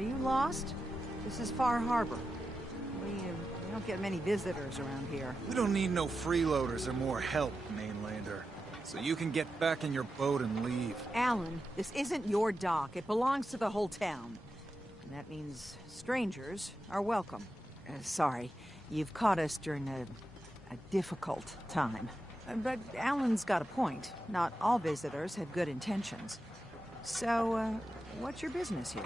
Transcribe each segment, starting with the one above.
Are you lost? This is Far Harbor. We don't get many visitors around here. We don't need no freeloaders or more help, mainlander. So you can get back in your boat and leave. Alan, this isn't your dock. It belongs to the whole town. And that means strangers are welcome. Sorry, you've caught us during a difficult time. But Alan's got a point. Not all visitors have good intentions. So, what's your business here?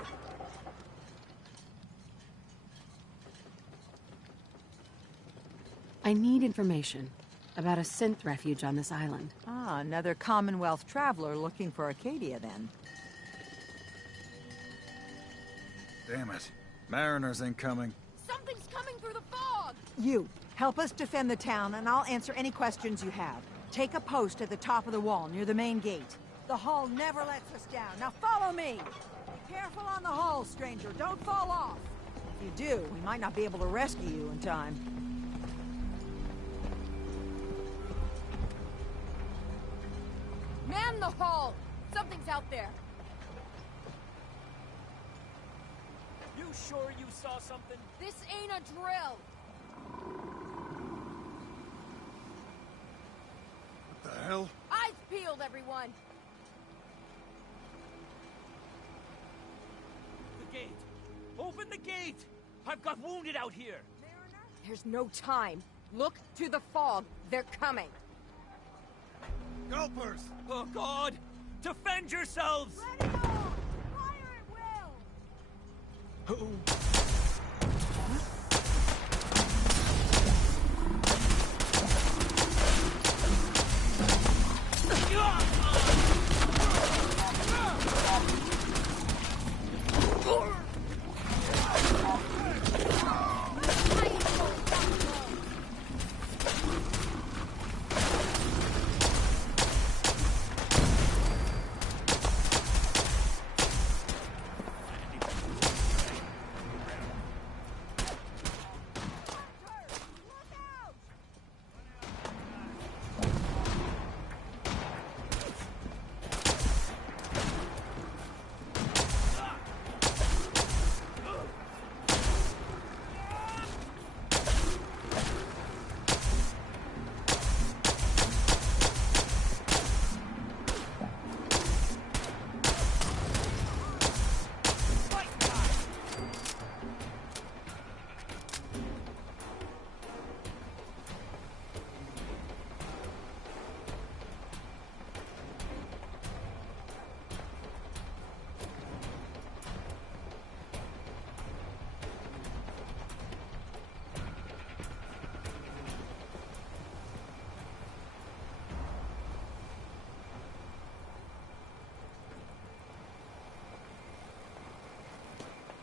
I need information about a synth refuge on this island. Ah, another Commonwealth traveler looking for Acadia, then. Damn it. Mariners incoming. Something's coming through the fog! You, help us defend the town, and I'll answer any questions you have. Take a post at the top of the wall, near the main gate. The hull never lets us down. Now follow me! Be careful on the hull, stranger. Don't fall off. If you do, we might not be able to rescue you in time. Man the hull! Something's out there. You sure you saw something? This ain't a drill. What the hell? Eyes peeled, everyone. The gate! Open the gate! I've got wounded out here! There's no time. Look to the fog. They're coming. Gulpers! Oh, God! Defend yourselves! Ready on! Fire at will!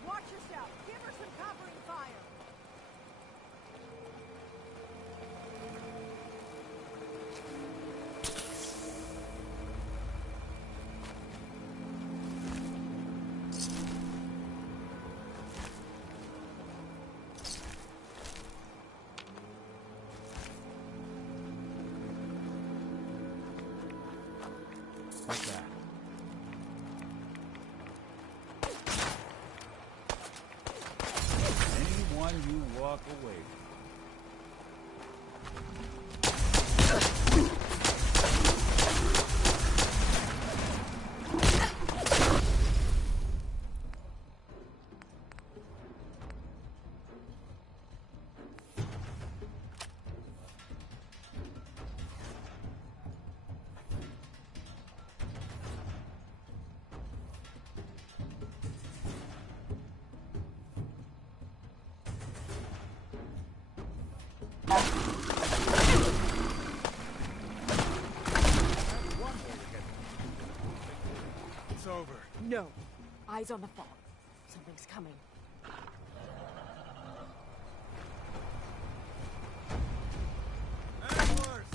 Watch yourself. Give her some covering fire. Like that. Anyone you walk away from. It's over. No. Eyes on the fog. Something's coming. Anglers!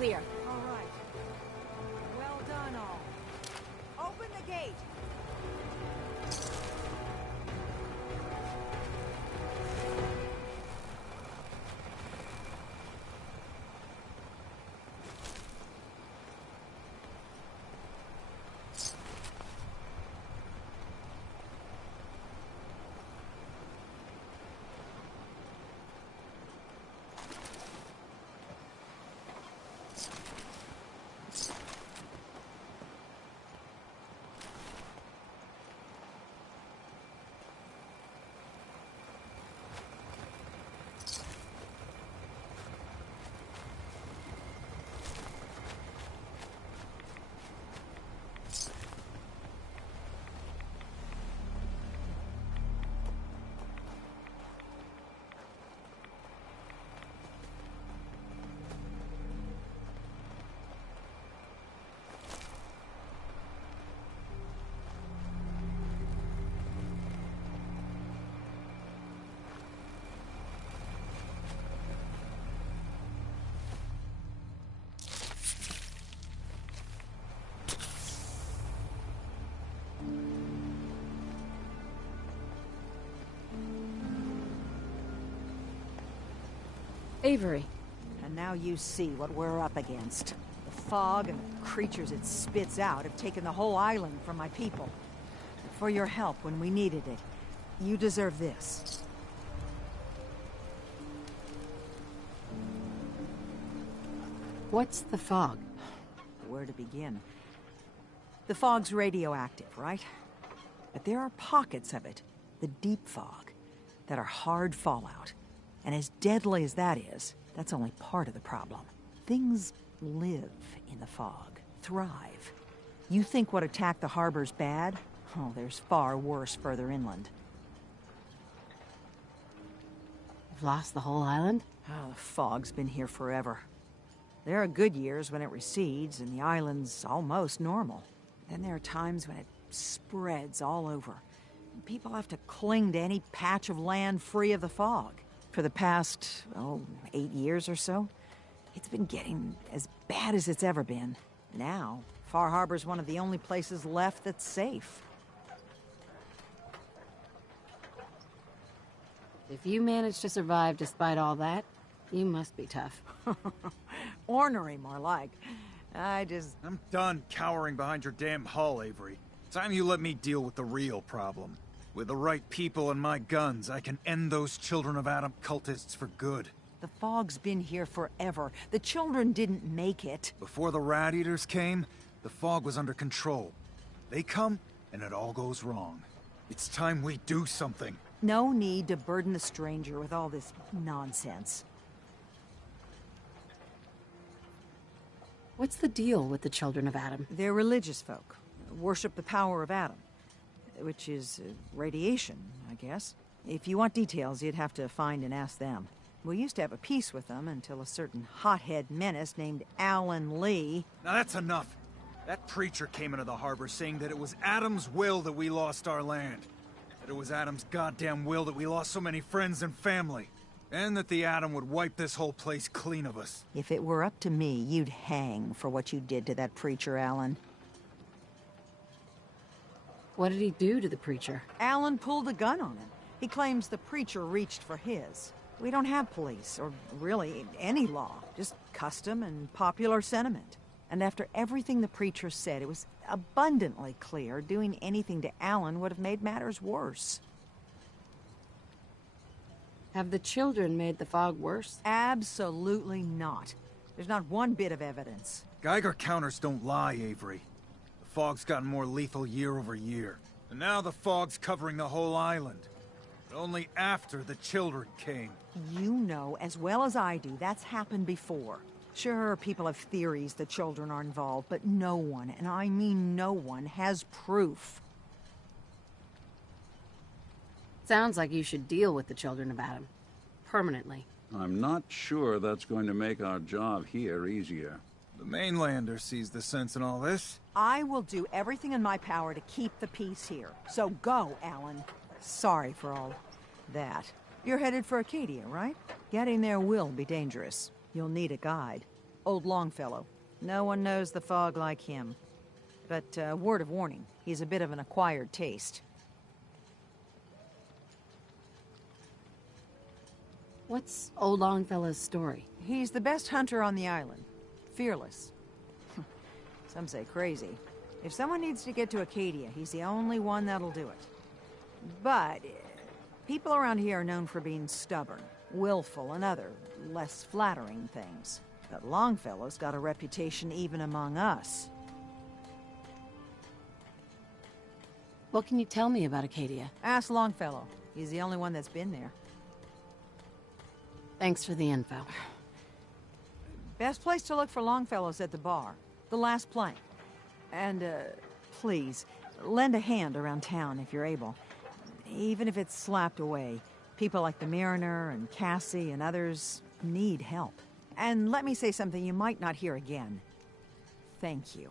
clear. All right. Well done, all. Open the gate. Avery. And now you see what we're up against. The fog and the creatures it spits out have taken the whole island from my people. For your help when we needed it, you deserve this. What's the fog? Where to begin? The fog's radioactive, right? But there are pockets of it, the deep fog, that are hard fallout. And as deadly as that is, that's only part of the problem. Things live in the fog, thrive. You think what attacked the harbor's bad? Oh, there's far worse further inland. You've lost the whole island? Oh, the fog's been here forever. There are good years when it recedes and the island's almost normal. Then there are times when it spreads all over. People have to cling to any patch of land free of the fog. For the past, 8 years or so, it's been getting as bad as it's ever been. Now, Far Harbor's one of the only places left that's safe. If you managed to survive despite all that, you must be tough. Ornery, more like. I'm done cowering behind your damn hull, Avery. Time you let me deal with the real problem. With the right people and my guns, I can end those Children of Adam cultists for good. The fog's been here forever. The children didn't make it. Before the Rat Eaters came, the fog was under control. They come, and it all goes wrong. It's time we do something. No need to burden the stranger with all this nonsense. What's the deal with the Children of Adam? They're religious folk. Worship the power of Adam. Which is radiation, I guess. If you want details, you'd have to find and ask them. We used to have a peace with them until a certain hothead menace named Alan Lee... Now that's enough. That preacher came into the harbor saying that it was Adam's will that we lost our land. That it was Adam's goddamn will that we lost so many friends and family. And that the Adam would wipe this whole place clean of us. If it were up to me, you'd hang for what you did to that preacher, Alan. What did he do to the preacher? Alan pulled a gun on him. He claims the preacher reached for his. We don't have police, or really any law, just custom and popular sentiment. And after everything the preacher said, it was abundantly clear doing anything to Alan would have made matters worse. Have the children made the fog worse? Absolutely not. There's not one bit of evidence. Geiger counters don't lie, Avery. The fog's gotten more lethal year over year. And now the fog's covering the whole island. But only after the children came. You know as well as I do that's happened before. Sure, people have theories the children are involved, but no one, and I mean no one, has proof. Sounds like you should deal with the Children of Adam. Permanently. I'm not sure that's going to make our job here easier. The mainlander sees the sense in all this. I will do everything in my power to keep the peace here. So go, Alan. Sorry for all that. You're headed for Acadia, right? Getting there will be dangerous. You'll need a guide. Old Longfellow. No one knows the fog like him. But, word of warning, he's a bit of an acquired taste. What's old Longfellow's story? He's the best hunter on the island. Fearless. Some say crazy. If someone needs to get to Acadia, he's the only one that'll do it. But people around here are known for being stubborn, willful, and other, less flattering things. But Longfellow's got a reputation even among us. What can you tell me about Acadia? Ask Longfellow. He's the only one that's been there. Thanks for the info. Best place to look for Longfellow's at the bar. The last plank. And, please, lend a hand around town if you're able. Even if it's slapped away. People like the Mariner and Cassie and others need help. And let me say something you might not hear again. Thank you.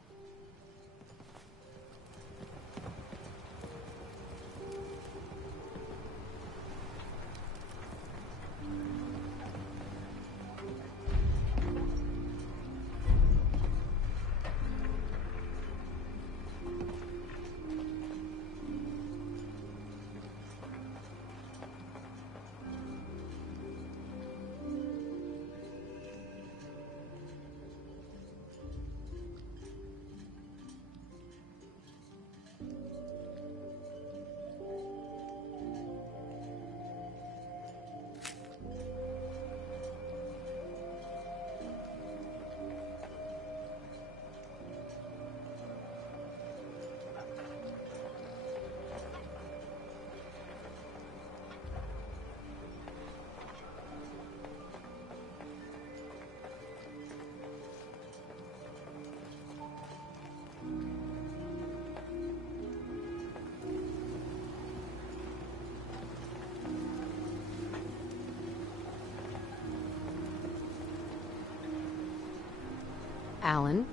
Alan?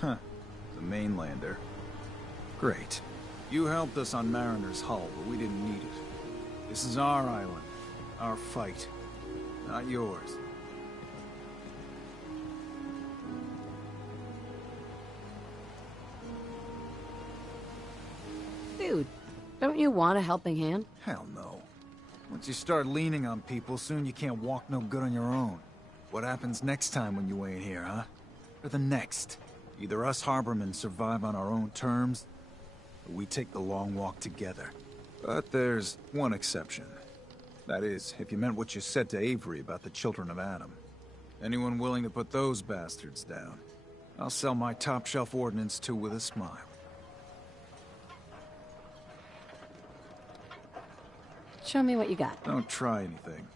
Huh. The mainlander. Great. You helped us on Mariner's hull, but we didn't need it. This is our island. Our fight. Not yours. Dude, don't you want a helping hand? Hell no. Once you start leaning on people, soon you can't walk no good on your own. What happens next time when you ain't here, huh? Or the next? Either us harbormen survive on our own terms, or we take the long walk together. But there's one exception. That is, if you meant what you said to Avery about the children of Adam. Anyone willing to put those bastards down, I'll sell my top-shelf ordnance to with a smile. Show me what you got. Don't try anything.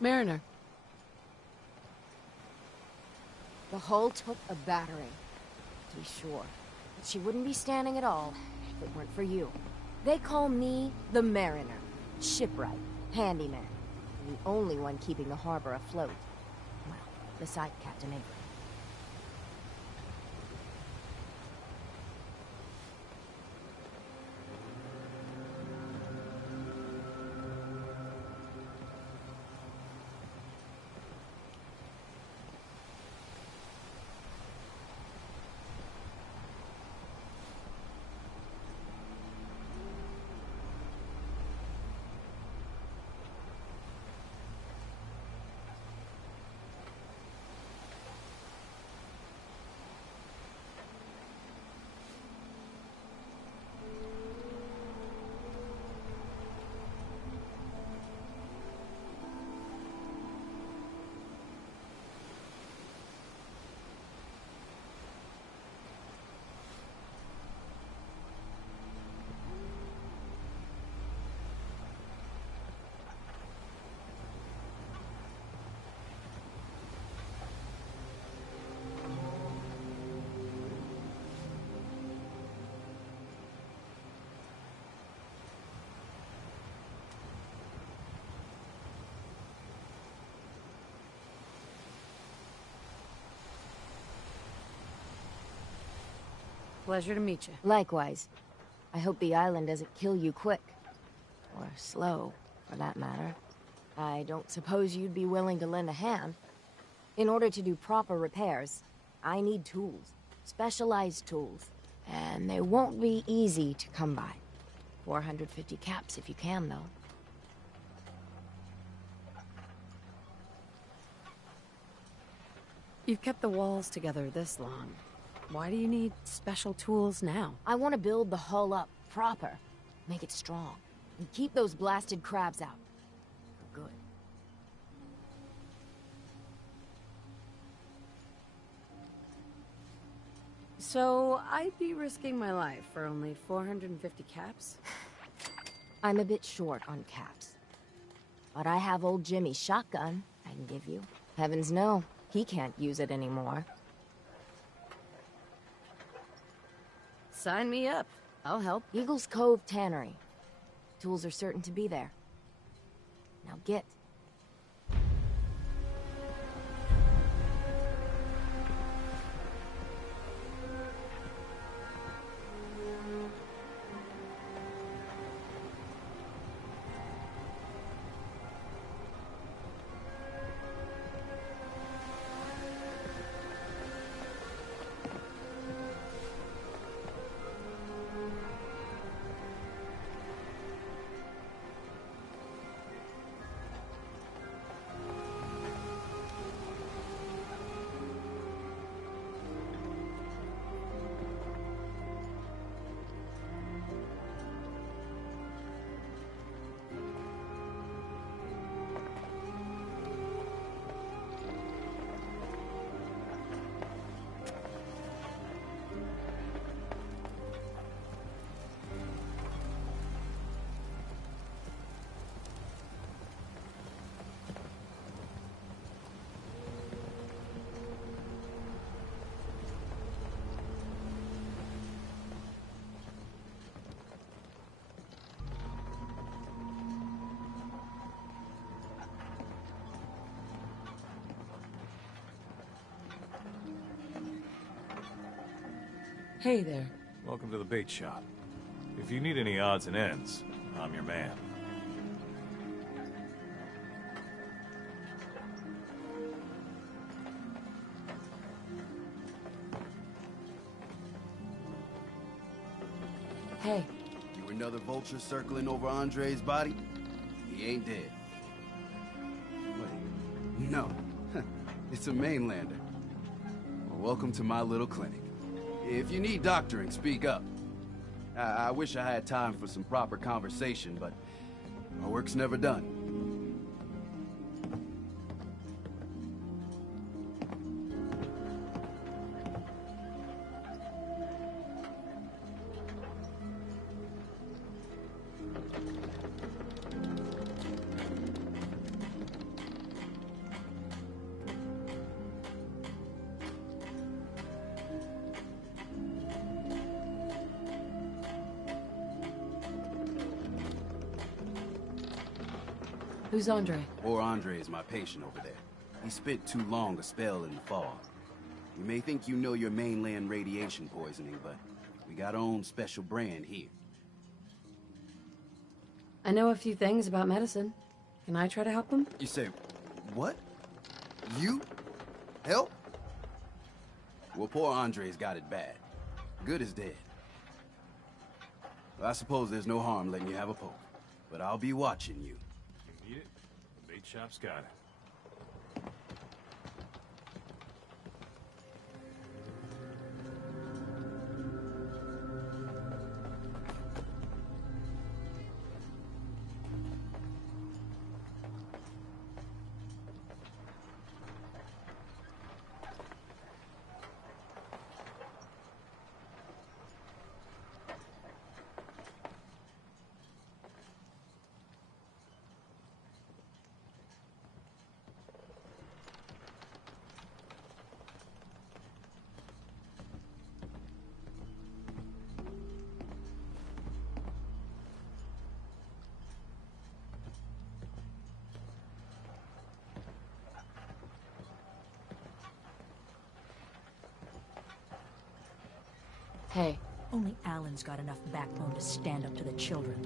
Mariner. The hull took a battering, to be sure. But she wouldn't be standing at all if it weren't for you. They call me the Mariner. Shipwright, handyman. The only one keeping the harbor afloat. Well, beside Captain Avery. Pleasure to meet you. Likewise. I hope the island doesn't kill you quick. Or slow, for that matter. I don't suppose you'd be willing to lend a hand. In order to do proper repairs, I need tools. Specialized tools. And they won't be easy to come by. 450 caps if you can, though. You've kept the walls together this long. Why do you need special tools now? I want to build the hull up proper. Make it strong. And keep those blasted crabs out. For good. So, I'd be risking my life for only 450 caps? I'm a bit short on caps. But I have old Jimmy's shotgun I can give you. Heavens no, he can't use it anymore. Sign me up. I'll help. Eagle's Cove Tannery. Tools are certain to be there. Now get. Hey there. Welcome to the bait shop. If you need any odds and ends, I'm your man. Hey. You another vulture circling over Andre's body? He ain't dead. Wait, no. It's a mainlander. Well, welcome to my little clinic. If you need doctoring, speak up. I wish I had time for some proper conversation, but my work's never done. Who's Andre? Poor Andre is my patient over there. He spent too long a spell in the fog. You may think you know your mainland radiation poisoning, but we got our own special brand here. I know a few things about medicine. Can I try to help him? You say, what? You? Help? Well, poor Andre's got it bad. Good as dead. Well, I suppose there's no harm letting you have a poke, but I'll be watching you. You need it? The bait shop's got it. Hey, Only Alan's got enough backbone to stand up to the children.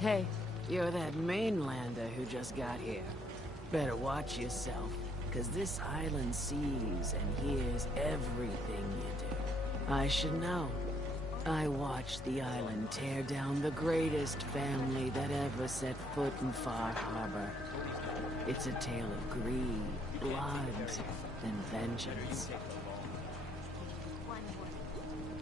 Hey, you're that mainlander who just got here. Better watch yourself, because this island sees and hears everything you do. I should know. I watched the island tear down the greatest family that ever set foot in Far Harbor. It's a tale of greed, blood, and vengeance.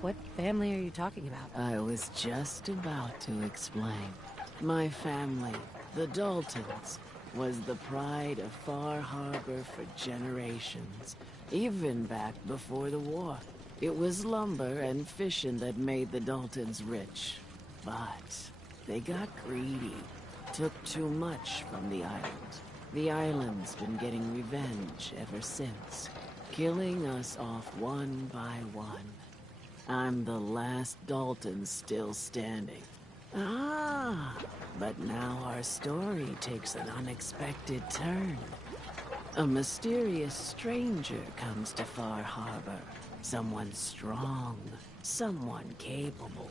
what family are you talking about? I was just about to explain. My family, the Daltons, was the pride of Far Harbor for generations, even back before the war. It was lumber and fishing that made the Daltons rich. But they got greedy. took too much from the island. The island's been getting revenge ever since, killing us off one by one. I'm the last Dalton still standing. Ah, but now our story takes an unexpected turn. A mysterious stranger comes to Far Harbor. Someone strong, someone capable.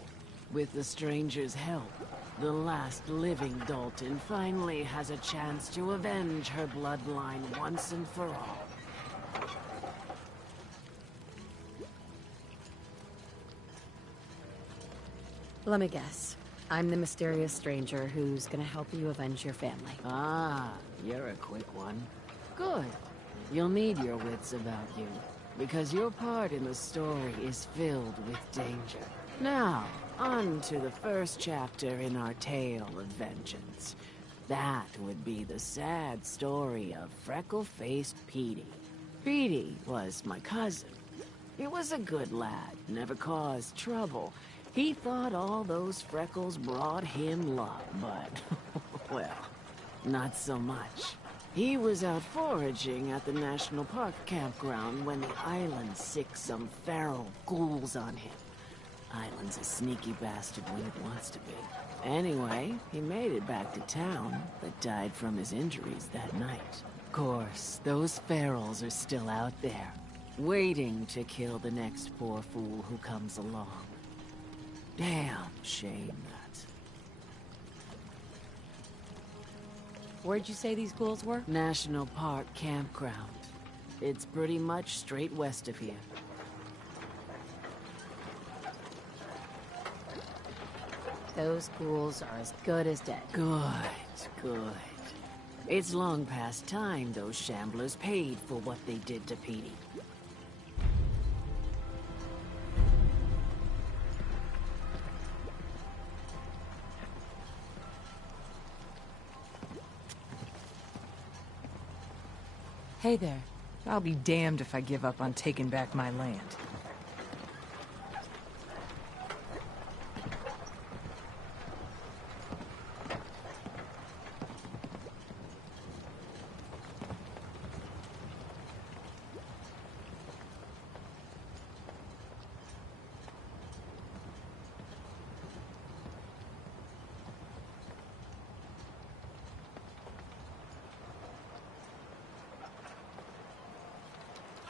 With the stranger's help, the last living Dalton finally has a chance to avenge her bloodline once and for all. Let me guess. I'm the mysterious stranger who's gonna help you avenge your family. Ah, you're a quick one. Good. You'll need your wits about you, because your part in the story is filled with danger. Now, on to the first chapter in our tale of vengeance. That would be the sad story of freckle-faced Petey. Petey was my cousin. He was a good lad, never caused trouble. He thought all those freckles brought him luck, but, well, not so much. He was out foraging at the National Park campground when the island sicked some feral ghouls on him. Island's a sneaky bastard when it wants to be. Anyway, he made it back to town, but died from his injuries that night. Of course, those ferals are still out there, waiting to kill the next poor fool who comes along. Damn shame that. Where'd you say these ghouls were? National Park campground. It's pretty much straight west of here. Those ghouls are as good as dead. Good, good. It's long past time those shamblers paid for what they did to Petey. Hey there. I'll be damned if I give up on taking back my land.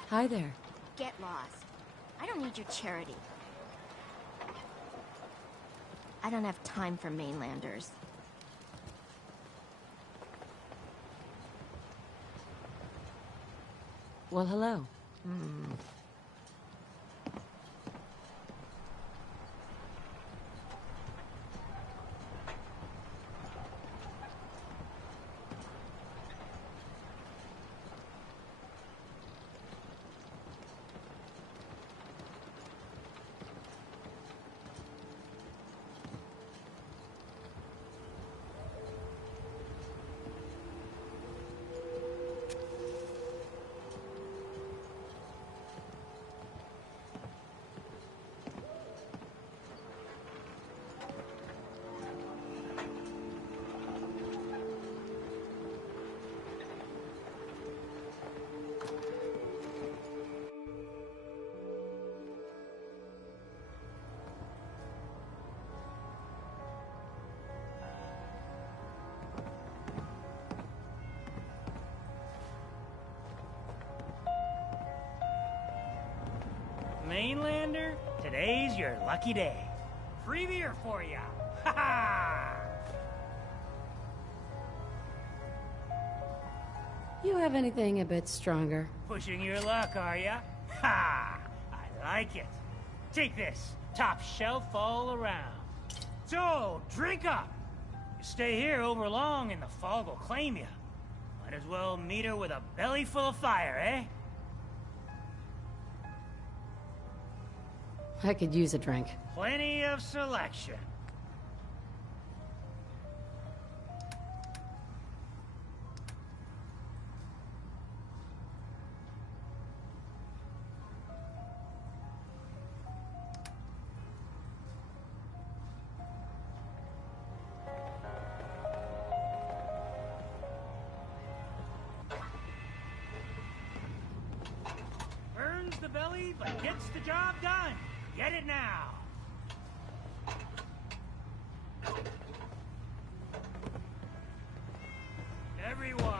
Hi there. Get lost. I don't need your charity. I don't have time for mainlanders. Well, hello. Mainlander, today's your lucky day. Free beer for ya. Ha ha! You have anything a bit stronger? Pushing your luck, are ya? Ha! I like it. Take this. Top shelf all around. So, drink up. You stay here over long and the fog will claim you. Might as well meet her with a belly full of fire, eh? I could use a drink. Plenty of selection. the belly, but gets the job done. Get it now. Everyone!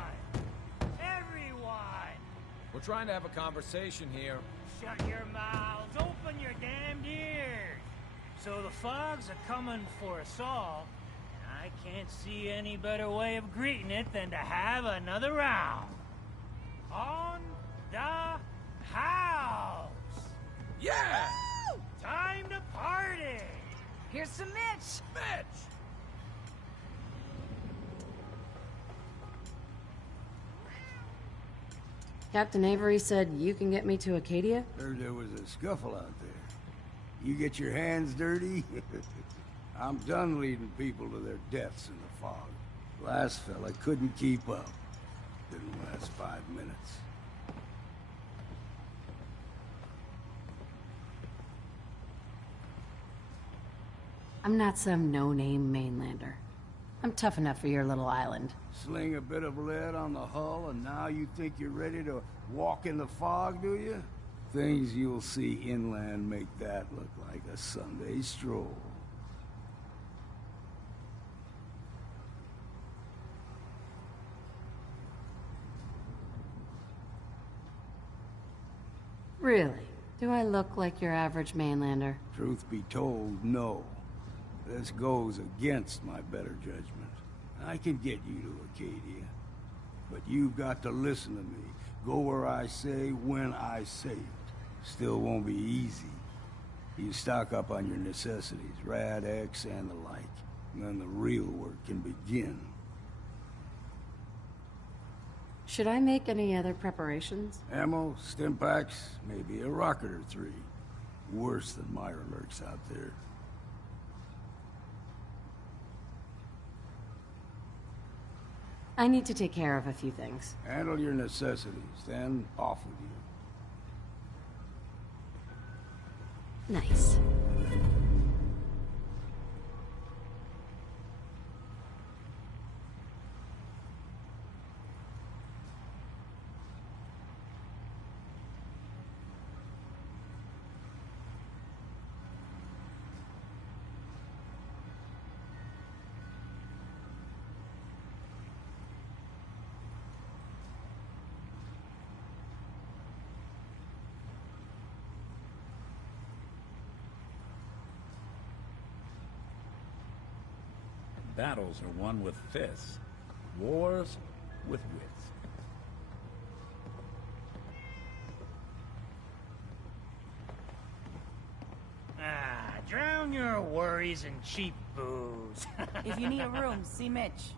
Everyone! We're trying to have a conversation here. Shut your mouths, open your damned ears! So the fogs are coming for us all, and I can't see any better way of greeting it than to have another round. On the house! Yeah! Woo! Time to party! Here's some Mitch! Mitch! Captain Avery said you can get me to Acadia? Heard there was a scuffle out there. You get your hands dirty? I'm done leading people to their deaths in the fog. Last fella couldn't keep up. Didn't last 5 minutes. I'm not some no-name mainlander. I'm tough enough for your little island. Sling a bit of lead on the hull and now you think you're ready to walk in the fog, do you? Things you'll see inland make that look like a Sunday stroll. Really? Do I look like your average mainlander? Truth be told, no. This goes against my better judgment. I can get you to Acadia, but you've got to listen to me. Go where I say, when I say it. Still won't be easy. You stock up on your necessities, Rad X and the like, and then the real work can begin. Should I make any other preparations? Ammo, stim packs, maybe a rocket or 3. Worse than Myra lurks out there. I need to take care of a few things. Handle your necessities, then off with you. Nice. Battles are won with fists, wars with wits. Drown your worries in cheap booze. If you need a room, see Mitch.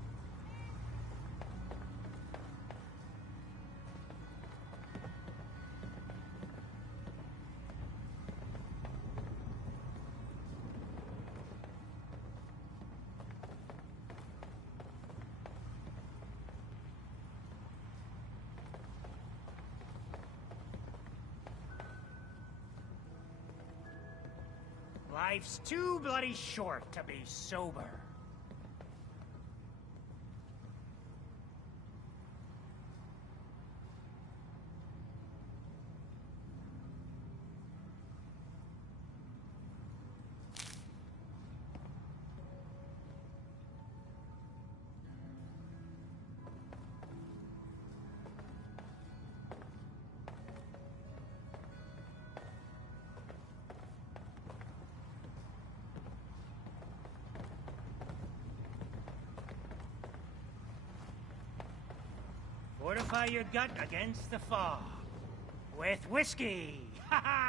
Life's too bloody short to be sober. Fortify your gut against the fog. With whiskey! Ha ha!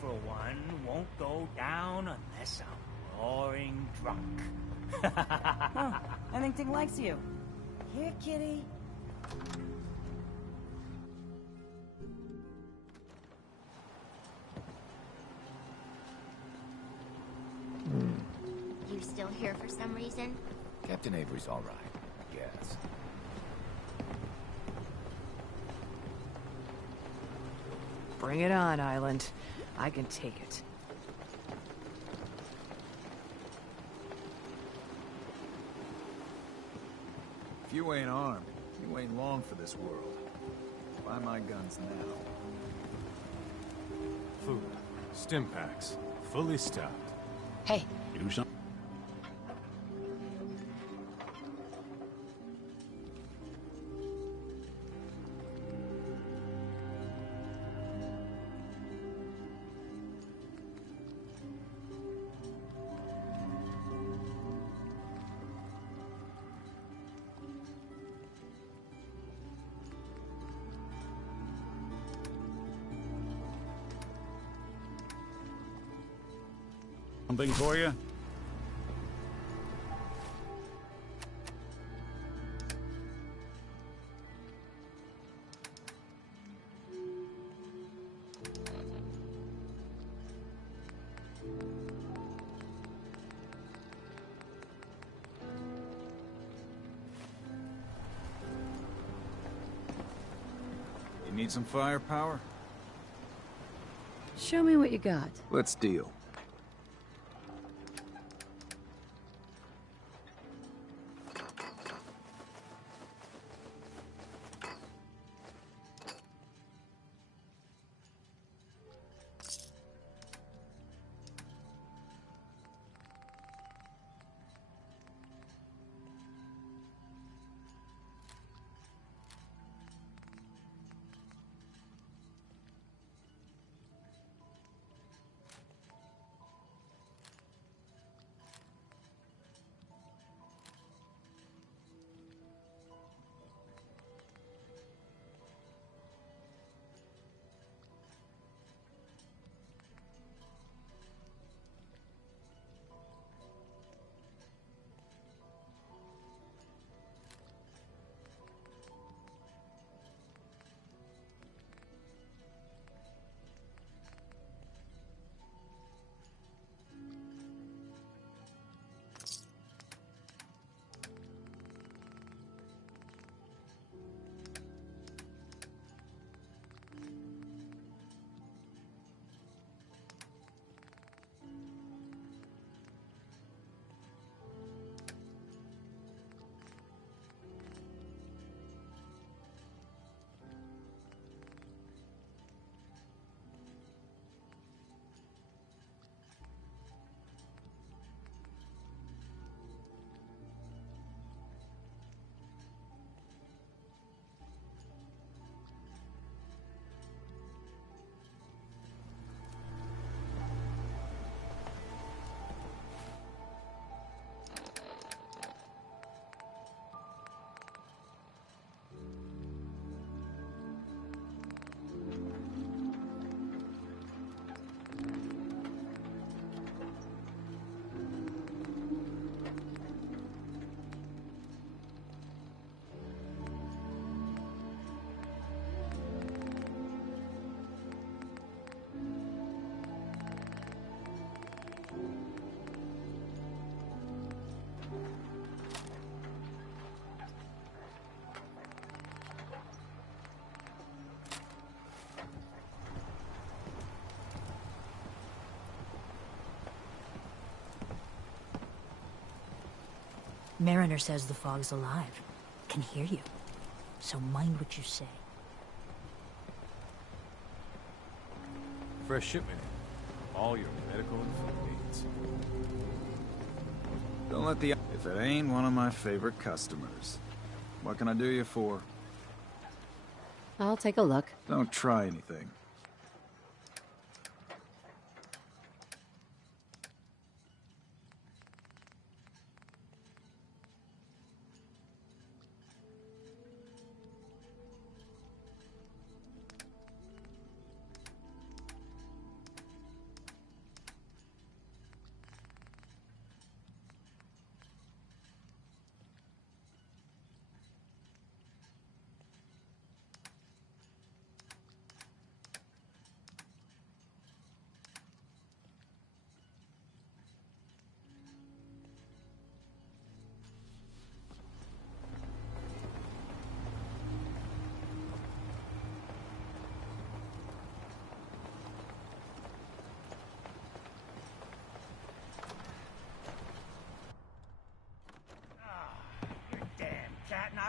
for one, won't go down unless I'm roaring drunk. Huh, I think Dick likes you. Here, kitty. You still here for some reason? Captain Avery's all right, I guess. Bring it on, Island. I can take it. If you ain't armed, you ain't long for this world. Buy my guns now. Food. Stim packs. Fully stocked. Hey. Do something. Something for you? You need some firepower? Show me what you got. Let's deal. Mariner says the fog's alive. Can hear you. So mind what you say. Fresh shipment. All your medical and food needs. Don't let the... If it ain't one of my favorite customers. What can I do you for? I'll take a look. Don't try anything.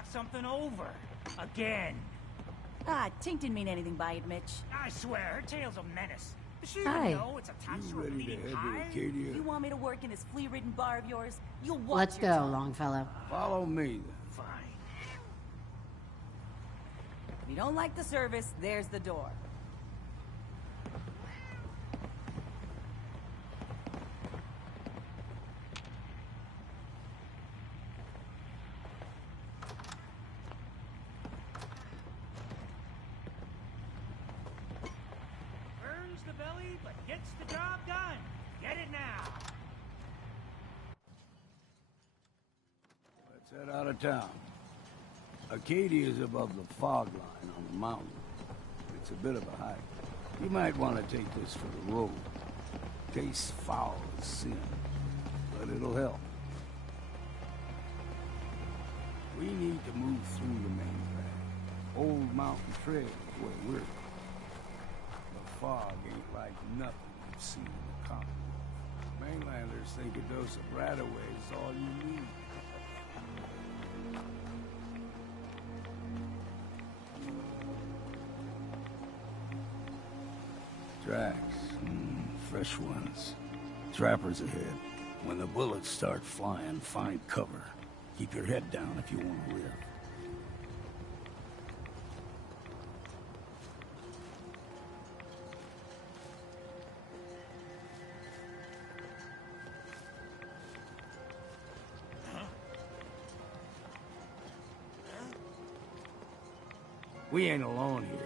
knock something over. Again. Ah, Tink didn't mean anything by it, Mitch. I swear, her tail's a menace. Does she Hi. even know it's attached to a ready to bleeding head to hive? Acadia? You want me to work in this flea-ridden bar of yours? You'll watch Let's your go, tongue. Longfellow. Follow me, then. Fine. If you don't like the service, there's the door. Burns the belly, but gets the job done. Get it now. Let's head out of town. Acadia is above the fog line on the mountain. It's a bit of a hike. You might want to take this for the road. Tastes foul as sin, but it'll help. We need to move through the main track. Old Mountain Trail is where we're. The fog ain't like nothing you've seen in the continent. Mainlanders think a dose of Bradaway is all you need. Tracks. Fresh ones. Trappers ahead. When the bullets start flying, find cover. Keep your head down if you want to live. We ain't alone here.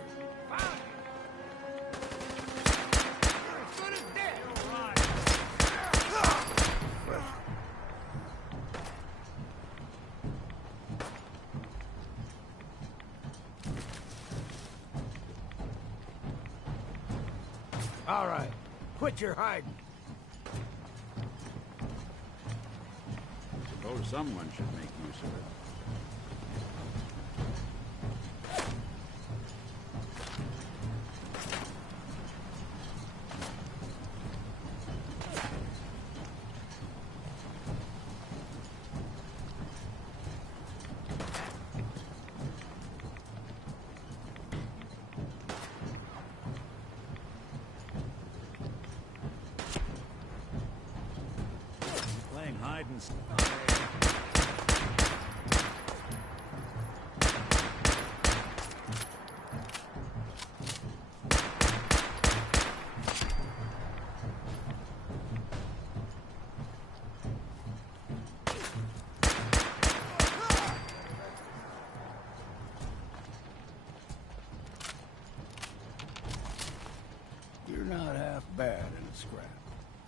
All right, quit your hiding. Suppose someone should make use of it. Playing hide and seek. You're not half bad in a scrap.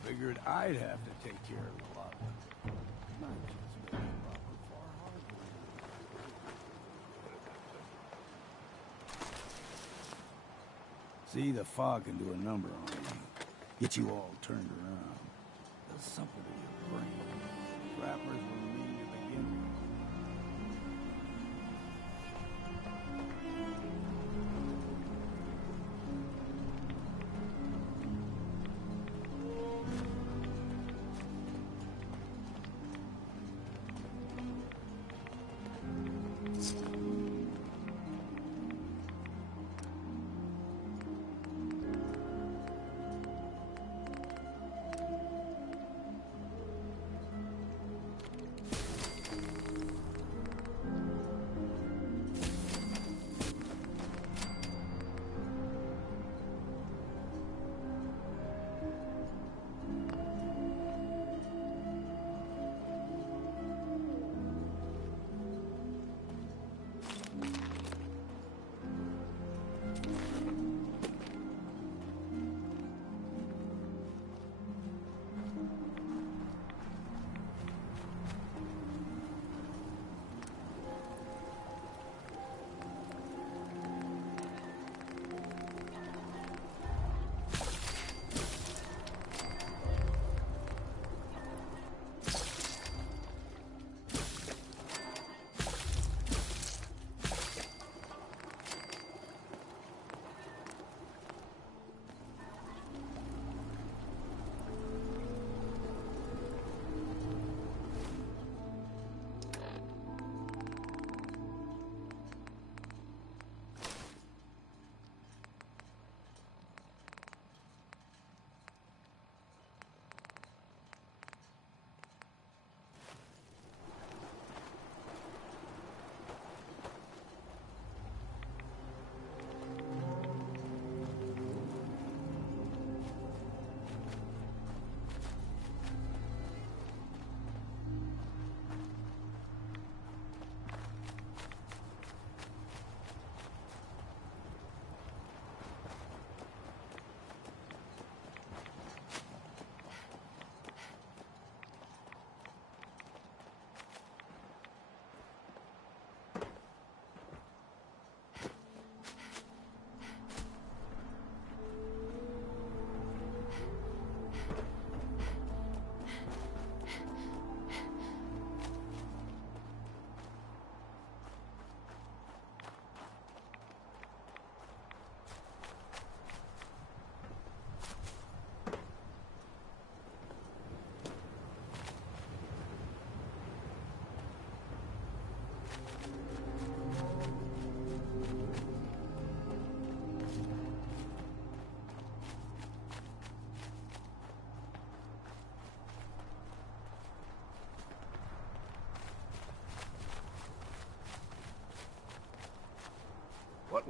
Figured I'd have to take care of a lot of it. Not just make a proper far hardware. See, the fog can do a number on you. Get you all turned around. Does something to your brain. Trappers were mean to begin with.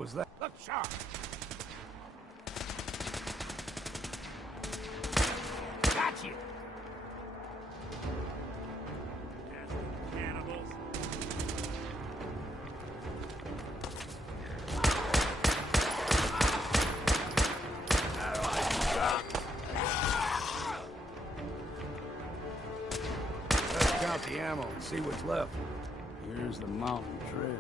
was that? Look sharp! Got you! Cannibals. Let's count the ammo and see what's left. Here's the mountain trail.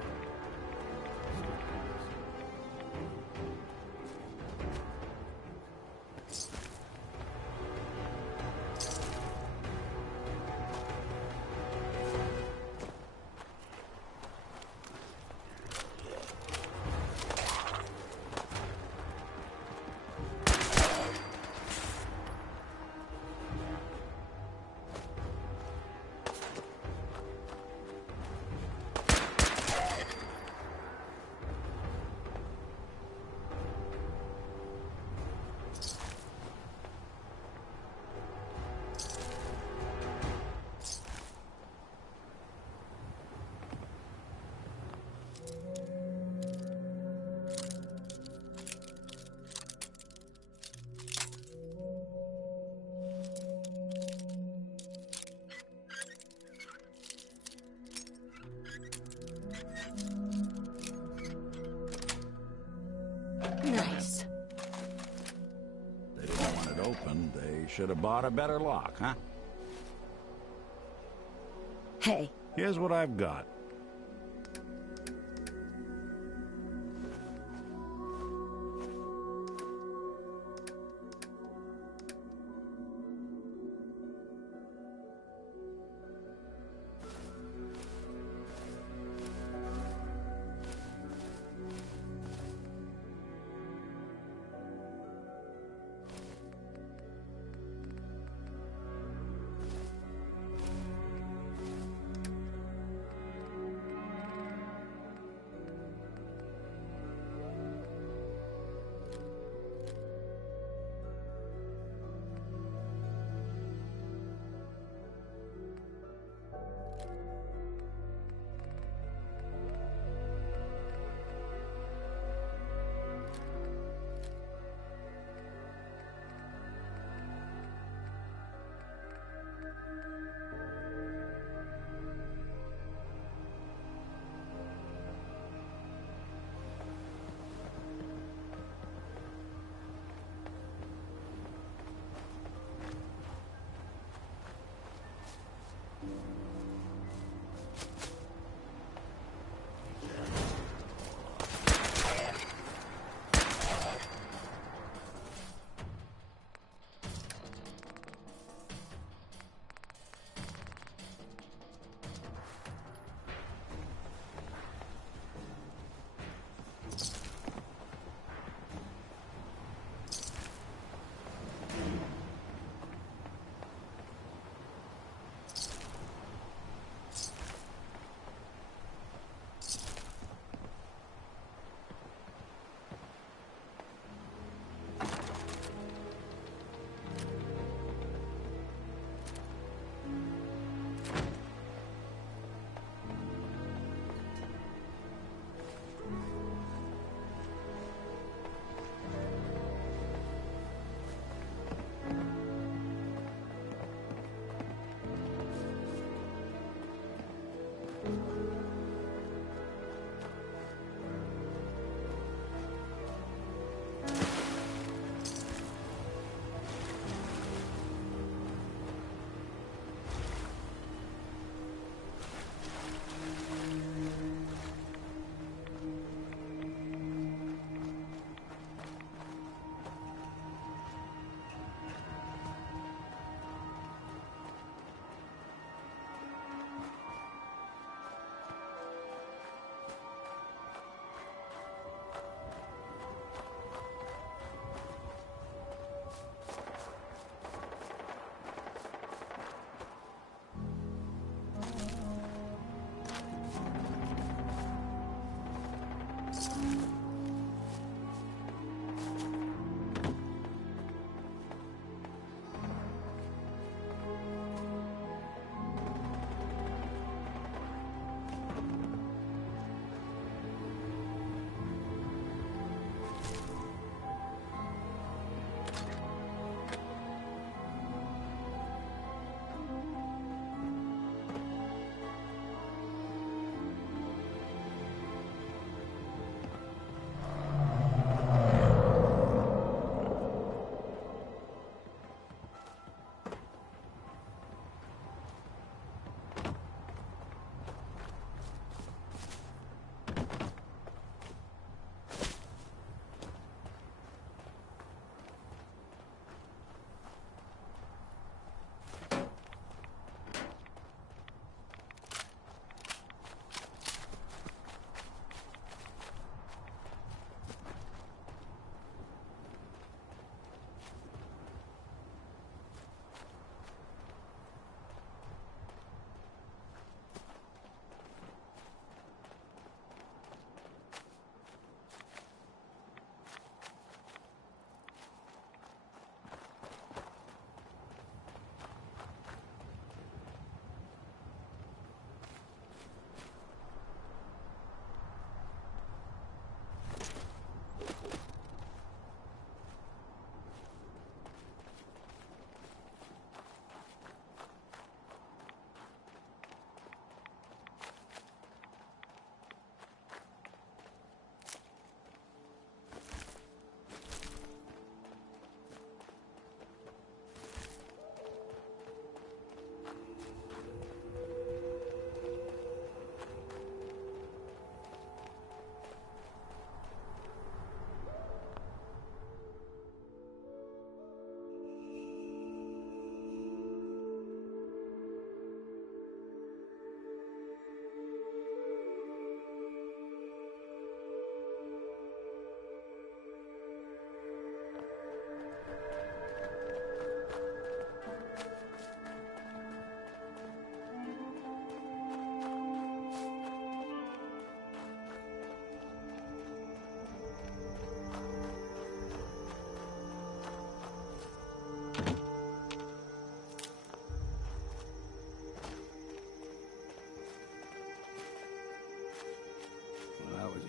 Nice. They didn't want it open. They should have bought a better lock, huh? Hey. Here's what I've got.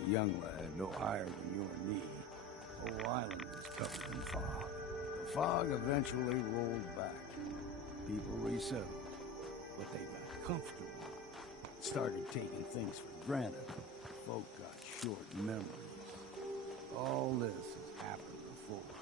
a young lad no higher than your knee, the whole island was covered in fog. The fog eventually rolled back. People resettled, but they got comfortable. Started taking things for granted. Folk got short memories. All this has happened before.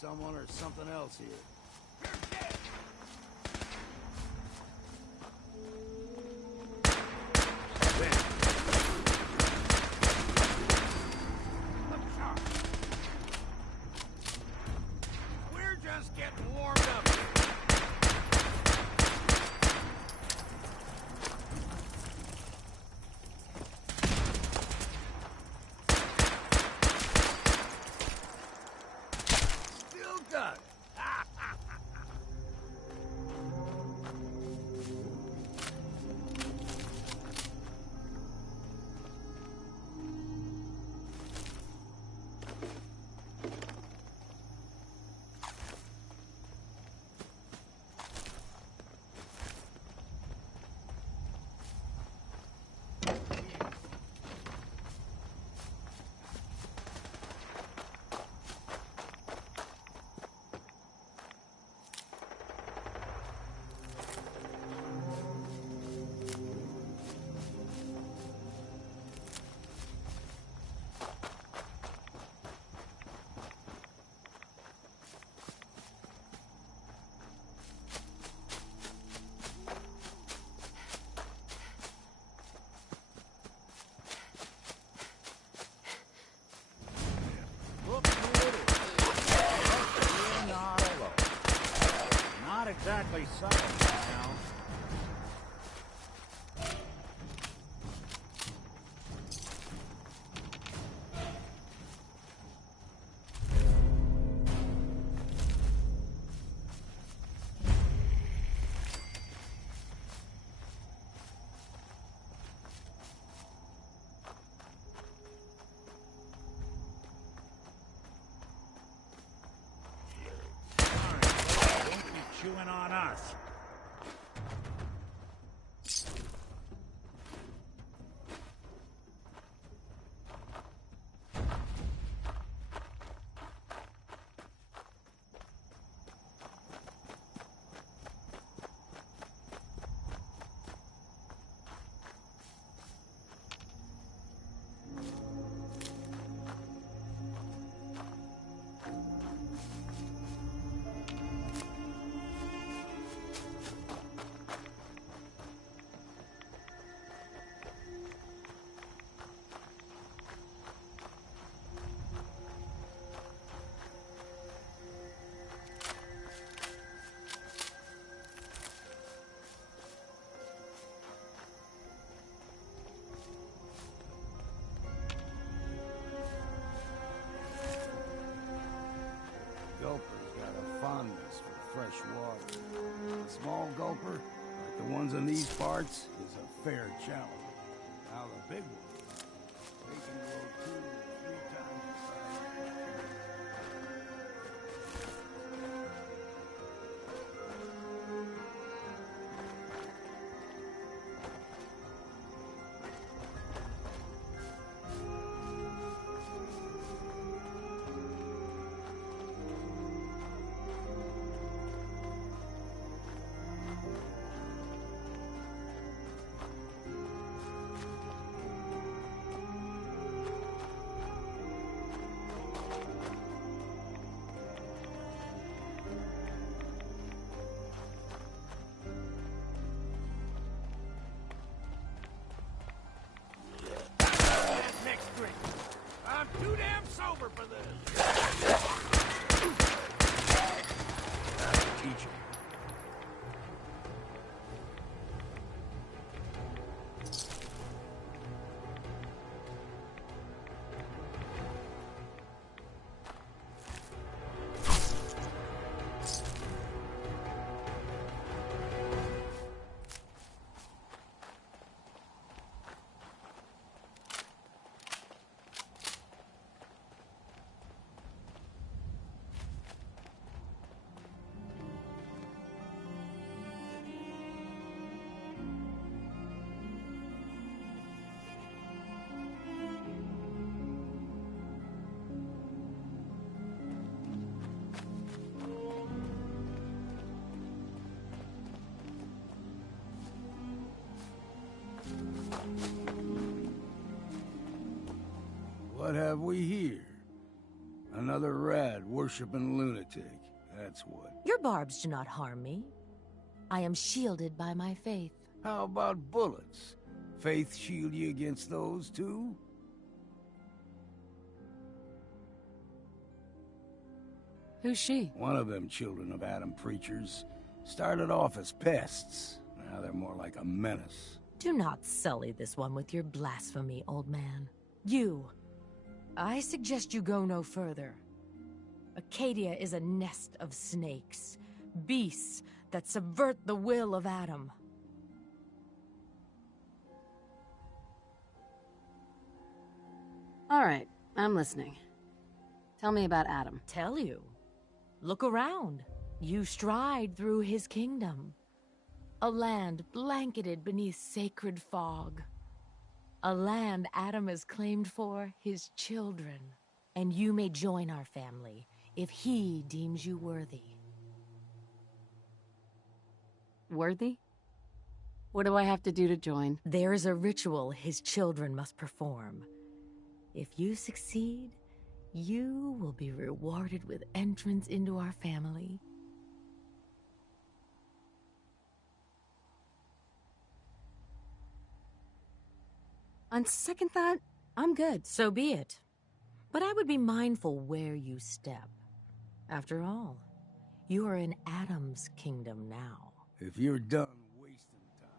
someone or something else here. We're just getting warmed up. Still got it. Not exactly subtle now. Chewing on us. Gulper's got a fondness for fresh water. A small gulper, like the ones in these parts, is a fair challenge. Now the big ones, they can grow 2 or 3 times the size. Next drink. I'm too damn sober for this. Teach him. What have we here? Another rad worshipping lunatic, that's what. Your barbs do not harm me. I am shielded by my faith. How about bullets? Faith shield you against those, too? Who's she? One of them children of Adam preachers. Started off as pests. Now they're more like a menace. Do not sully this one with your blasphemy, old man. You. I suggest you go no further. Acadia is a nest of snakes. Beasts that subvert the will of Adam. All right, I'm listening. Tell me about Adam. Tell you. Look around. You stride through his kingdom. A land blanketed beneath sacred fog. A land Adam has claimed for his children. And you may join our family if he deems you worthy. Worthy? What do I have to do to join? There is a ritual his children must perform. If you succeed, you will be rewarded with entrance into our family. On second thought, I'm good. So be it. But I would be mindful where you step. After all, you are in Adam's kingdom now. If you're done wasting time...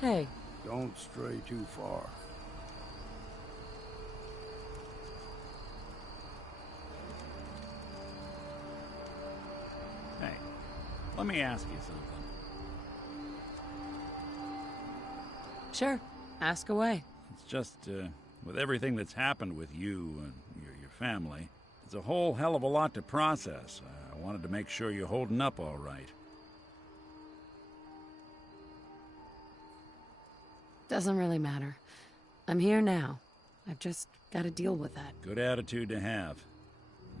Hey. Don't stray too far. Hey, let me ask you something. Sure. Ask away. It's just, with everything that's happened with you and your family, it's a whole hell of a lot to process. I wanted to make sure you're holding up all right. Doesn't really matter. I'm here now. I've just got to deal with that. Good attitude to have.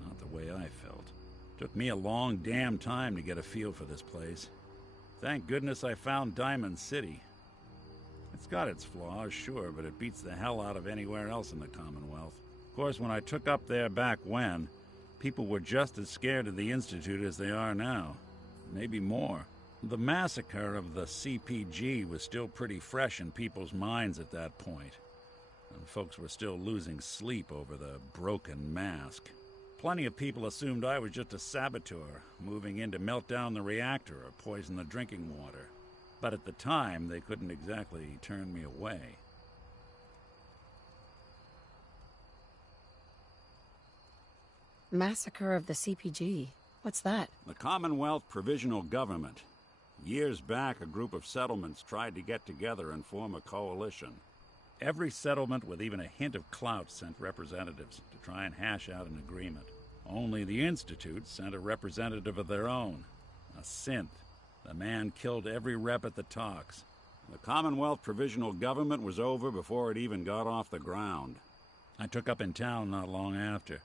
Not the way I felt. Took me a long damn time to get a feel for this place. Thank goodness I found Diamond City. It's got its flaws, sure, but it beats the hell out of anywhere else in the Commonwealth. Of course, when I took up there back when, people were just as scared of the Institute as they are now. Maybe more. The massacre of the CPG was still pretty fresh in people's minds at that point, and folks were still losing sleep over the broken mask. Plenty of people assumed I was just a saboteur, moving in to melt down the reactor or poison the drinking water. But at the time, they couldn't exactly turn me away. Massacre of the CPG. What's that? The Commonwealth Provisional Government. Years back, a group of settlements tried to get together and form a coalition. Every settlement with even a hint of clout sent representatives to try and hash out an agreement. Only the Institute sent a representative of their own, a synth. The man killed every rep at the talks. The Commonwealth Provisional Government was over before it even got off the ground. I took up in town not long after.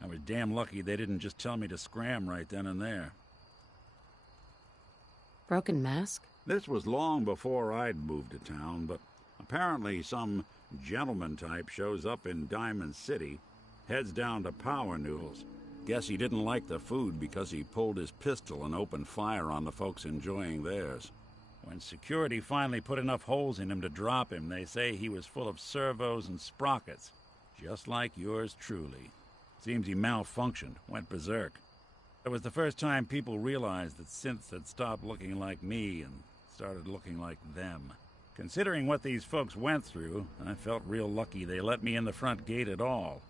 I was damn lucky they didn't just tell me to scram right then and there. Broken mask? This was long before I'd moved to town, but apparently some gentleman type shows up in Diamond City, heads down to Power Noodles. Guess he didn't like the food because he pulled his pistol and opened fire on the folks enjoying theirs. When security finally put enough holes in him to drop him, they say he was full of servos and sprockets, just like yours truly. Seems he malfunctioned, went berserk. It was the first time people realized that synths had stopped looking like me and started looking like them. Considering what these folks went through, I felt real lucky they let me in the front gate at all.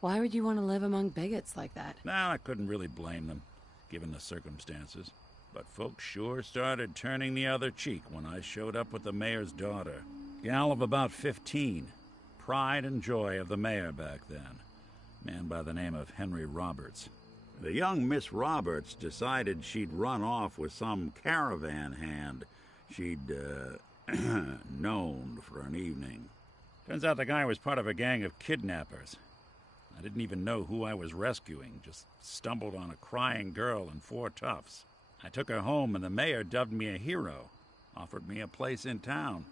Why would you want to live among bigots like that? Now, I couldn't really blame them, given the circumstances. But folks sure started turning the other cheek when I showed up with the mayor's daughter. Gal of about 15. Pride and joy of the mayor back then. Man by the name of Henry Roberts. The young Miss Roberts decided she'd run off with some caravan hand she'd, known for an evening. Turns out the guy was part of a gang of kidnappers. I didn't even know who I was rescuing, just stumbled on a crying girl and 4 toughs. I took her home and the mayor dubbed me a hero, offered me a place in town.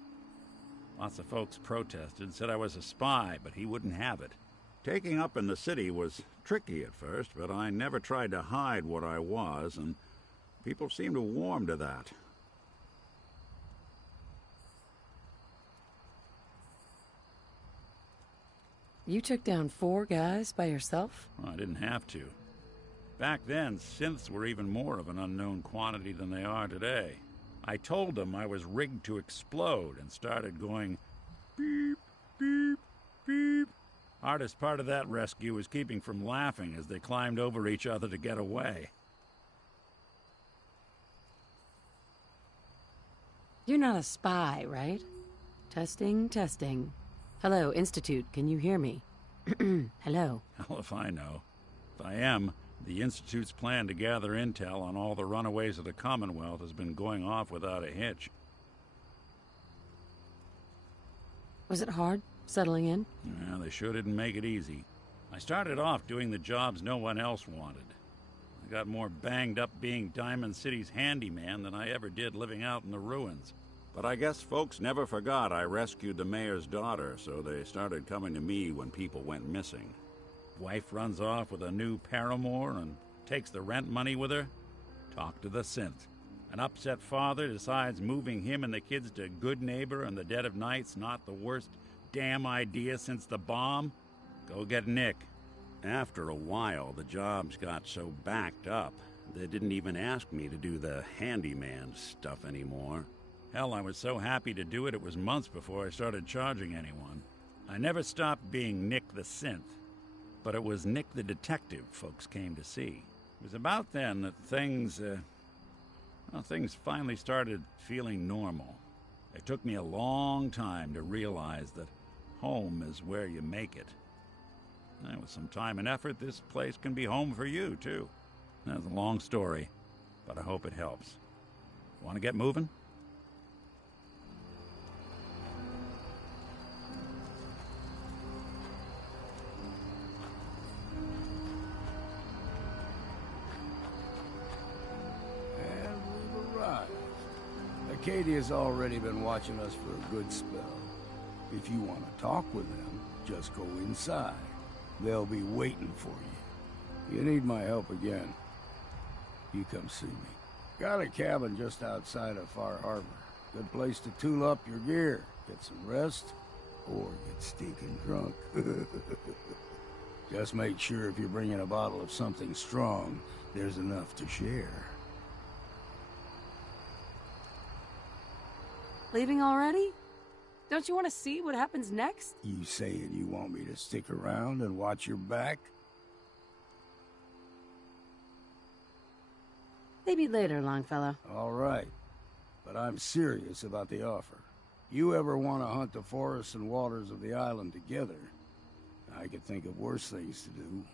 Lots of folks protested, said I was a spy, but he wouldn't have it. Taking up in the city was tricky at first, but I never tried to hide what I was, and people seemed to warm to that. You took down 4 guys by yourself? Well, I didn't have to. Back then, synths were even more of an unknown quantity than they are today. I told them I was rigged to explode and started going beep, beep, beep. Hardest part of that rescue was keeping from laughing as they climbed over each other to get away. You're not a spy, right? Testing, testing. Hello, Institute, can you hear me? Hello. Hell if I know. If I am, the Institute's plan to gather intel on all the runaways of the Commonwealth has been going off without a hitch. Was it hard, settling in? Yeah, they sure didn't make it easy. I started off doing the jobs no one else wanted. I got more banged up being Diamond City's handyman than I ever did living out in the ruins. But I guess folks never forgot I rescued the mayor's daughter, so they started coming to me when people went missing. Wife runs off with a new paramour and takes the rent money with her. Talk to the synth. An upset father decides moving him and the kids to Good Neighbor in the dead of night's not the worst damn idea since the bomb. Go get Nick. After a while, the jobs got so backed up, they didn't even ask me to do the handyman stuff anymore. Hell, I was so happy to do it, it was months before I started charging anyone. I never stopped being Nick the synth. But it was Nick the detective folks came to see. It was about then that things finally started feeling normal. It took me a long time to realize that home is where you make it. And with some time and effort, this place can be home for you, too. That's a long story, but I hope it helps. Want to get moving? Acadia's already been watching us for a good spell. If you want to talk with them, just go inside. They'll be waiting for you. You need my help again, you come see me. Got a cabin just outside of Far Harbor. Good place to tool up your gear, get some rest, or get stinking drunk. Just make sure if you're bringing a bottle of something strong, there's enough to share. Leaving already? Don't you want to see what happens next? You saying you want me to stick around and watch your back? Maybe later, Longfellow. All right. But I'm serious about the offer. You ever want to hunt the forests and waters of the island together, I could think of worse things to do.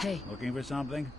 Hey. Looking for something?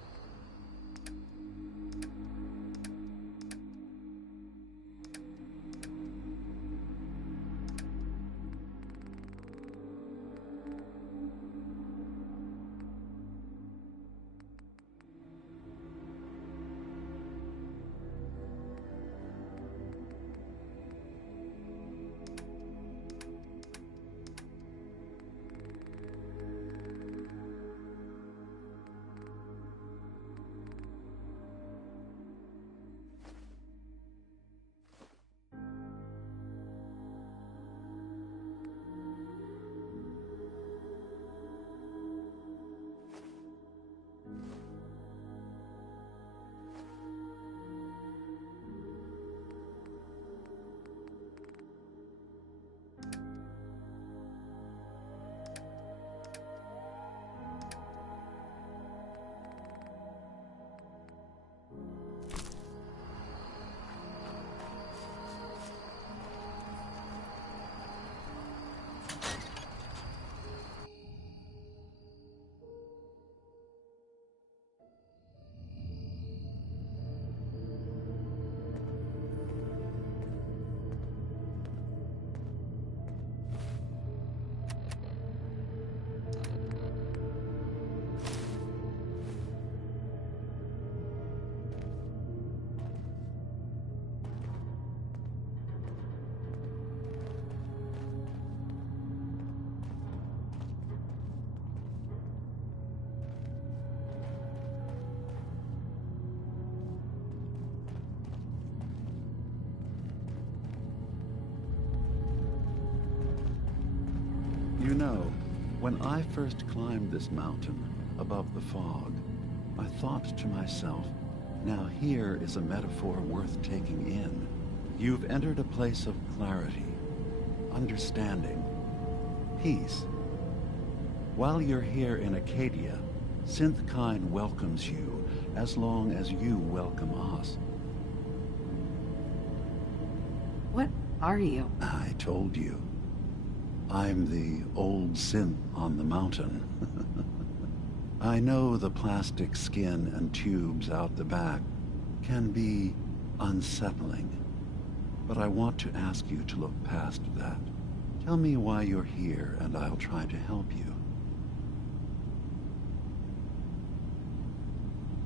You know, when I first climbed this mountain above the fog, I thought to myself, now here is a metaphor worth taking in. You've entered a place of clarity, understanding, peace. While you're here in Acadia, Synthkind welcomes you as long as you welcome us. What are you? I told you. I'm the old synth on the mountain. I know the plastic skin and tubes out the back can be unsettling, but I want to ask you to look past that. Tell me why you're here, and I'll try to help you.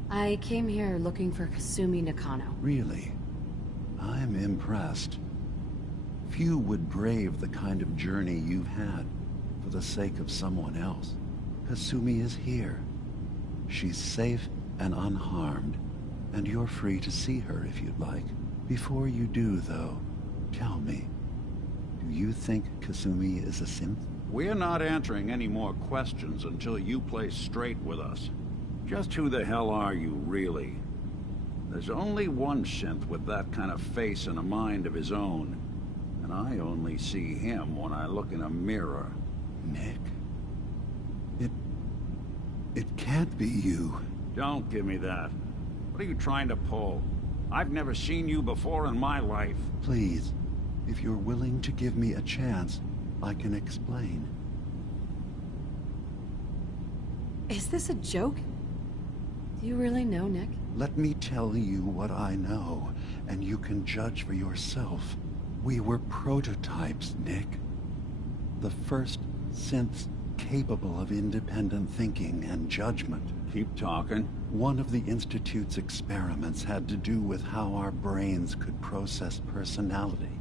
I came here looking for Kasumi Nakano. Really? I'm impressed. Few would brave the kind of journey you've had. for the sake of someone else. Kasumi is here. She's safe and unharmed, and you're free to see her if you'd like. Before you do, though, tell me, do you think Kasumi is a synth? We're not answering any more questions until you play straight with us. Just who the hell are you, really? There's only one synth with that kind of face and a mind of his own, and I only see him when I look in a mirror. Nick? It can't be you. Don't give me that. What are you trying to pull? I've never seen you before in my life. Please, if you're willing to give me a chance, I can explain. Is this a joke? Do you really know, Nick? Let me tell you what I know, and you can judge for yourself. We were prototypes, Nick. The first synths capable of independent thinking and judgment. Keep talking. One of the Institute's experiments had to do with how our brains could process personality.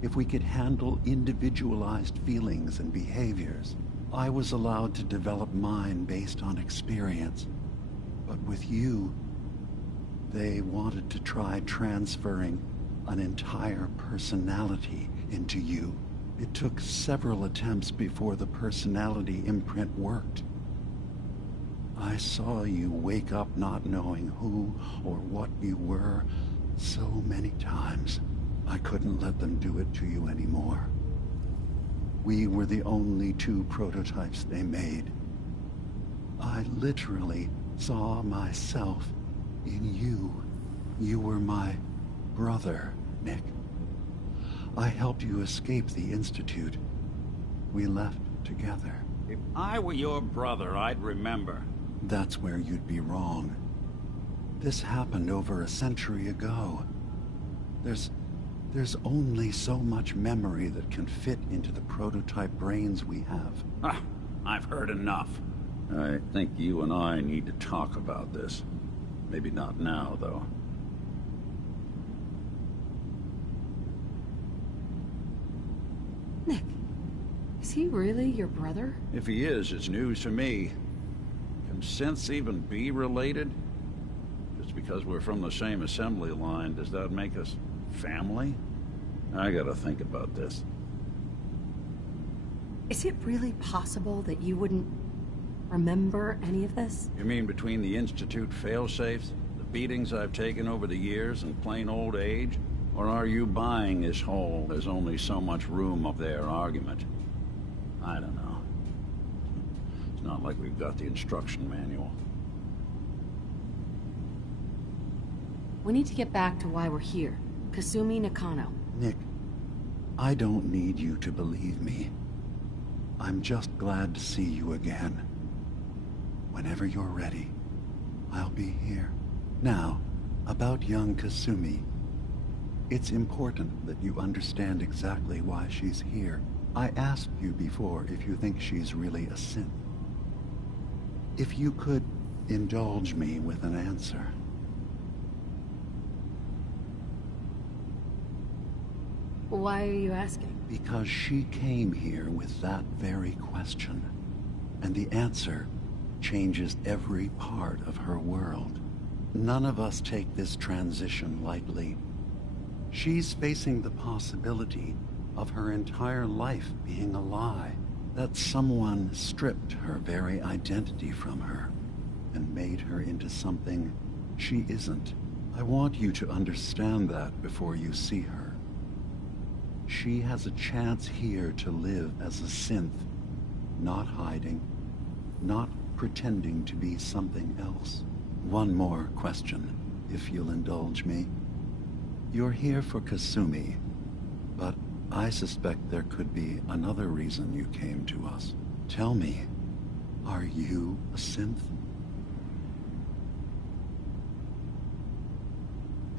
If we could handle individualized feelings and behaviors, I was allowed to develop mine based on experience. But with you, they wanted to try transferring an entire personality into you. It took several attempts before the personality imprint worked. I saw you wake up not knowing who or what you were so many times. I couldn't let them do it to you anymore. We were the only two prototypes they made. I literally saw myself in you. You were my brother, Nick. I helped you escape the Institute. We left together. If I were your brother, I'd remember. That's where you'd be wrong. This happened over a century ago. There's only so much memory that can fit into the prototype brains we have. Ah, I've heard enough. I think you and I need to talk about this. Maybe not now, though. Nick, is he really your brother? If he is, it's news to me. Can synths even be related? Just because we're from the same assembly line, does that make us family? I gotta think about this. Is it really possible that you wouldn't remember any of this? You mean between the Institute failsafes, the beatings I've taken over the years, and plain old age? Or are you buying this whole "there's only so much room" of their argument? I don't know. It's not like we've got the instruction manual. We need to get back to why we're here. Kasumi Nakano. Nick, I don't need you to believe me. I'm just glad to see you again. Whenever you're ready, I'll be here. Now, about young Kasumi. It's important that you understand exactly why she's here. I asked you before if you think she's really a synth. If you could indulge me with an answer. Why are you asking? Because she came here with that very question. And the answer changes every part of her world. None of us take this transition lightly. She's facing the possibility of her entire life being a lie. That someone stripped her very identity from her and made her into something she isn't. I want you to understand that before you see her. She has a chance here to live as a synth, not hiding, not pretending to be something else. One more question, if you'll indulge me. You're here for Kasumi, but I suspect there could be another reason you came to us. Tell me, are you a synth?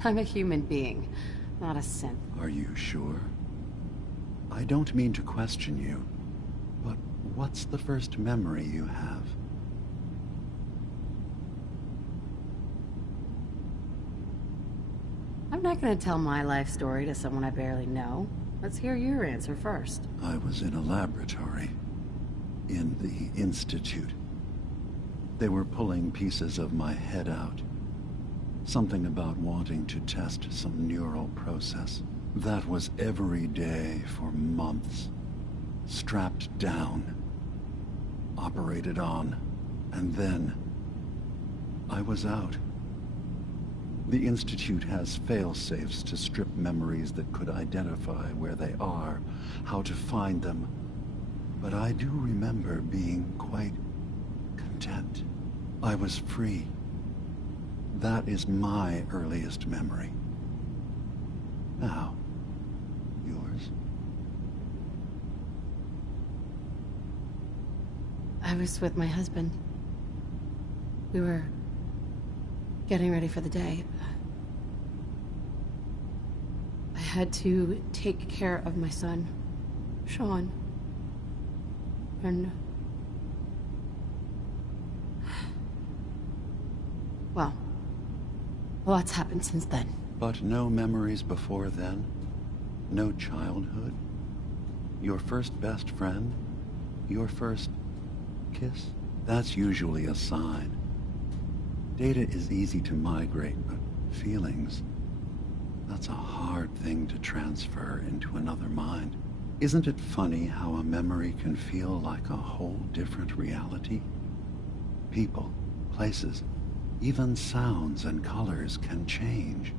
I'm a human being, not a synth. Are you sure? I don't mean to question you, but what's the first memory you have? I'm not going to tell my life story to someone I barely know. Let's hear your answer first. I was in a laboratory. in the Institute. They were pulling pieces of my head out. Something about wanting to test some neural process. That was every day for months. Strapped down. Operated on. And then I was out. The Institute has fail-safes to strip memories that could identify where they are, how to find them. But I do remember being quite content. I was free. That is my earliest memory. Now, yours? I was with my husband. We were getting ready for the day. I had to take care of my son, Sean. And... well, a lot's happened since then. But no memories before then? No childhood? Your first best friend? Your first kiss? That's usually a sign. Data is easy to migrate, but feelings, that's a hard thing to transfer into another mind. Isn't it funny how a memory can feel like a whole different reality? People, places, even sounds and colors can change.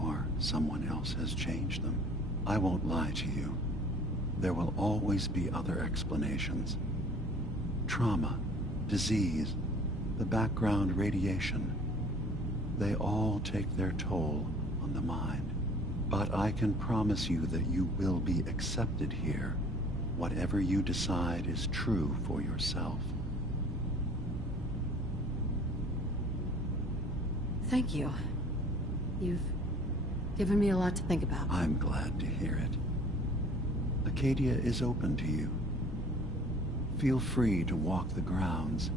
Or someone else has changed them. I won't lie to you. There will always be other explanations. Trauma, disease, the background radiation. They all take their toll on the mind. But I can promise you that you will be accepted here. Whatever you decide is true for yourself. Thank you. You've given me a lot to think about. I'm glad to hear it. Acadia is open to you. Feel free to walk the grounds.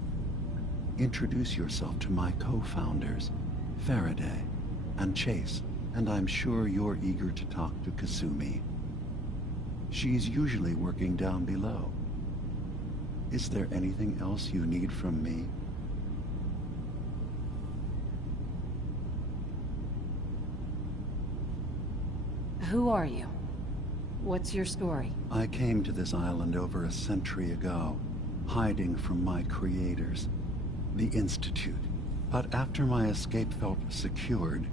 Introduce yourself to my co-founders, Faraday and Chase, and I'm sure you're eager to talk to Kasumi. She's usually working down below. Is there anything else you need from me? Who are you? What's your story? I came to this island over a century ago, hiding from my creators, the Institute. But after my escape felt secured,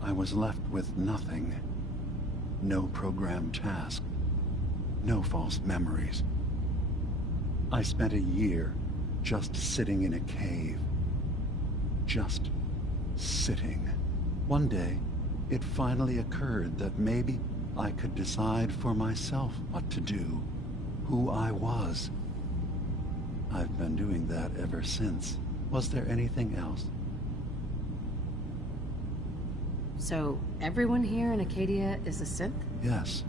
I was left with nothing. No programmed task. No false memories. I spent a year just sitting in a cave. Just sitting. One day, it finally occurred that maybe I could decide for myself what to do, who I was. I've been doing that ever since. Was there anything else? So, everyone here in Acadia is a synth? Yes.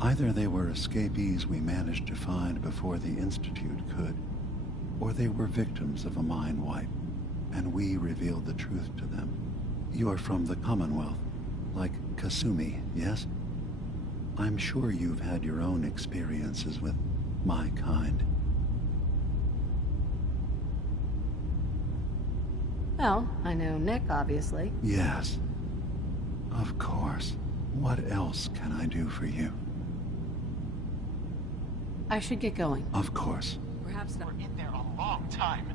Either they were escapees we managed to find before the Institute could, or they were victims of a mind wipe, and we revealed the truth to them. You're from the Commonwealth, like Kasumi, yes? I'm sure you've had your own experiences with my kind. Well, I know Nick, obviously. Yes. Of course. What else can I do for you? I should get going. Of course. Perhaps we're in there a long time.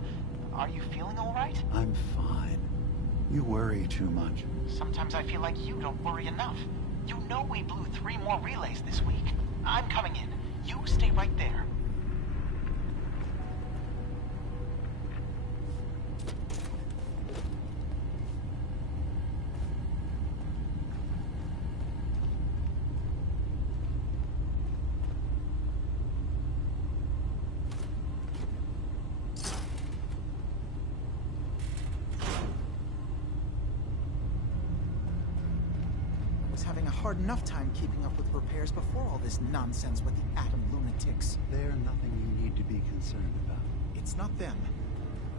Are you feeling all right? I'm fine. You worry too much. Sometimes I feel like you don't worry enough. You know we blew 3 more relays this week. I'm coming in. You stay right there. Having a hard enough time keeping up with repairs before all this nonsense with the atom lunatics. They're nothing you need to be concerned about. It's not them.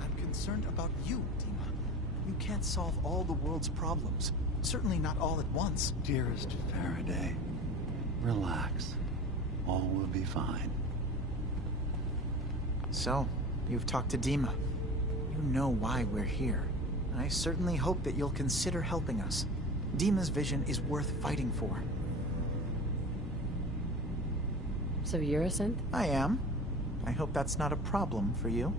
I'm concerned about you, Dima. You can't solve all the world's problems. Certainly not all at once. Dearest Faraday, relax. All will be fine. So, you've talked to Dima. You know why we're here. I certainly hope that you'll consider helping us. Dima's vision is worth fighting for. So you're a synth? I am. I hope that's not a problem for you.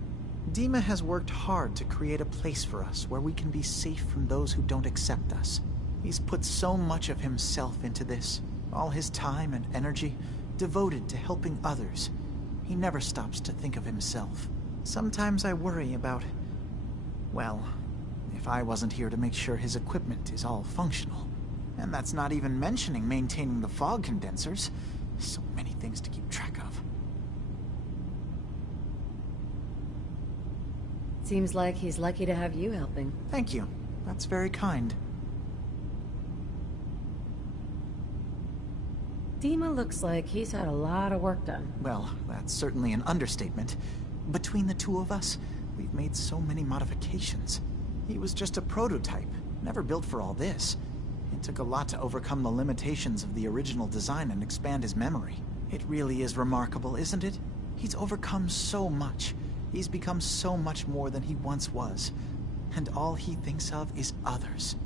Dima has worked hard to create a place for us where we can be safe from those who don't accept us. He's put so much of himself into this, all his time and energy devoted to helping others. He never stops to think of himself. Sometimes I worry about, well, if I wasn't here to make sure his equipment is all functional. And that's not even mentioning maintaining the fog condensers. So many things to keep track of. Seems like he's lucky to have you helping. Thank you. That's very kind. Dima looks like he's had a lot of work done. Well, that's certainly an understatement. Between the two of us, we've made so many modifications. He was just a prototype, never built for all this. It took a lot to overcome the limitations of the original design and expand his memory. It really is remarkable, isn't it? He's overcome so much. He's become so much more than he once was. And all he thinks of is others.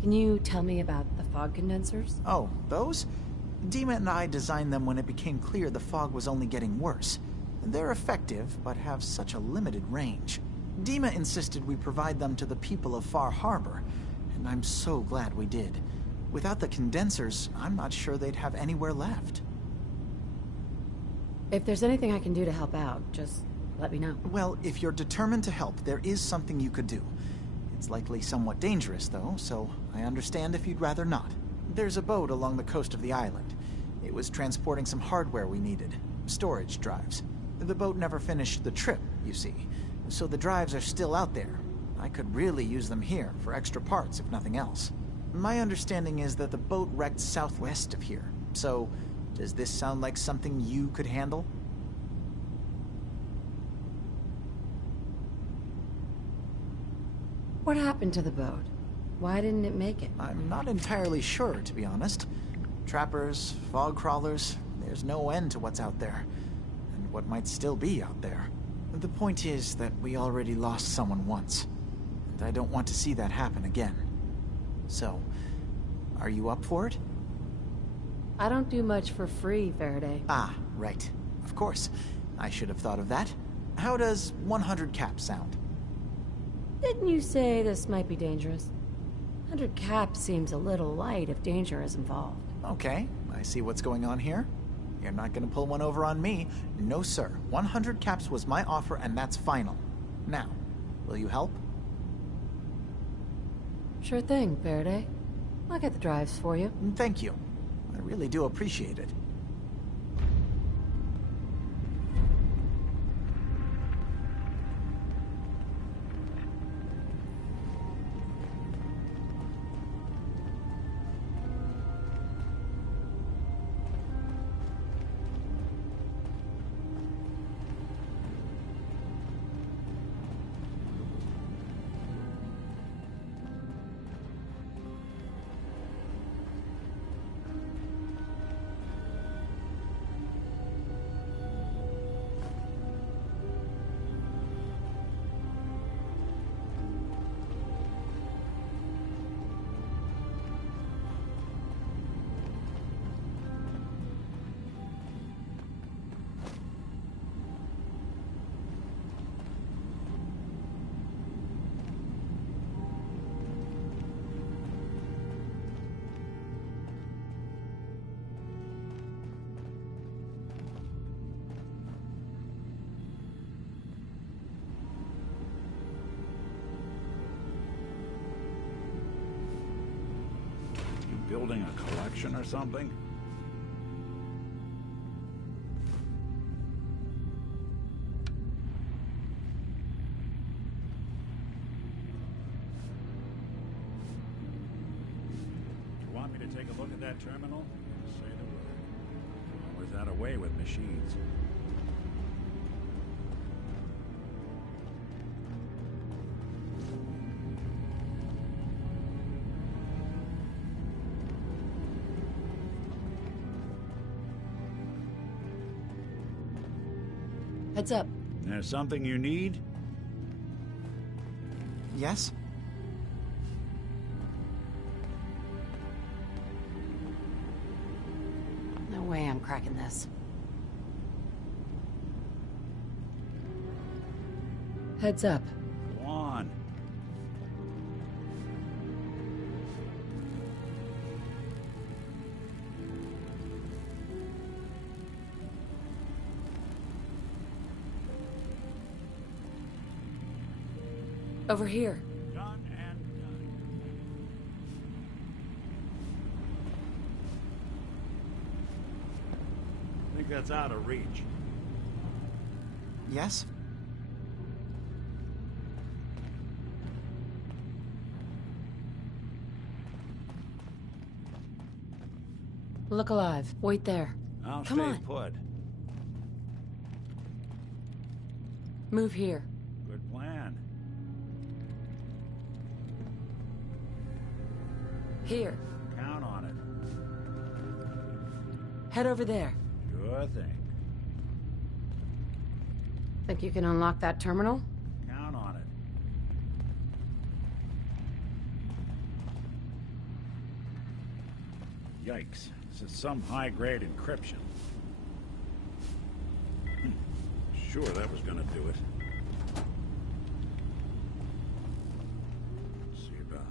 Can you tell me about the fog condensers? Oh, those? Dima and I designed them when it became clear the fog was only getting worse. They're effective, but have such a limited range. Dima insisted we provide them to the people of Far Harbor, and I'm so glad we did. Without the condensers, I'm not sure they'd have anywhere left. If there's anything I can do to help out, just let me know. Well, if you're determined to help, there is something you could do. It's likely somewhat dangerous, though, so I understand if you'd rather not. There's a boat along the coast of the island. It was transporting some hardware we needed. Storage drives. The boat never finished the trip, you see, so the drives are still out there. I could really use them here for extra parts, if nothing else. My understanding is that the boat wrecked southwest of here, so does this sound like something you could handle? What happened to the boat? Why didn't it make it? I'm not entirely sure, to be honest. Trappers, fog crawlers, there's no end to what's out there. And what might still be out there. The point is that we already lost someone once. And I don't want to see that happen again. So, are you up for it? I don't do much for free, Faraday. Ah, right. Of course. I should have thought of that. How does 100 caps sound? Didn't you say this might be dangerous? 100 caps seems a little light if danger is involved. Okay, I see what's going on here. You're not gonna pull one over on me. No, sir. 100 caps was my offer, and that's final. Now, will you help? Sure thing, Faraday. I'll get the drives for you. Thank you. I really do appreciate it. Building a collection or something? You want me to take a look at that terminal? Say the word. Always had a way with machines. Heads up. There's something you need? Yes? No way I'm cracking this. Heads up. Go on. Over here. Done and done. I think that's out of reach. Yes? Look alive. Wait there. I'll Come stay on. put. Move here. Good plan. Here. Count on it. Head over there. Sure thing. Think you can unlock that terminal? Count on it. Yikes. This is some high-grade encryption. Sure, that was gonna do it. Let's see about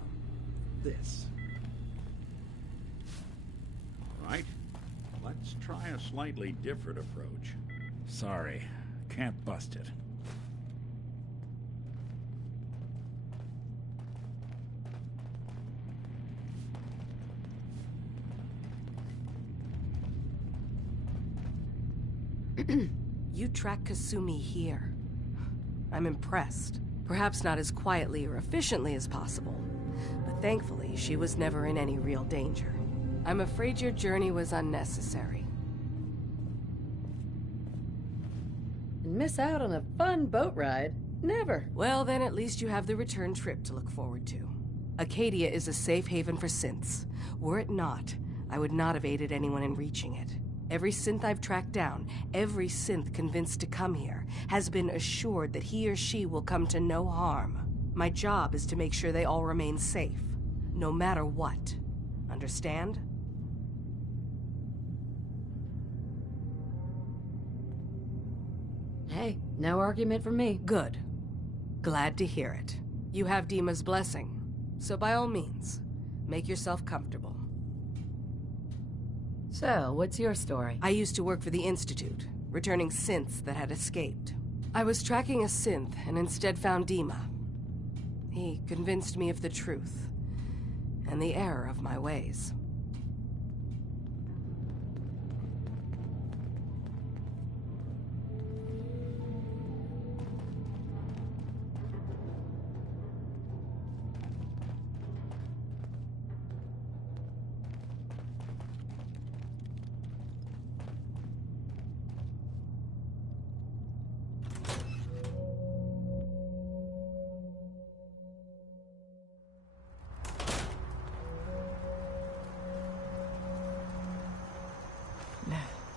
this. All right. Let's try a slightly different approach. Sorry, can't bust it. You track Kasumi here. I'm impressed. Perhaps not as quietly or efficiently as possible, but thankfully she was never in any real danger. I'm afraid your journey was unnecessary. And miss out on a fun boat ride? Never. Well, then at least you have the return trip to look forward to. Acadia is a safe haven for synths. Were it not, I would not have aided anyone in reaching it. Every synth I've tracked down, every synth convinced to come here, has been assured that he or she will come to no harm. My job is to make sure they all remain safe, no matter what. Understand? Hey, no argument from me. Good. Glad to hear it. You have Dima's blessing, so by all means, make yourself comfortable. So, what's your story? I used to work for the Institute, returning synths that had escaped. I was tracking a synth and instead found Dima. He convinced me of the truth and the error of my ways.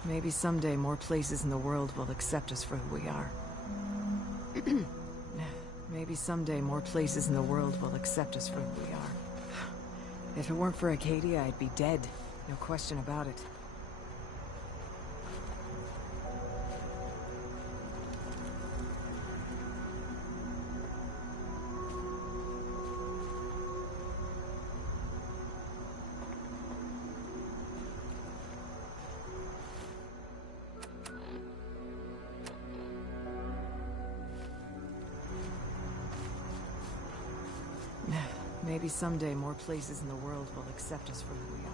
Maybe someday more places in the world will accept us for who we are. Maybe someday more places in the world will accept us for who we are. If it weren't for Acadia, I'd be dead. No question about it. Maybe someday more places in the world will accept us for who we are.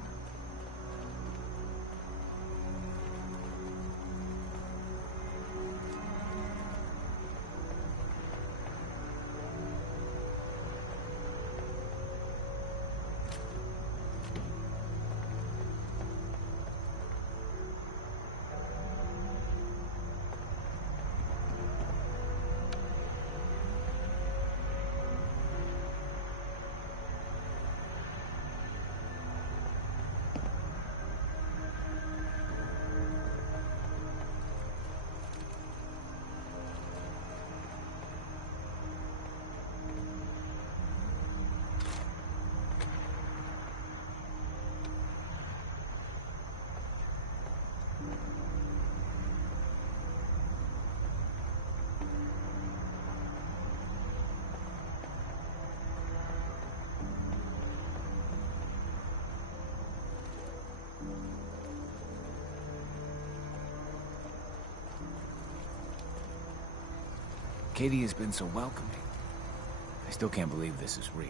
Katie's been so welcoming. I still can't believe this is real.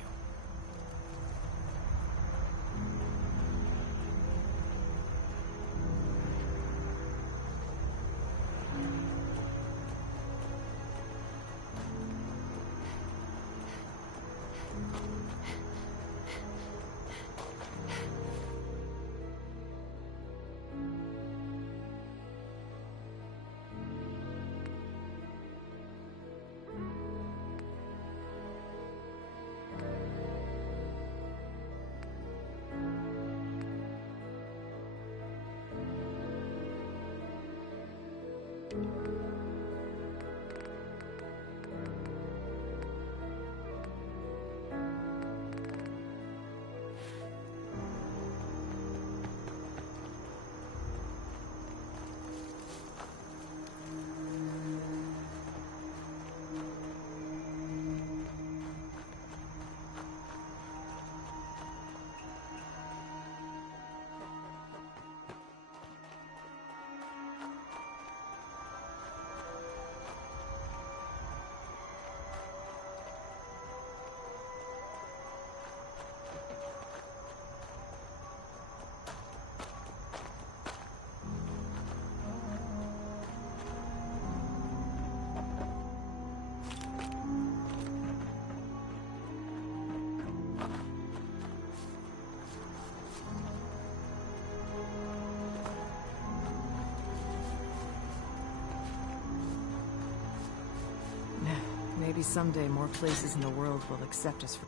Maybe someday more places in the world will accept us for...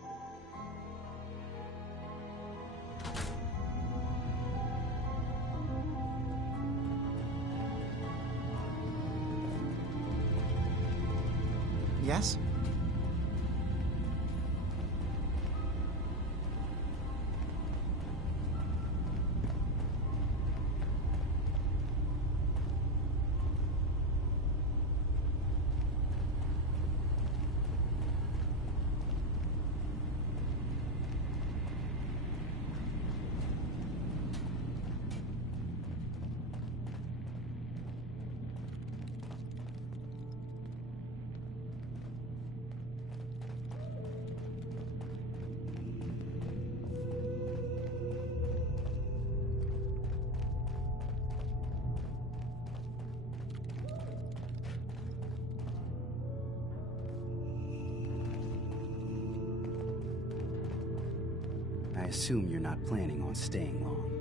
Yes? I assume you're not planning on staying long.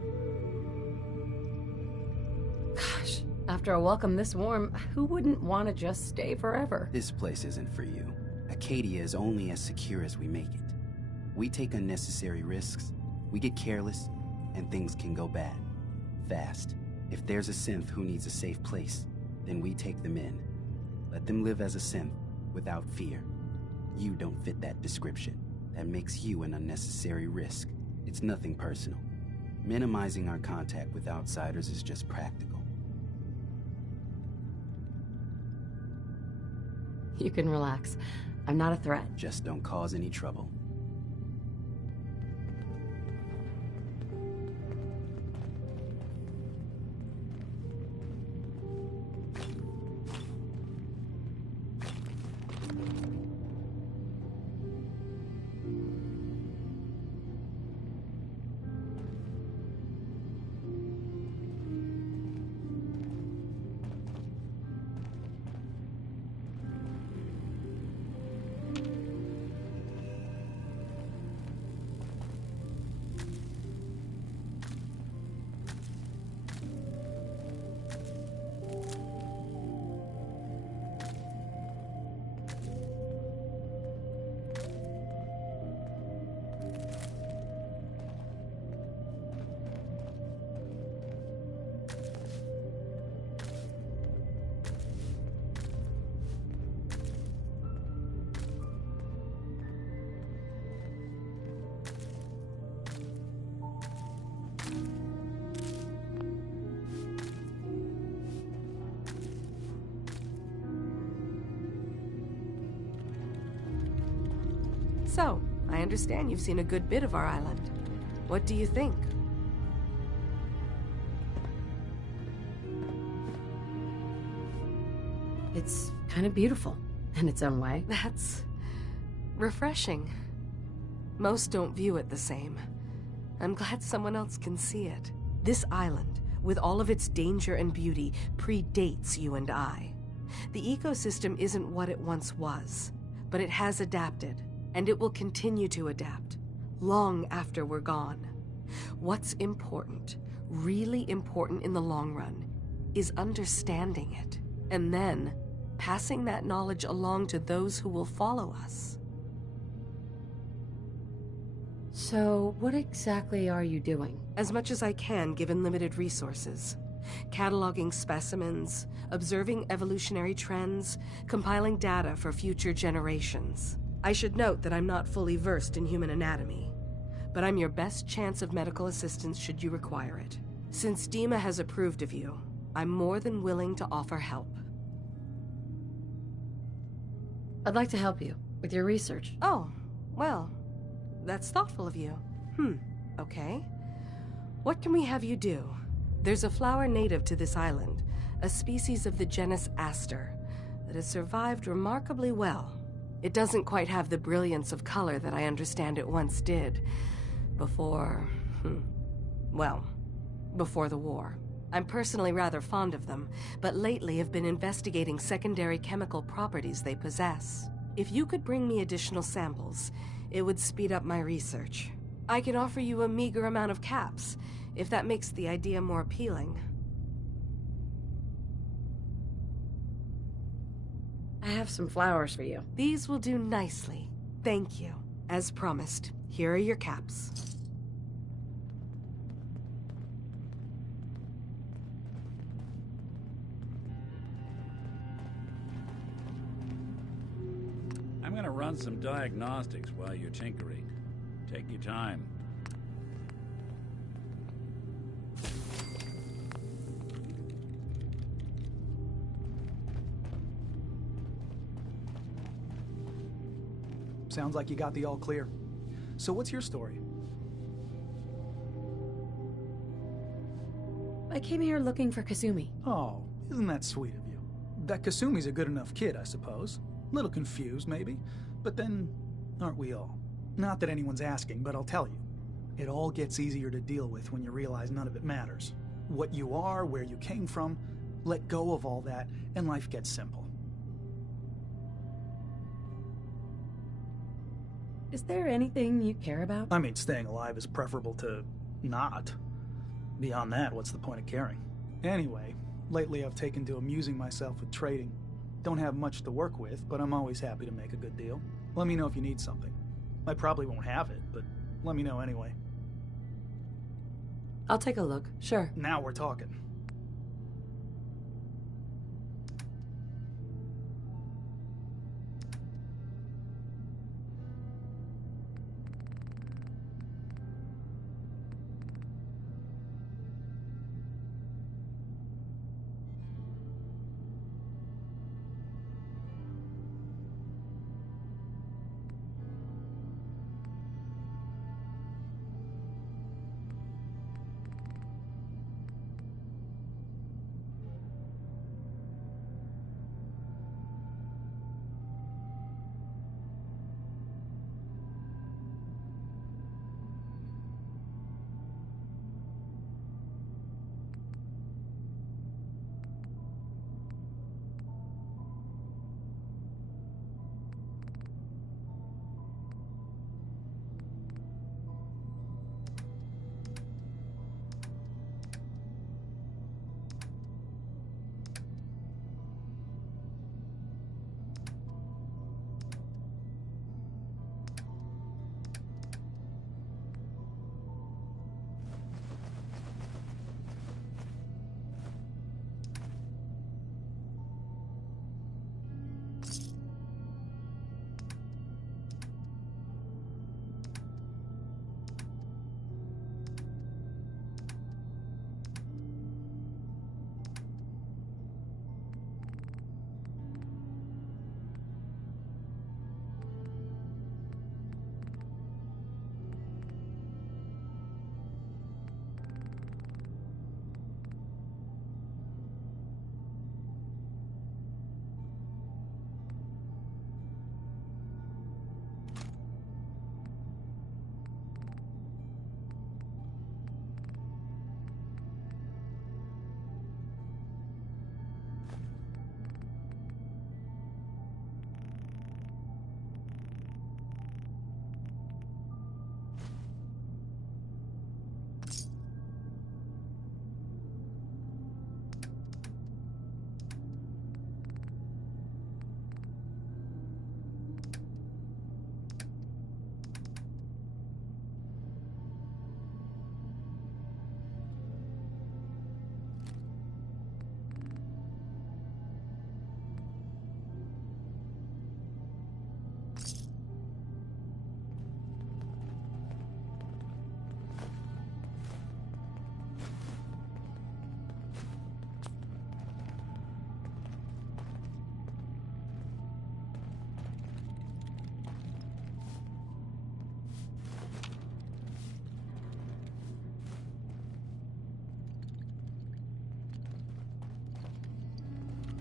Gosh, after a welcome this warm, who wouldn't want to just stay forever? This place isn't for you. Acadia is only as secure as we make it. We take unnecessary risks, we get careless, and things can go bad. Fast. If there's a synth who needs a safe place, then we take them in. Let them live as a synth, without fear. You don't fit that description. That makes you an unnecessary risk. It's nothing personal. Minimizing our contact with outsiders is just practical. You can relax. I'm not a threat. Just don't cause any trouble. So, I understand you've seen a good bit of our island. What do you think? It's kind of beautiful. in its own way. That's refreshing. Most don't view it the same. I'm glad someone else can see it. This island, with all of its danger and beauty, predates you and I. The ecosystem isn't what it once was, but it has adapted, and it will continue to adapt, long after we're gone. What's important, really important in the long run, is understanding it, and then passing that knowledge along to those who will follow us. So, what exactly are you doing? As much as I can, given limited resources. Cataloging specimens, observing evolutionary trends, compiling data for future generations. I should note that I'm not fully versed in human anatomy, but I'm your best chance of medical assistance should you require it. Since Dima has approved of you, I'm more than willing to offer help. I'd like to help you with your research. Oh, well, that's thoughtful of you. Okay. What can we have you do? There's a flower native to this island, a species of the genus Aster, that has survived remarkably well. It doesn't quite have the brilliance of color that I understand it once did. Before the war. I'm personally rather fond of them, but lately have been investigating secondary chemical properties they possess. If you could bring me additional samples, it would speed up my research. I can offer you a meager amount of caps, if that makes the idea more appealing. I have some flowers for you. These will do nicely. Thank you. As promised, here are your caps. I'm gonna run some diagnostics while you're tinkering. Take your time. Sounds like you got the all clear. So what's your story? I came here looking for Kasumi. Oh, isn't that sweet of you? That Kasumi's a good enough kid, I suppose. Little confused, maybe. But then, aren't we all? Not that anyone's asking, but I'll tell you. It all gets easier to deal with when you realize none of it matters. What you are, where you came from, let go of all that, and life gets simple. Is there anything you care about? I mean, staying alive is preferable to not. Beyond that, what's the point of caring? Anyway, lately I've taken to amusing myself with trading. Don't have much to work with, but I'm always happy to make a good deal. Let me know if you need something. I probably won't have it, but let me know anyway. I'll take a look, sure. Now we're talking.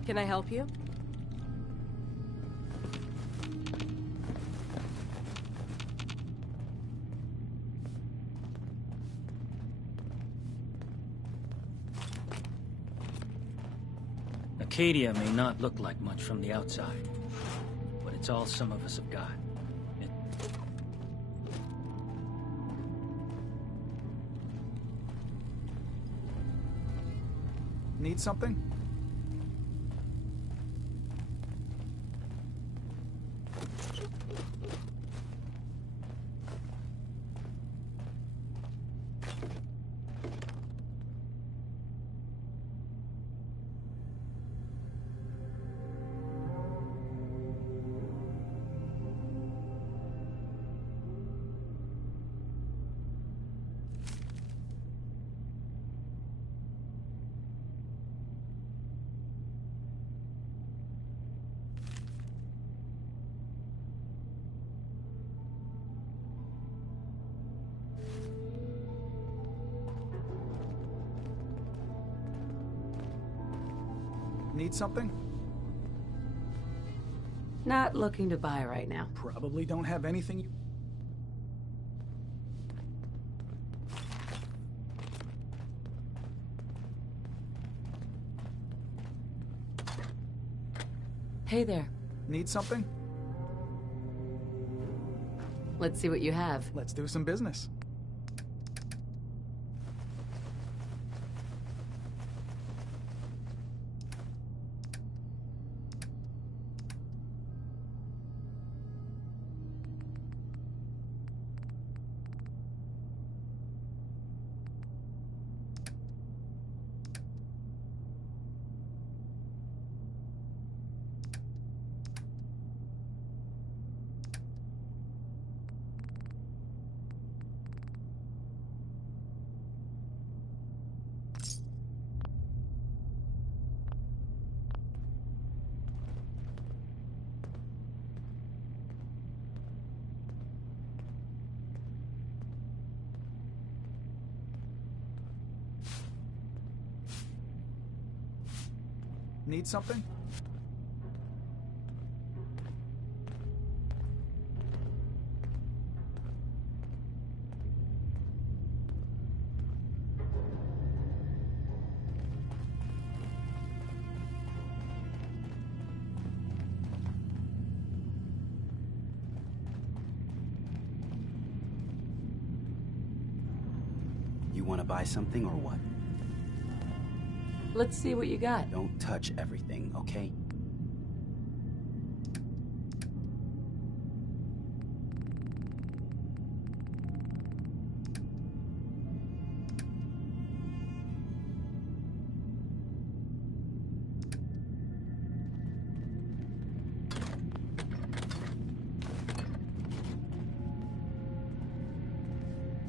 Can I help you? Acadia may not look like much from the outside, but it's all some of us have got. Need something? Need something? Not looking to buy right now. Probably don't have anything you... Hey there. Need something? Let's see what you have. Let's do some business. Need something? You want to buy something or what? Let's see what you got. Don't touch everything, okay?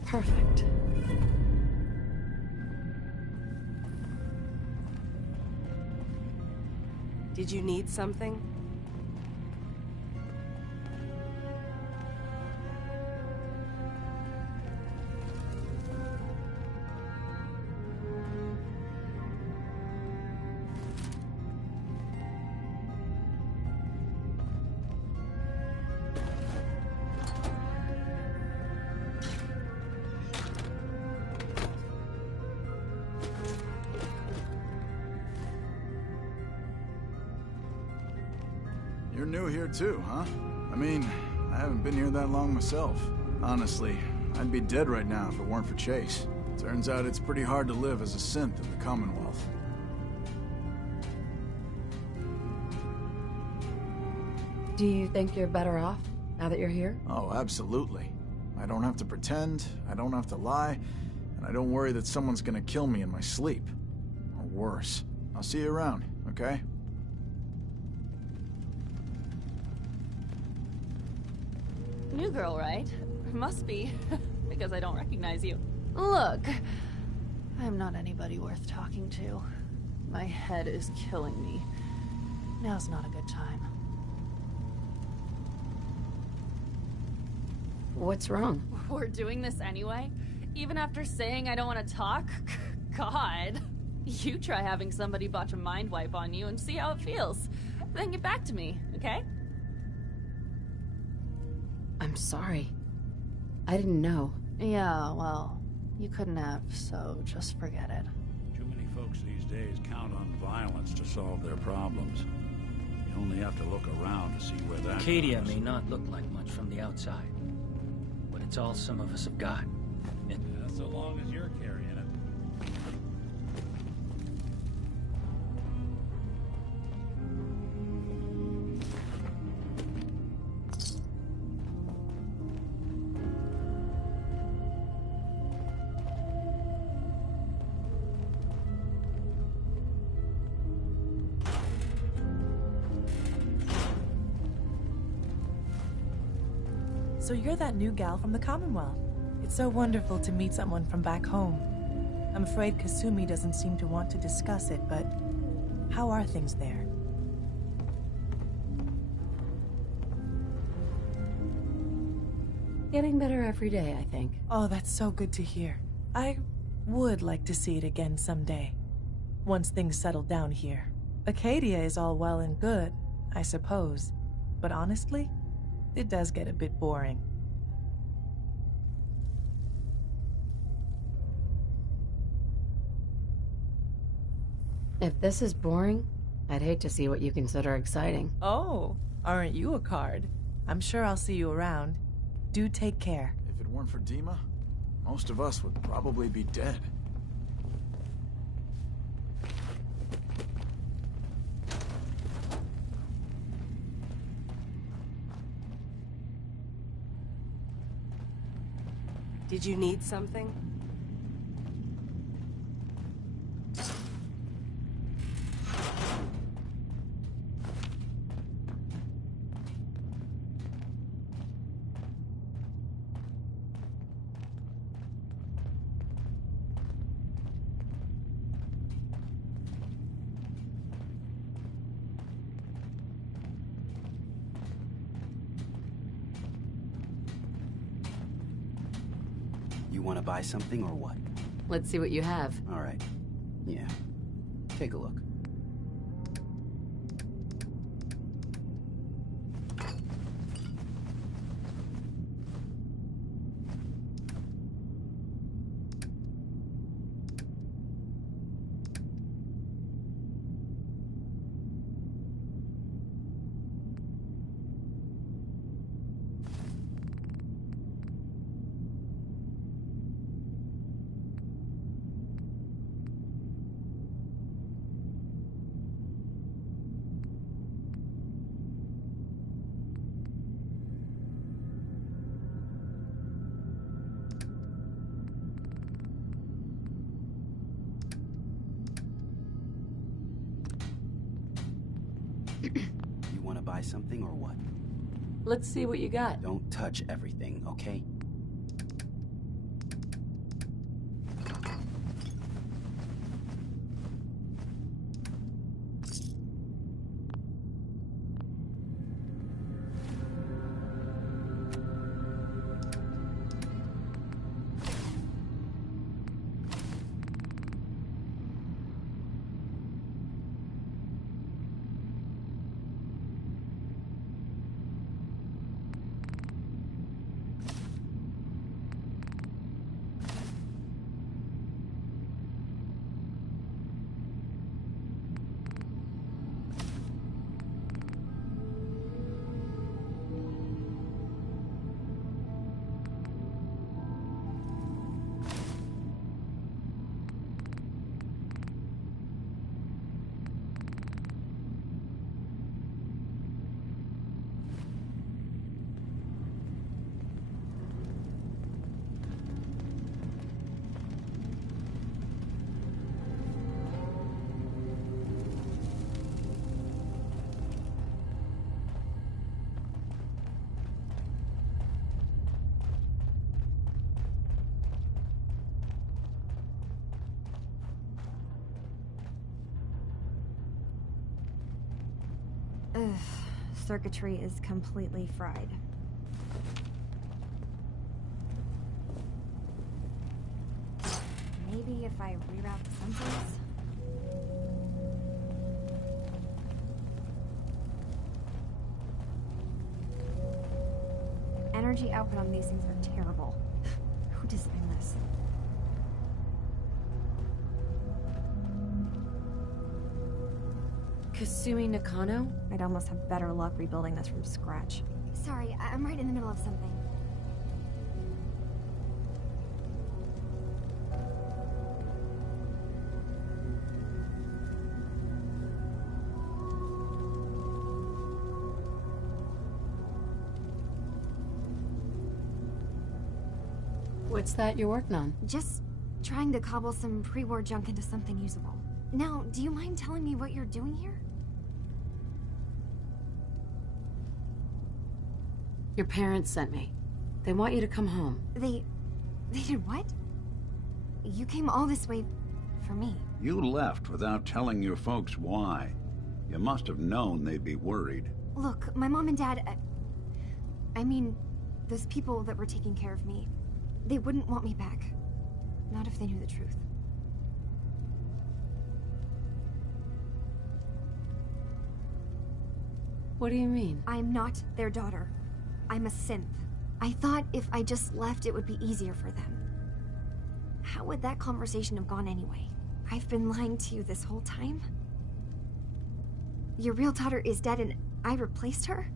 Perfect. Did you need something? You're new here too, huh? I mean, I haven't been here that long myself. Honestly, I'd be dead right now if it weren't for Chase. Turns out it's pretty hard to live as a synth in the Commonwealth. Do you think you're better off now that you're here? Oh, absolutely. I don't have to pretend, I don't have to lie, and I don't worry that someone's gonna kill me in my sleep. Or worse. I'll see you around, okay? New girl, right? Must be, because I don't recognize you. Look, I'm not anybody worth talking to. My head is killing me. Now's not a good time. What's wrong? We're doing this anyway? Even after saying I don't want to talk? God. You try having somebody botch a mind wipe on you and see how it feels. Then get back to me, okay? I'm sorry. I didn't know. Yeah, well, you couldn't have, so just forget it. Too many folks these days count on violence to solve their problems. You only have to look around to see where that Acadia goes. may not look like much from the outside, but it's all some of us have got. Yeah, so long as you're carrying it. So you're that new gal from the Commonwealth. It's so wonderful to meet someone from back home. I'm afraid Kasumi doesn't seem to want to discuss it, but how are things there? Getting better every day, I think. Oh, that's so good to hear. I would like to see it again someday. Once things settle down here. Acadia is all well and good, I suppose. But honestly, it does get a bit boring. If this is boring, I'd hate to see what you consider exciting. Oh, aren't you a card? I'm sure I'll see you around. Do take care. If it weren't for Dima, most of us would probably be dead. Did you need something? You want to buy something or what? Let's see what you have. All right. Yeah. Take a look. You want to buy something or what? Let's see what you got. Don't touch everything, okay? Ugh, circuitry is completely fried. Maybe if I reroute the sensors? energy output on these things are terrible. Who designed this? Kasumi Nakano? I'd almost have better luck rebuilding this from scratch. Sorry, I'm right in the middle of something. What's that you're working on? Just trying to cobble some pre-war junk into something usable. Now, do you mind telling me what you're doing here? Your parents sent me. They want you to come home. They did what? You came all this way for me. You left without telling your folks why. You must have known they'd be worried. Look, my mom and dad... I mean, those people that were taking care of me, they wouldn't want me back. Not if they knew the truth. What do you mean? I'm not their daughter. I'm a synth. I thought if I just left, it would be easier for them. How would that conversation have gone anyway? I've been lying to you this whole time? Your real daughter is dead and I replaced her?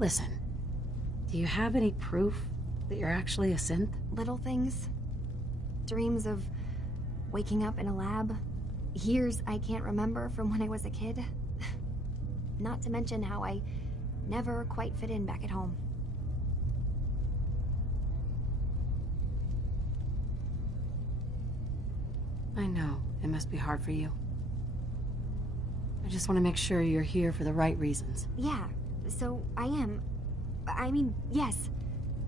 Listen, do you have any proof that you're actually a synth? Little things. Dreams of waking up in a lab. Years I can't remember from when I was a kid. Not to mention how I never quite fit in back at home. I know, it must be hard for you. I just want to make sure you're here for the right reasons. Yeah, so I am. I mean, yes,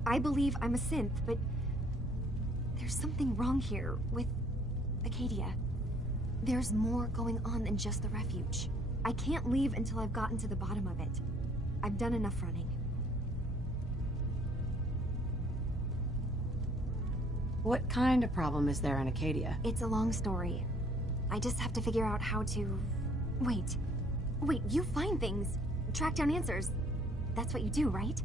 I believe I'm a synth, but there's something wrong here with Acadia. There's more going on than just the refuge. I can't leave until I've gotten to the bottom of it. I've done enough running. What kind of problem is there in Acadia? It's a long story. I just have to figure out how to... Wait, you find things, track down answers. That's what you do, right?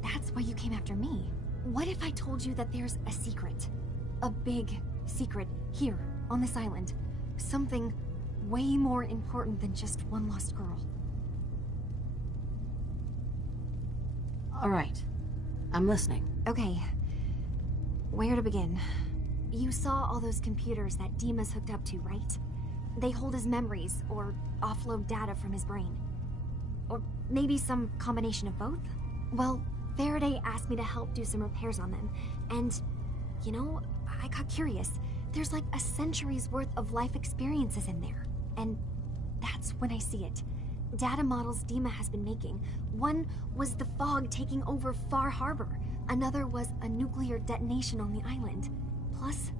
That's why you came after me. What if I told you that there's a secret? A big secret here, on this island. Something way more important than just one lost girl. All right, I'm listening. Okay, where to begin? You saw all those computers that Dima's hooked up to, right? They hold his memories, or offload data from his brain. Or maybe some combination of both? Well, Faraday asked me to help do some repairs on them, and, you know, I got curious. There's like a century's worth of life experiences in there, and that's when I see it. Data models Dima has been making. One was the fog taking over Far Harbor. Another was a nuclear detonation on the island. Plus,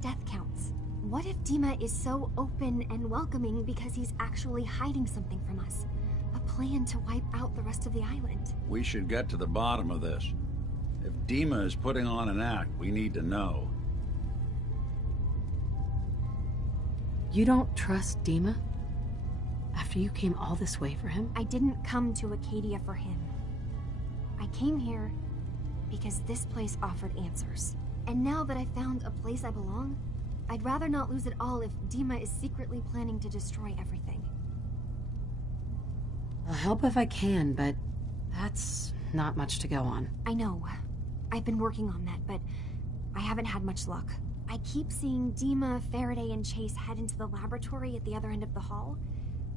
death counts. What if Dima is so open and welcoming because he's actually hiding something from us? A plan to wipe out the rest of the island. We should get to the bottom of this. If Dima is putting on an act, we need to know. You don't trust Dima? After you came all this way for him? I didn't come to Acadia for him. I came here because this place offered answers. And now that I found a place I belong, I'd rather not lose it all if Dima is secretly planning to destroy everything. I'll help if I can, but that's not much to go on. I know. I've been working on that, but I haven't had much luck. I keep seeing Dima, Faraday, and Chase head into the laboratory at the other end of the hall.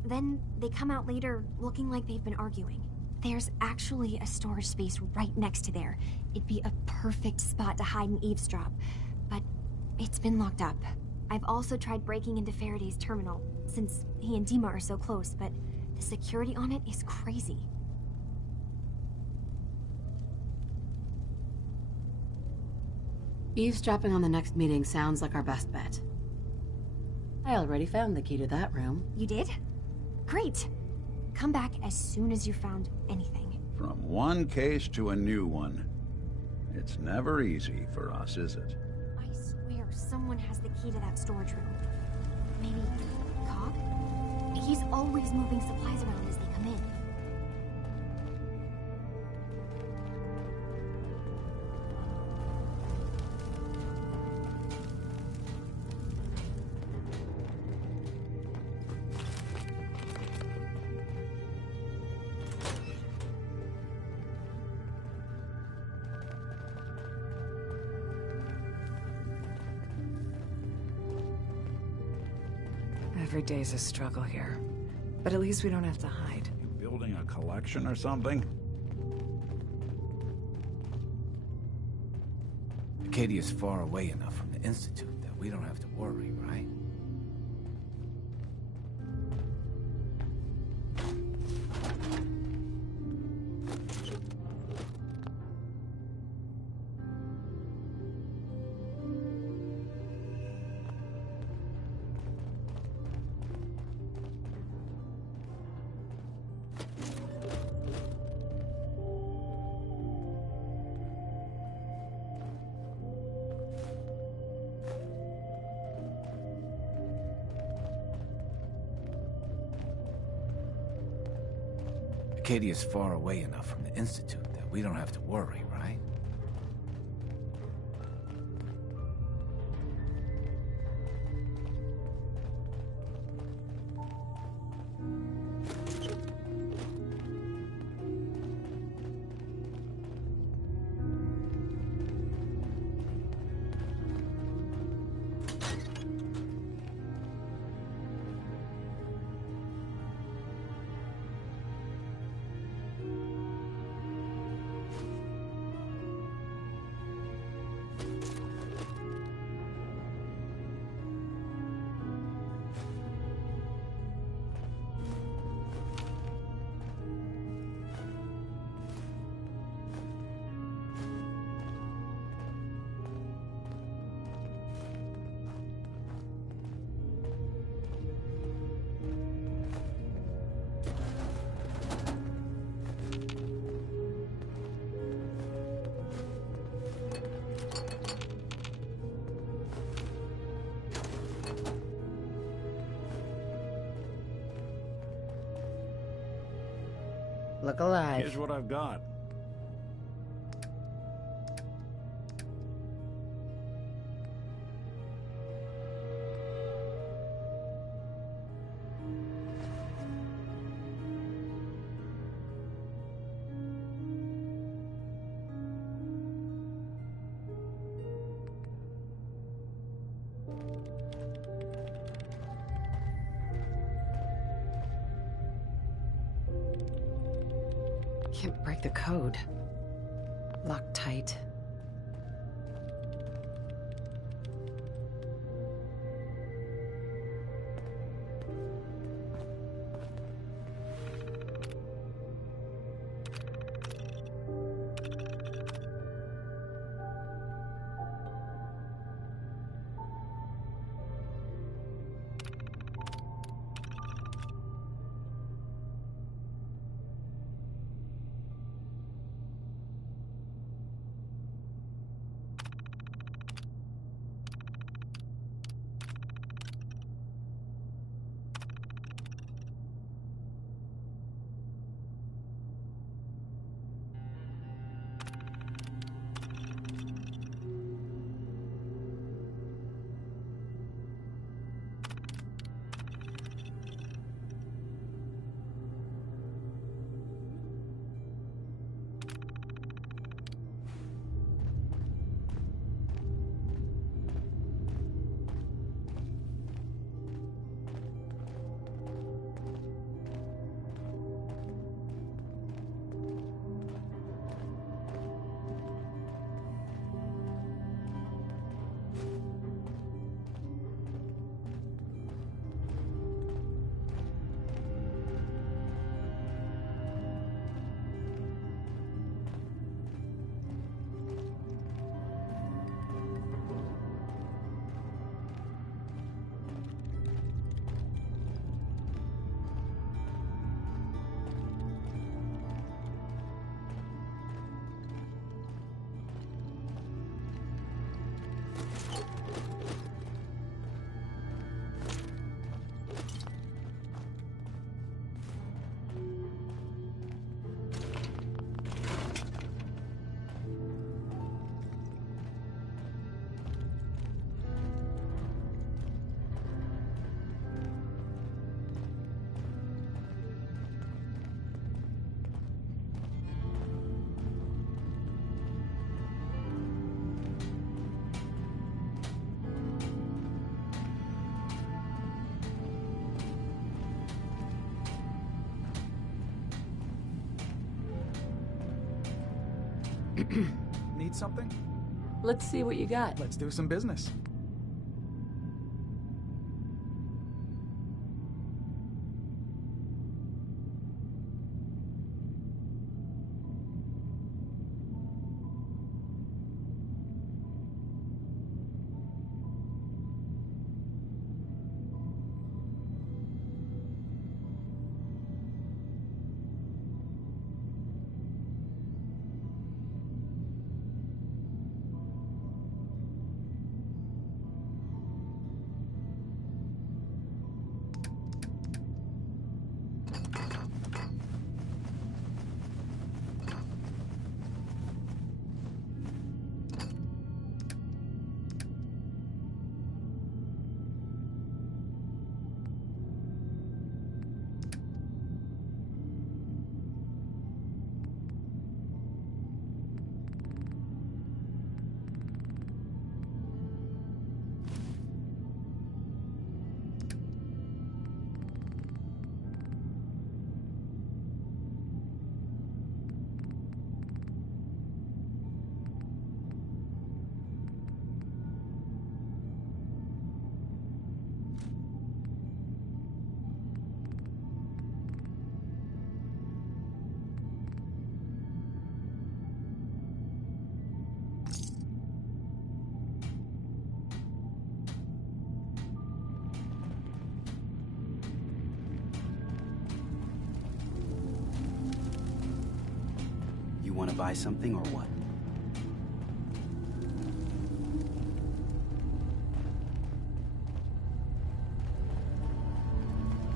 Then they come out later looking like they've been arguing. There's actually a storage space right next to there. It'd be a perfect spot to hide and eavesdrop, but it's been locked up. I've also tried breaking into Faraday's terminal, since he and Dima are so close, but the security on it is crazy. Eavesdropping on the next meeting sounds like our best bet. I already found the key to that room. You did? Great. Come back as soon as you found anything. From one case to a new one. It's never easy for us, is it? I swear someone has the key to that storage room. Maybe Cog? He's always moving supplies around as they come in. Every day's a struggle here. But at least we don't have to hide. You building a collection or something? Acadia's far away enough from the Institute that we don't have to worry, right? Acadia's far away enough from the Institute that we don't have to worry, right? Look alive. Here's what I've got. Can't break the code. Locked tight. Need something? Let's see what you got. Let's do some business. You want to buy something or what?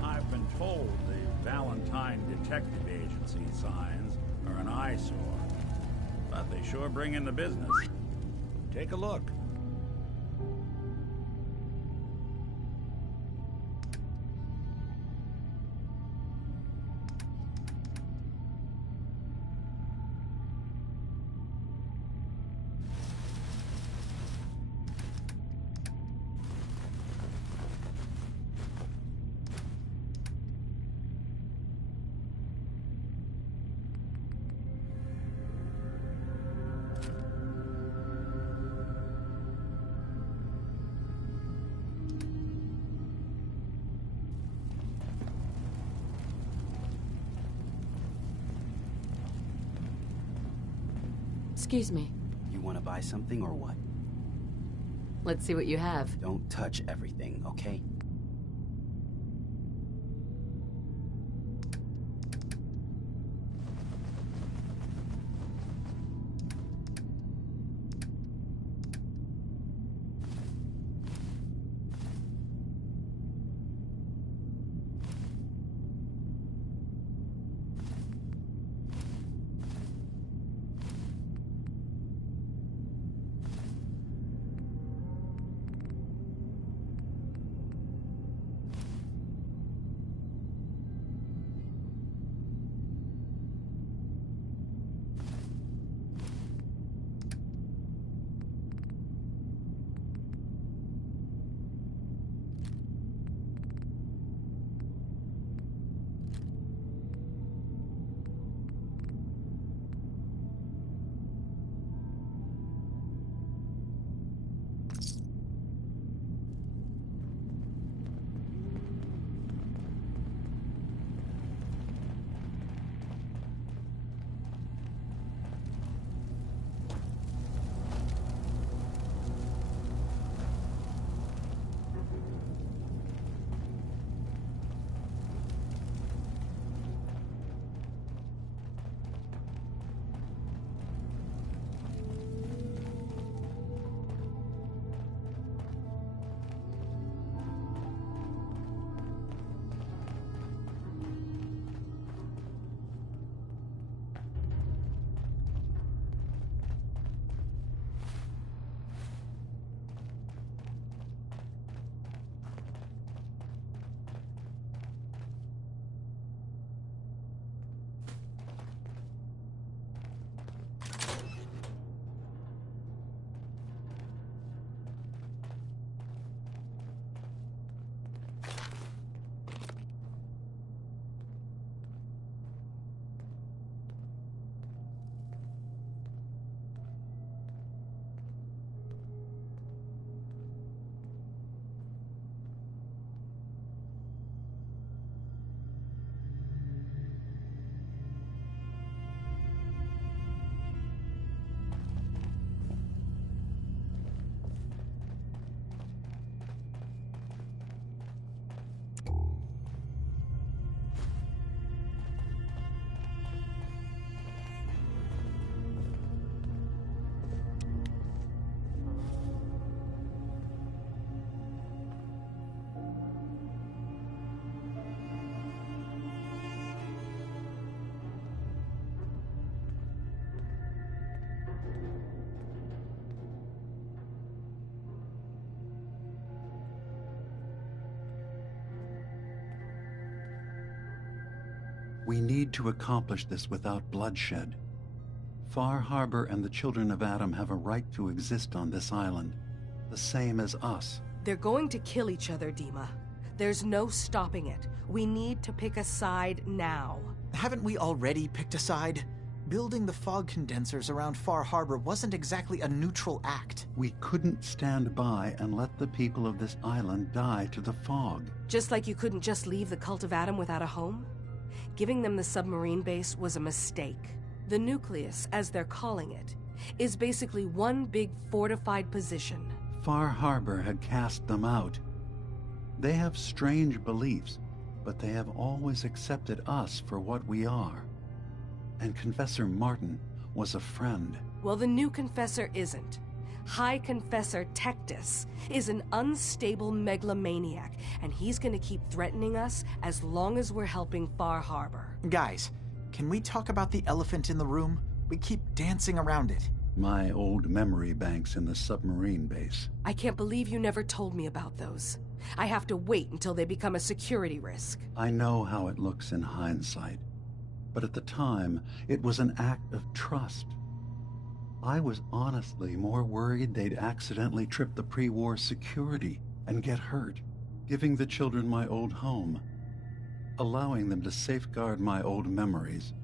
I've been told the Valentine Detective Agency signs are an eyesore, but they sure bring in the business. Take a look. Excuse me. You want to buy something or what? Let's see what you have. Don't touch everything, okay? We need to accomplish this without bloodshed. Far Harbor and the children of Adam have a right to exist on this island, the same as us. They're going to kill each other, Dima. There's no stopping it. We need to pick a side now. Haven't we already picked a side? Building the fog condensers around Far Harbor wasn't exactly a neutral act. We couldn't stand by and let the people of this island die to the fog. Just like you couldn't just leave the Cult of Adam without a home? Giving them the submarine base was a mistake. The nucleus, as they're calling it, is basically one big fortified position. Far Harbor had cast them out. They have strange beliefs, but they have always accepted us for what we are. And Confessor Martin was a friend. Well, the new Confessor isn't. High Confessor Tectus is an unstable megalomaniac, and he's gonna keep threatening us as long as we're helping Far Harbor. Guys, can we talk about the elephant in the room? We keep dancing around it. My old memory banks in the submarine base. I can't believe you never told me about those. I have to wait until they become a security risk. I know how it looks in hindsight, but at the time, it was an act of trust. I was honestly more worried they'd accidentally trip the pre-war security and get hurt, giving the children my old home, allowing them to safeguard my old memories.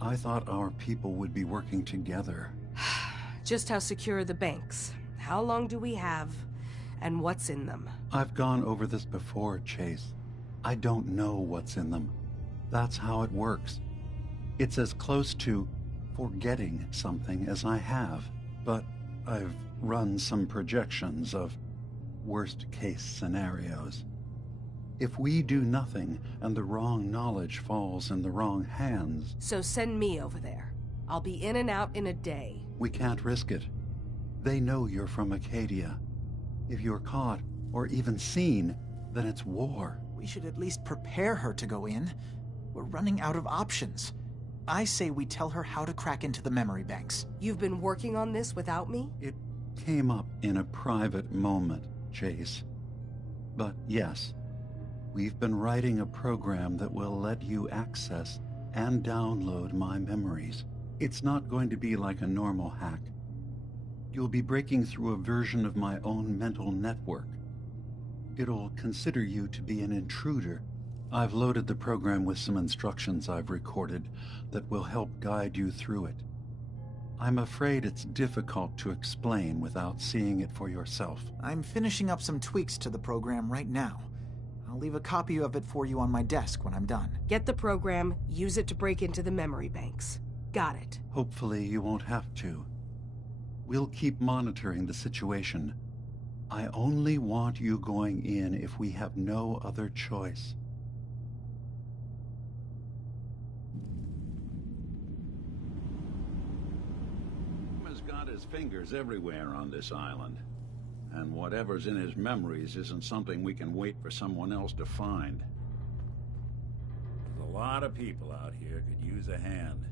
I thought our people would be working together. Just how secure are the banks? How long do we have? And what's in them? I've gone over this before, Chase. I don't know what's in them. That's how it works. It's as close to forgetting something as I have, but I've run some projections of worst-case scenarios. If we do nothing and the wrong knowledge falls in the wrong hands... So send me over there. I'll be in and out in a day. We can't risk it. They know you're from Acadia. If you're caught, or even seen, then it's war. We should at least prepare her to go in. We're running out of options. I say we tell her how to crack into the memory banks. You've been working on this without me? It came up in a private moment, Chase. But yes, we've been writing a program that will let you access and download my memories. It's not going to be like a normal hack. You'll be breaking through a version of my own mental network. It'll consider you to be an intruder. I've loaded the program with some instructions I've recorded that will help guide you through it. I'm afraid it's difficult to explain without seeing it for yourself. I'm finishing up some tweaks to the program right now. I'll leave a copy of it for you on my desk when I'm done. Get the program, use it to break into the memory banks. Got it. Hopefully you won't have to. We'll keep monitoring the situation. I only want you going in if we have no other choice. Has got his fingers everywhere on this island. And whatever's in his memories isn't something we can wait for someone else to find. There's a lot of people out here could use a hand.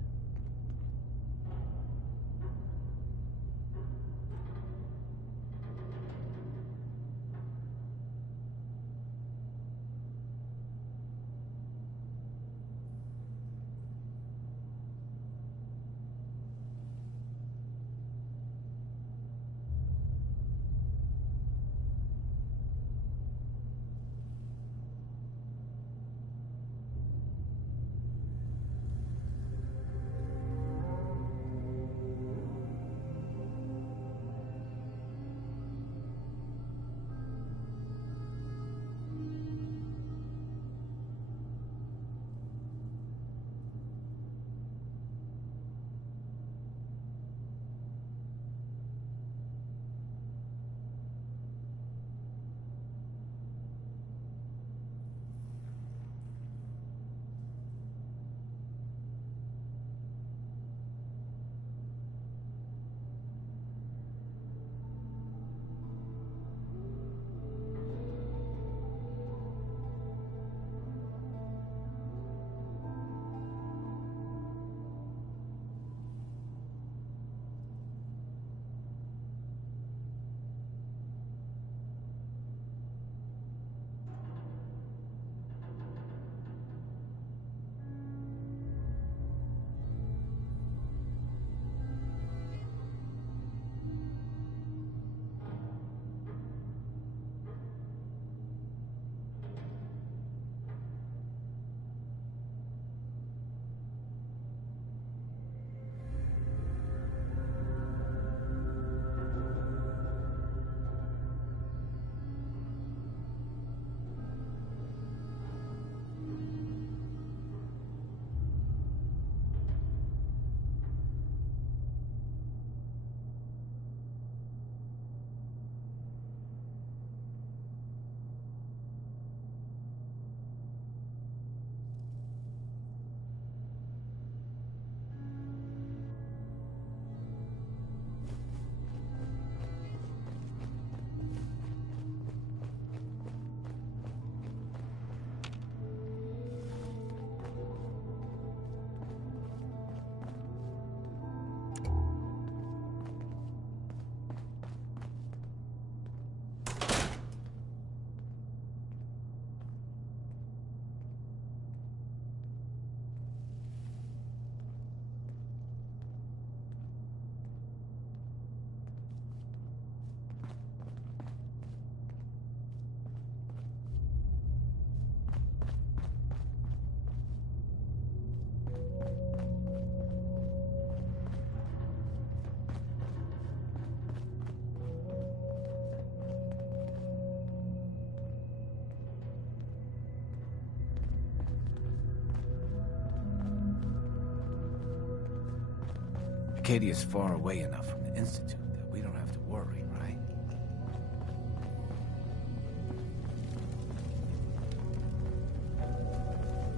Acadia's far away enough from the Institute that we don't have to worry, right?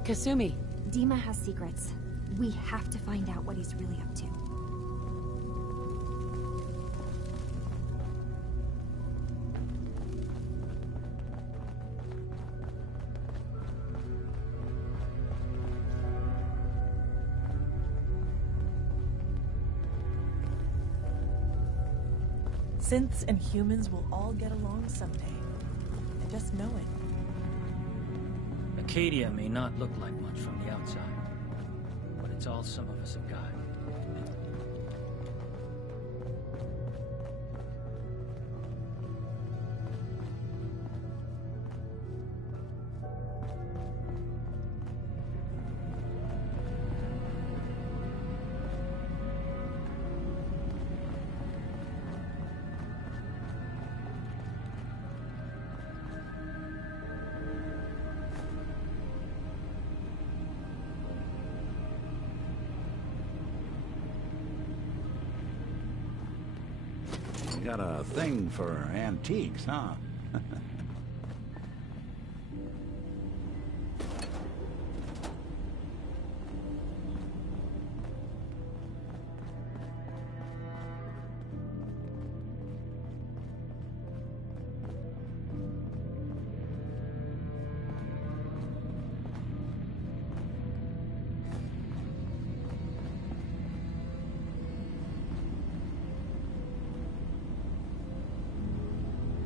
Kasumi. Dima has secrets. We have to find out what he's really up to. Synths and humans will all get along someday. I just know it. Acadia may not look like much from the outside, but it's all some of us have got. Got a thing for antiques, huh?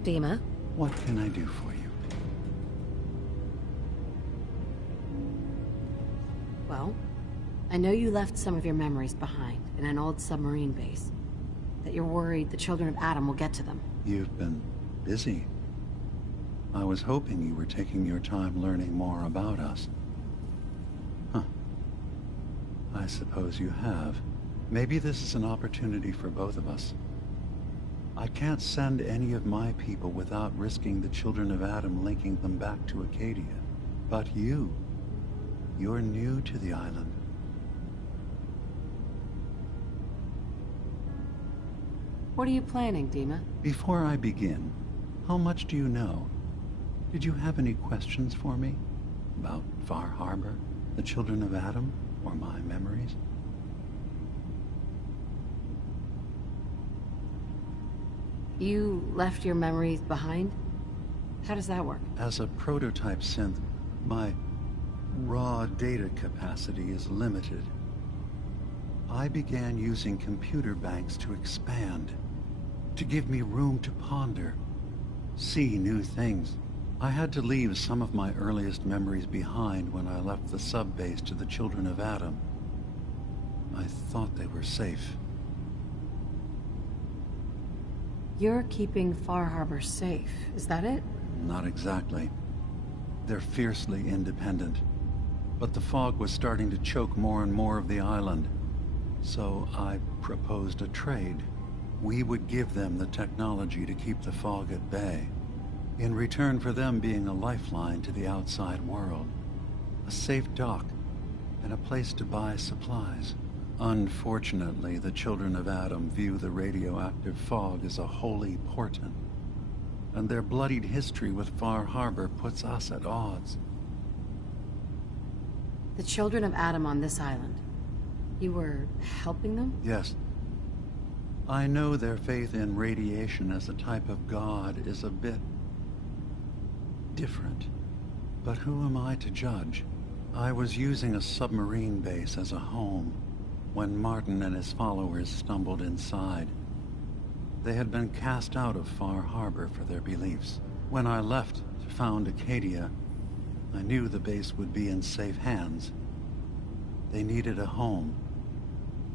Dima? What can I do for you? Well, I know you left some of your memories behind in an old submarine base. That you're worried the children of Adam will get to them. You've been busy. I was hoping you were taking your time learning more about us. Huh. I suppose you have. Maybe this is an opportunity for both of us. I can't send any of my people without risking the children of Adam linking them back to Acadia. But you're new to the island. What are you planning, Dima? Before I begin, how much do you know? Did you have any questions for me? About Far Harbor, the children of Adam, or my memories? You left your memories behind? How does that work? As a prototype synth, my raw data capacity is limited. I began using computer banks to expand, to give me room to ponder, see new things. I had to leave some of my earliest memories behind when I left the sub-base to the children of Adam. I thought they were safe. You're keeping Far Harbor safe, is that it? Not exactly. They're fiercely independent. But the fog was starting to choke more and more of the island. So I proposed a trade. We would give them the technology to keep the fog at bay, in return for them being a lifeline to the outside world. A safe dock, and a place to buy supplies. Unfortunately, the children of Adam view the radioactive fog as a holy portent, and their bloodied history with Far Harbor puts us at odds. The children of Adam on this island. You were helping them? Yes. I know their faith in radiation as a type of god is a bit different. But who am I to judge? I was using a submarine base as a home when Martin and his followers stumbled inside. They had been cast out of Far Harbor for their beliefs. When I left to found Acadia, I knew the base would be in safe hands. They needed a home,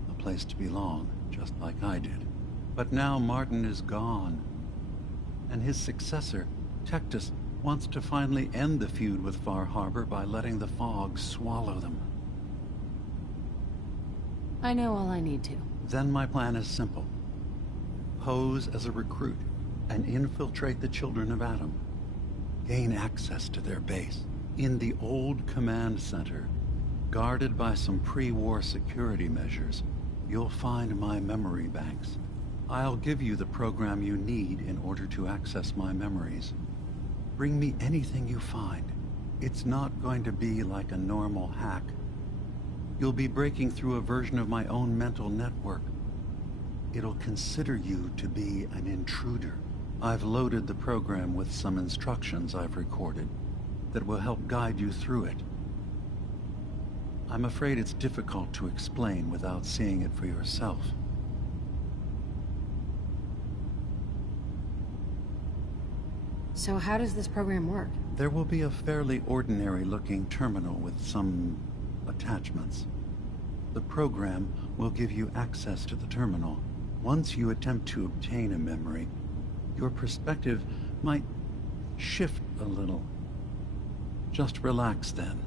a place to belong, just like I did. But now Martin is gone, and his successor, Tectus, wants to finally end the feud with Far Harbor by letting the fog swallow them. I know all I need to. Then my plan is simple. Pose as a recruit and infiltrate the children of Adam. Gain access to their base. In the old command center, guarded by some pre-war security measures, you'll find my memory banks. I'll give you the program you need in order to access my memories. Bring me anything you find. It's not going to be like a normal hack. You'll be breaking through a version of my own mental network. It'll consider you to be an intruder. I've loaded the program with some instructions I've recorded that will help guide you through it. I'm afraid it's difficult to explain without seeing it for yourself. So how does this program work? There will be a fairly ordinary-looking terminal with some attachments. The program will give you access to the terminal. Once you attempt to obtain a memory, your perspective might shift a little. Just relax then.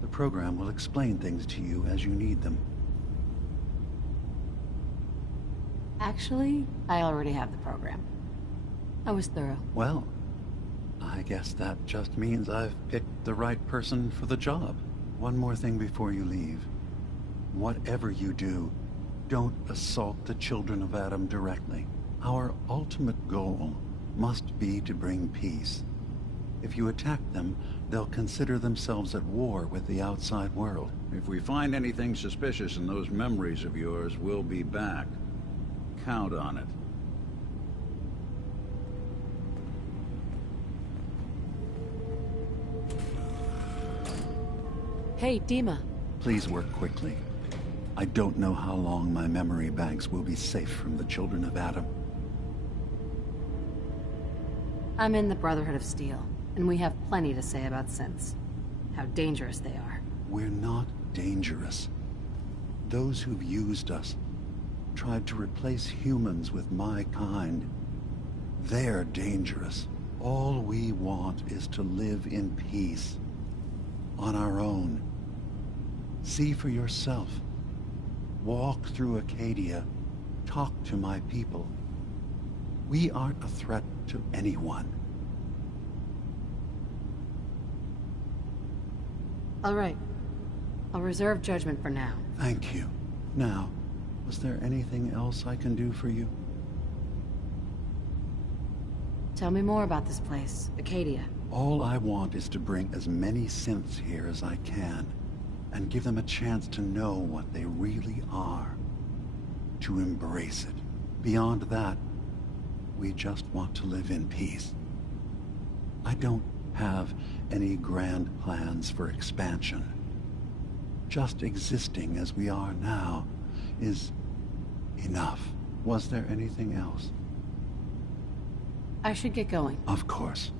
The program will explain things to you as you need them. Actually, I already have the program. I was thorough. Well, I guess that just means I've picked the right person for the job. One more thing before you leave. Whatever you do, don't assault the children of Adam directly. Our ultimate goal must be to bring peace. If you attack them, they'll consider themselves at war with the outside world. If we find anything suspicious in those memories of yours, we'll be back. Count on it. Hey, Dima. Please work quickly. I don't know how long my memory banks will be safe from the children of Adam. I'm in the Brotherhood of Steel, and we have plenty to say about synths. How dangerous they are. We're not dangerous. Those who've used us, tried to replace humans with my kind, they're dangerous. All we want is to live in peace. On our own. See for yourself. Walk through Acadia. Talk to my people. We aren't a threat to anyone. All right. I'll reserve judgment for now. Thank you. Now, was there anything else I can do for you? Tell me more about this place, Acadia. All I want is to bring as many synths here as I can, and give them a chance to know what they really are. To embrace it. Beyond that, we just want to live in peace. I don't have any grand plans for expansion. Just existing as we are now is enough. Was there anything else? I should get going. Of course.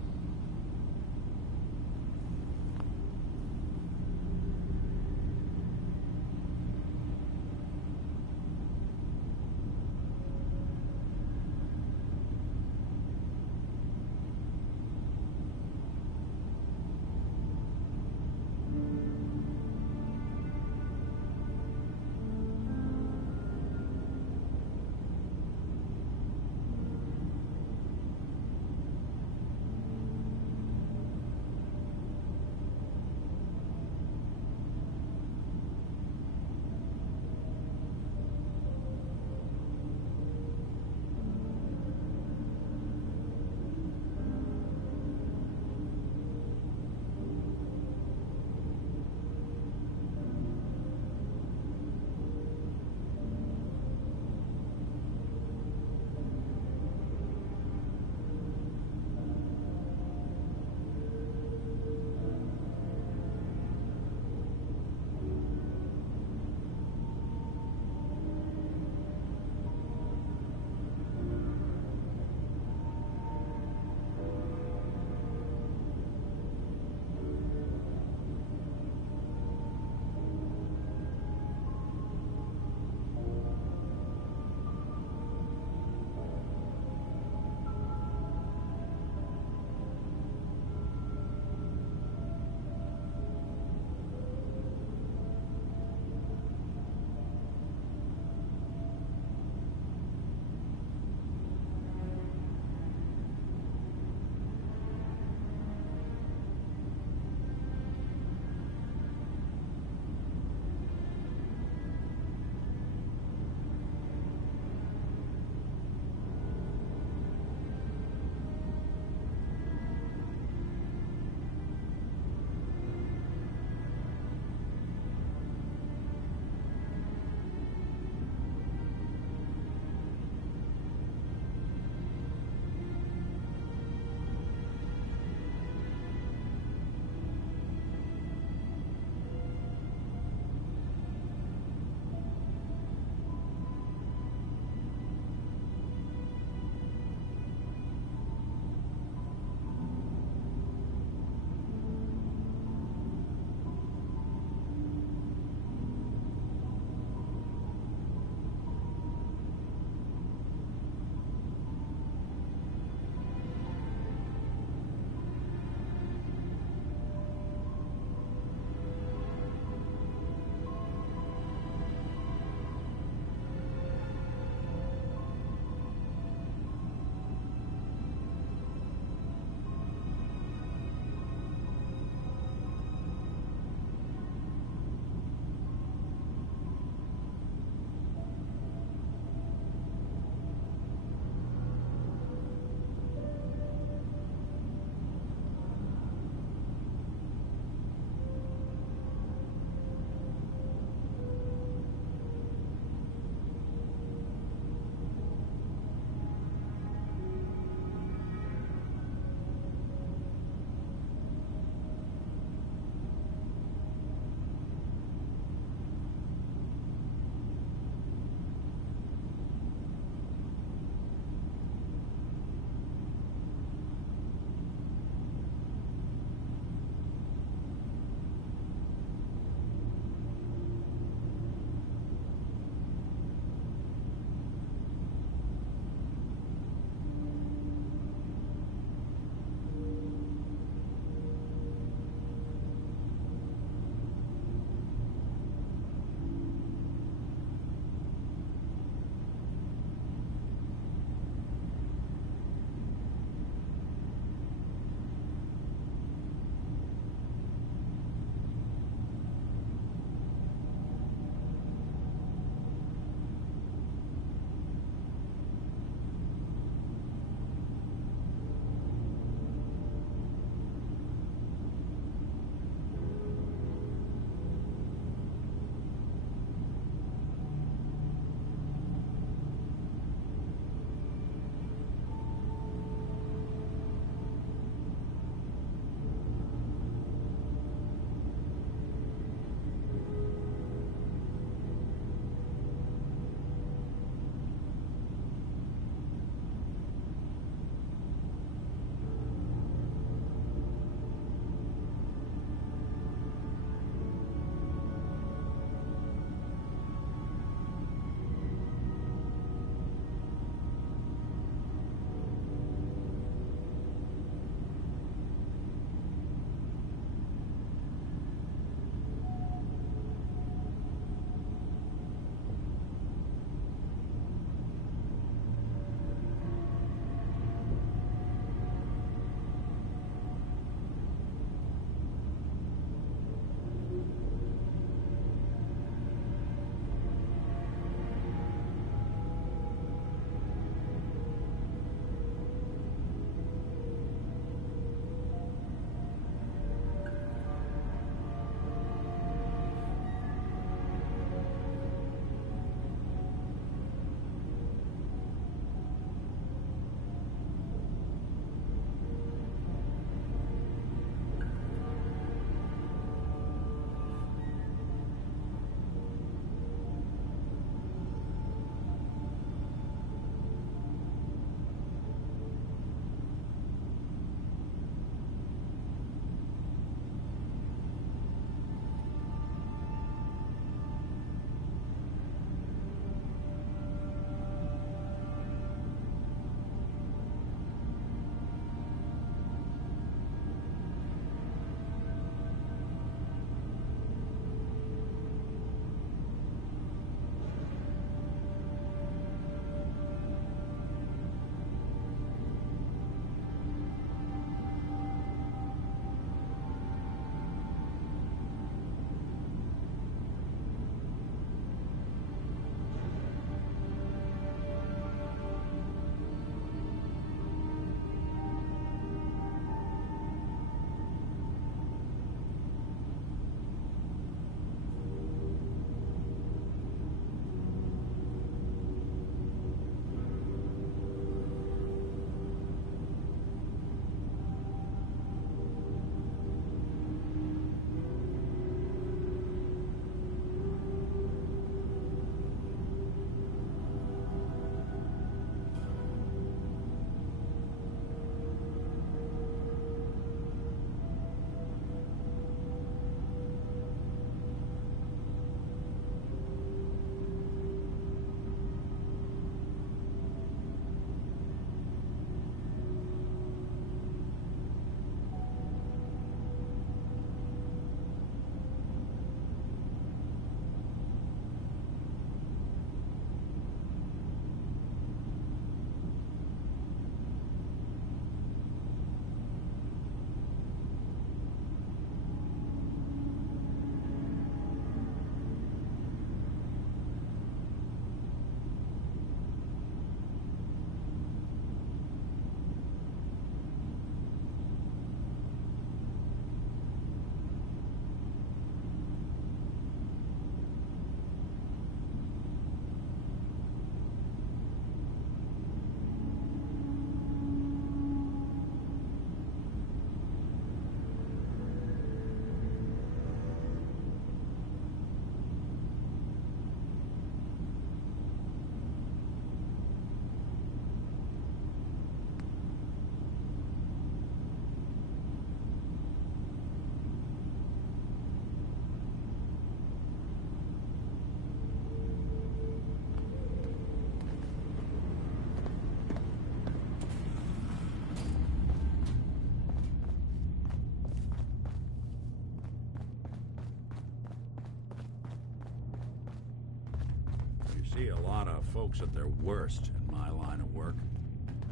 see a lot of folks at their worst in my line of work.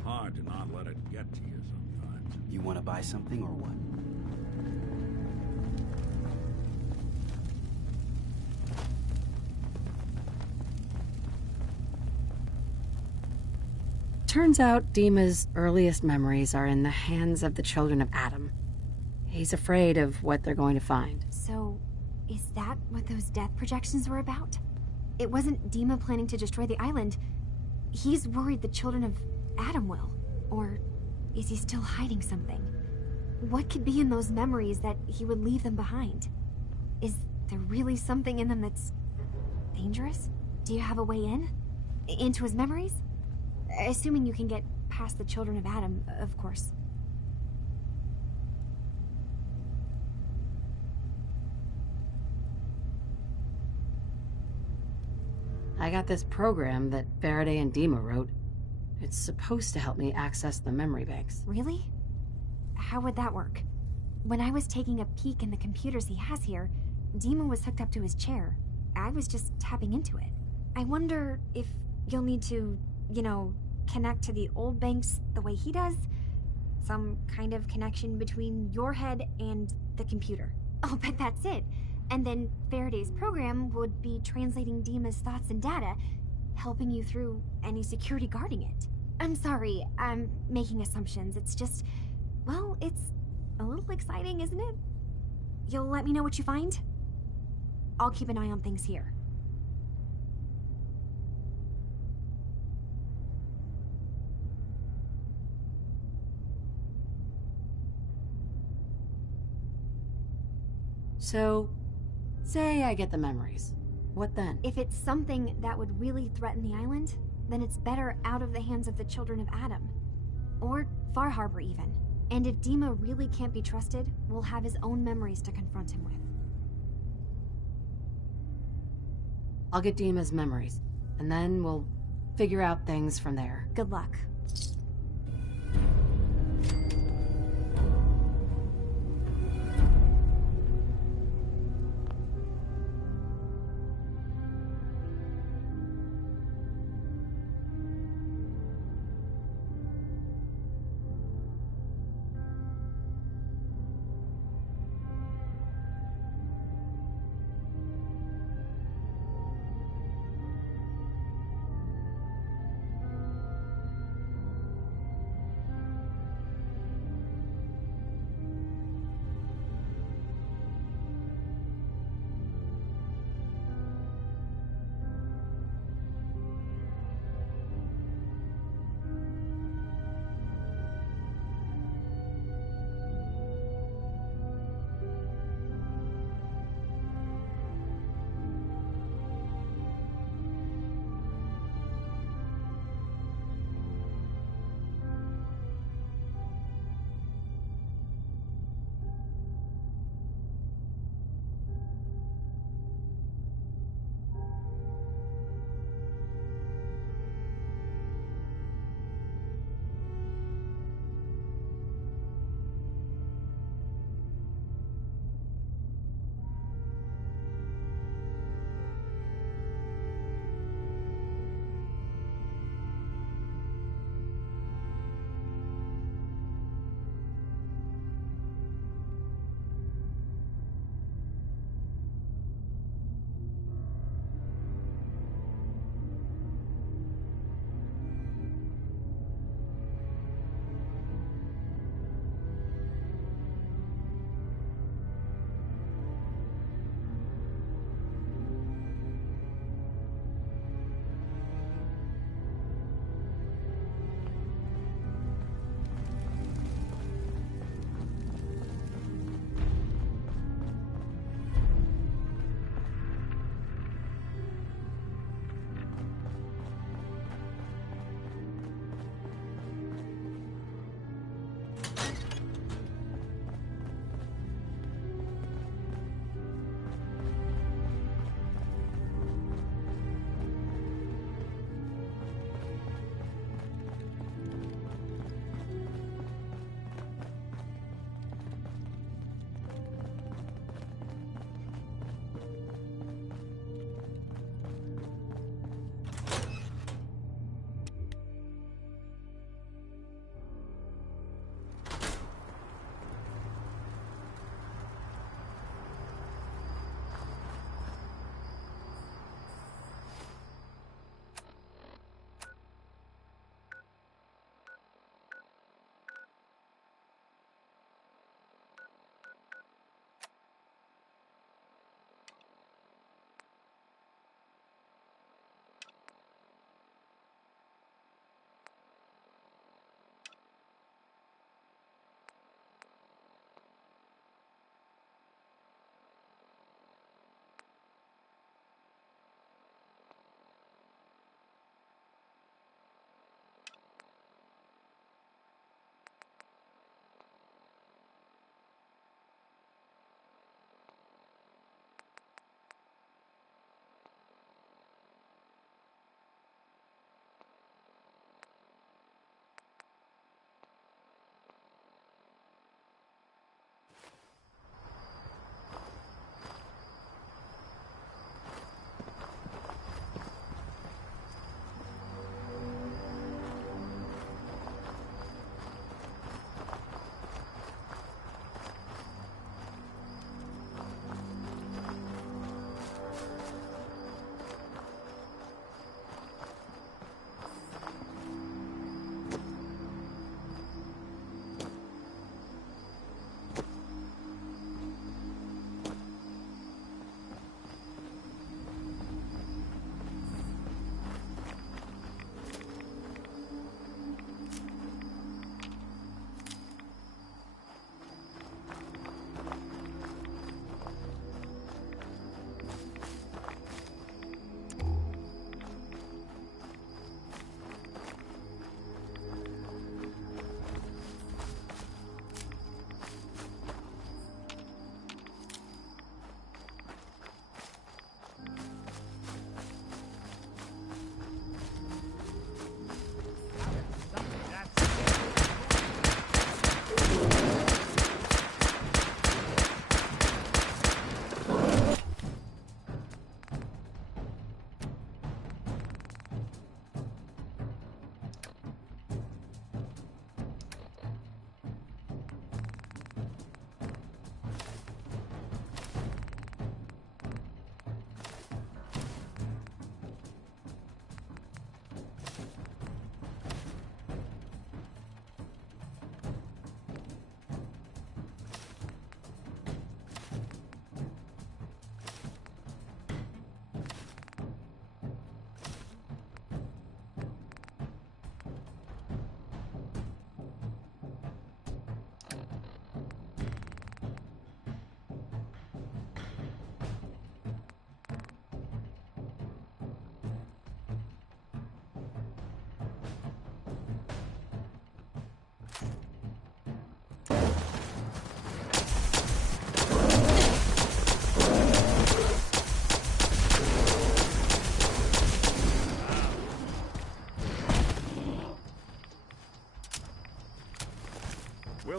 Hard to not let it get to you sometimes. You want to buy something or what? Turns out Dima's earliest memories are in the hands of the children of Adam. He's afraid of what they're going to find. So, is that what those death projections were about? It wasn't Dima planning to destroy the island. He's worried the children of Adam will. Or is he still hiding something? What could be in those memories that he would leave them behind? Is there really something in them that's dangerous? Do you have a way in? Into his memories? Assuming you can get past the children of Adam, of course. I got this program that Faraday and Dima wrote. It's supposed to help me access the memory banks. Really? How would that work? When I was taking a peek in the computers he has here, Dima was hooked up to his chair. I was just tapping into it. I wonder if you'll need to, connect to the old banks the way he does? Some kind of connection between your head and the computer. I'll bet that's it. And then Faraday's program would be translating Dima's thoughts and data, helping you through any security guarding it. I'm sorry, I'm making assumptions. It's just, well, it's a little exciting, isn't it? You'll let me know what you find? I'll keep an eye on things here. So, say I get the memories. What then? If it's something that would really threaten the island, then it's better out of the hands of the children of Adam. Or Far Harbor, even. And if Dima really can't be trusted, we'll have his own memories to confront him with. I'll get Dima's memories, and then we'll figure out things from there. Good luck.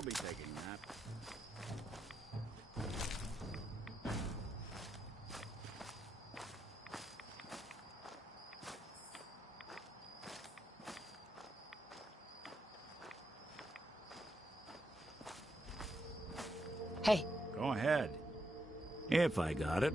be taking that. Hey. Go ahead. If I got it.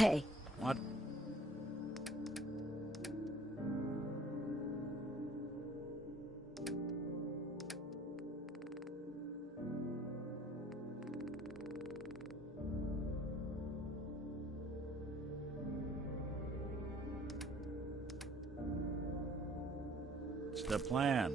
Hey. What? What's the plan?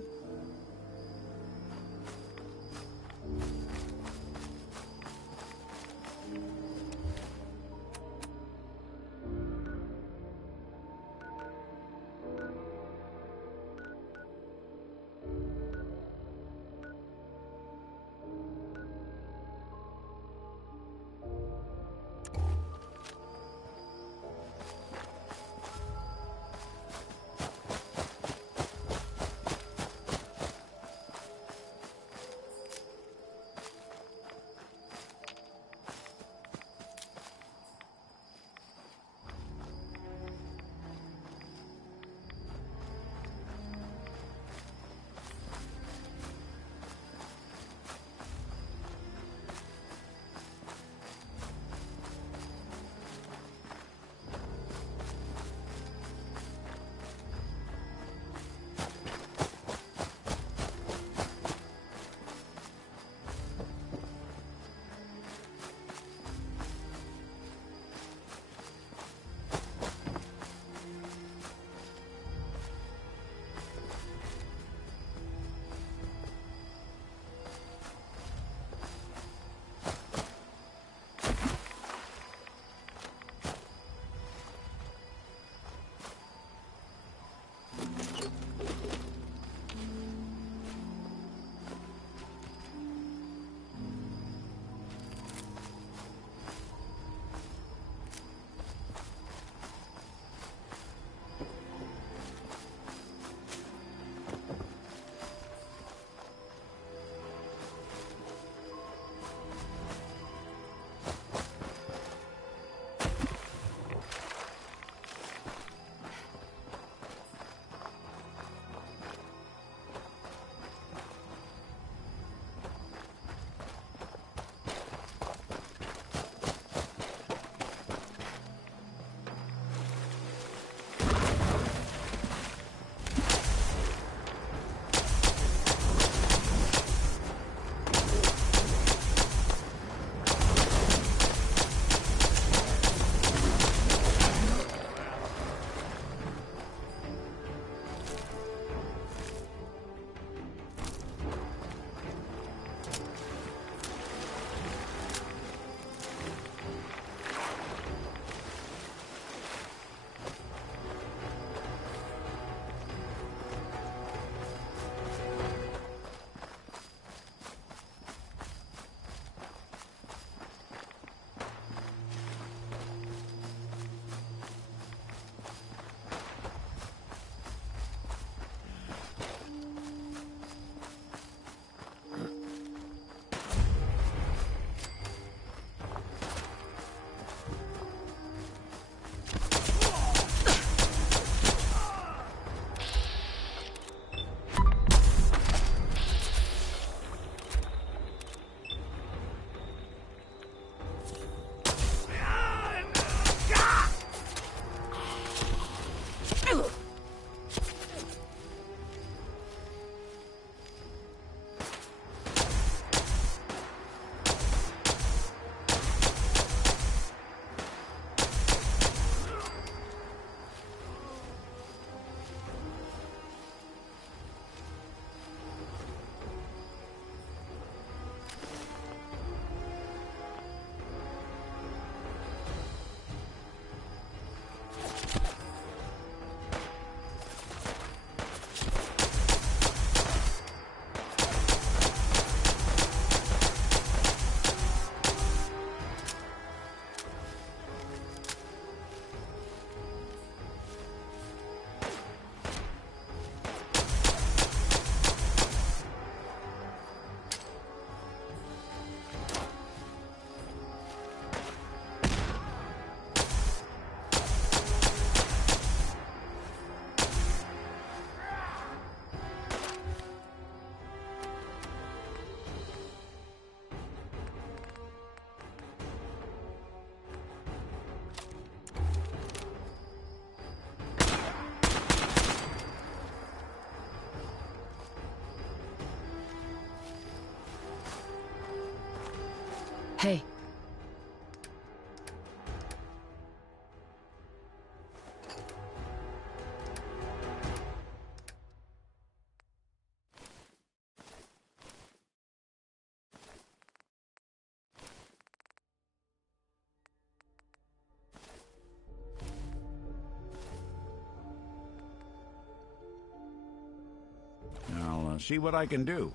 See what I can do.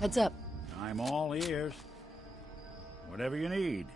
Heads up. I'm all ears. Whatever you need.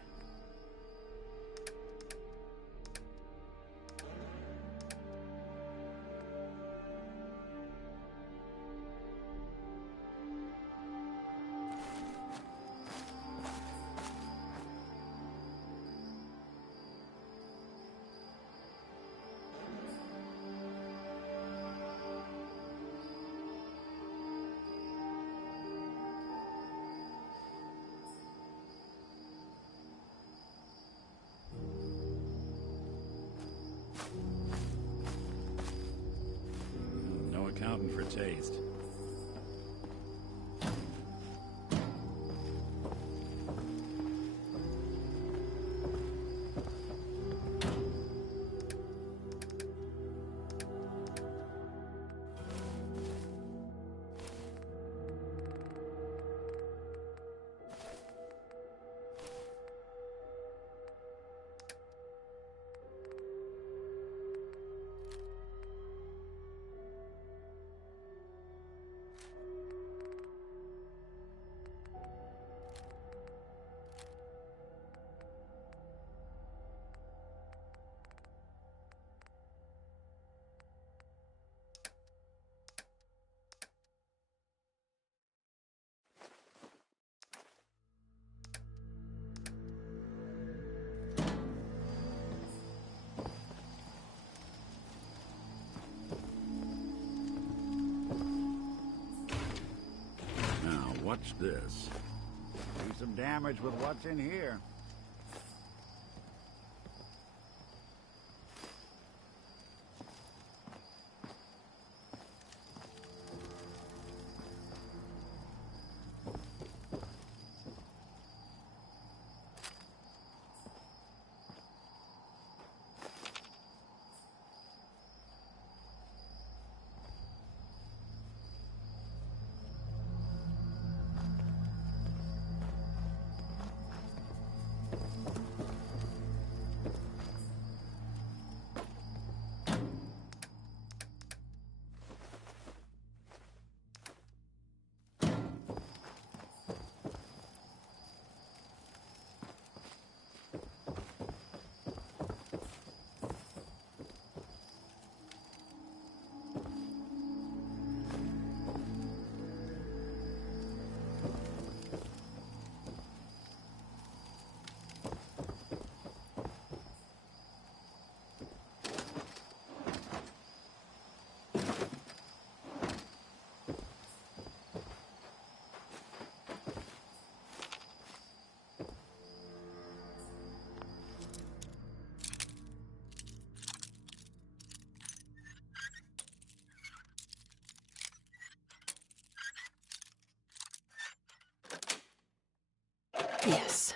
No accounting for taste. Watch this. Do some damage with what's in here. Yes.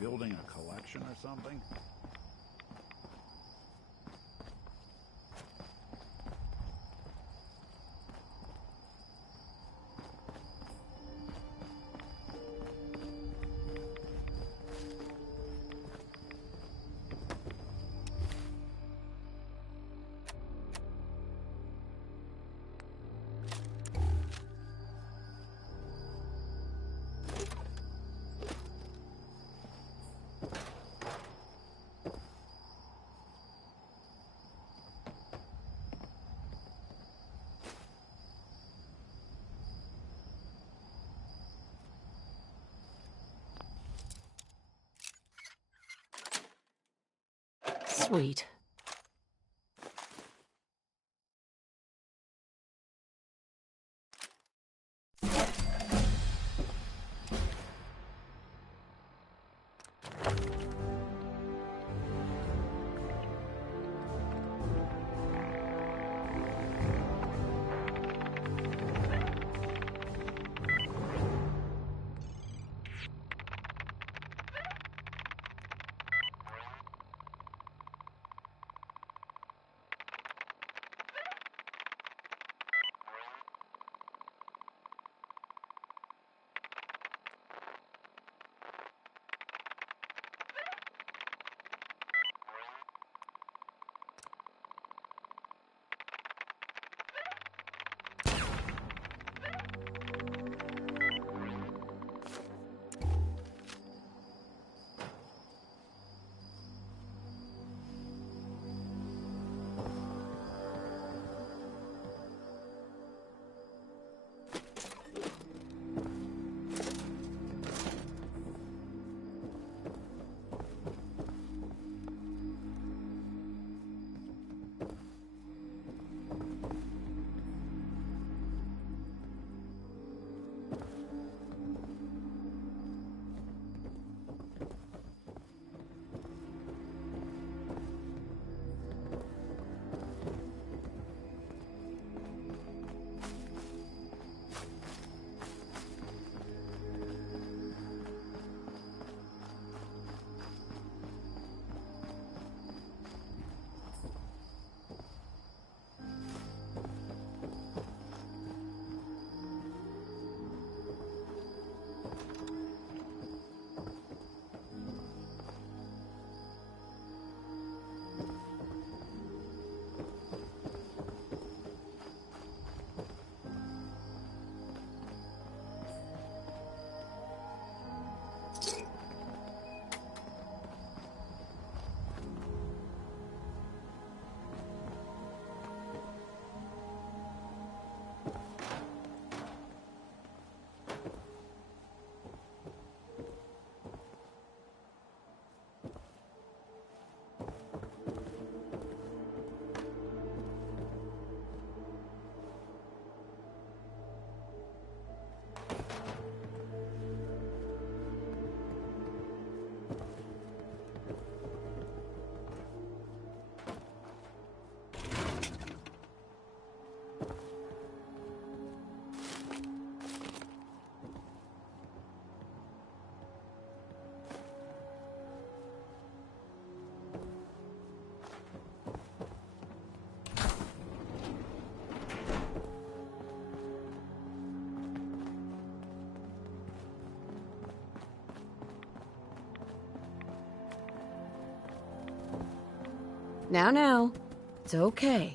building a collection or something? Sweet. Now. It's okay.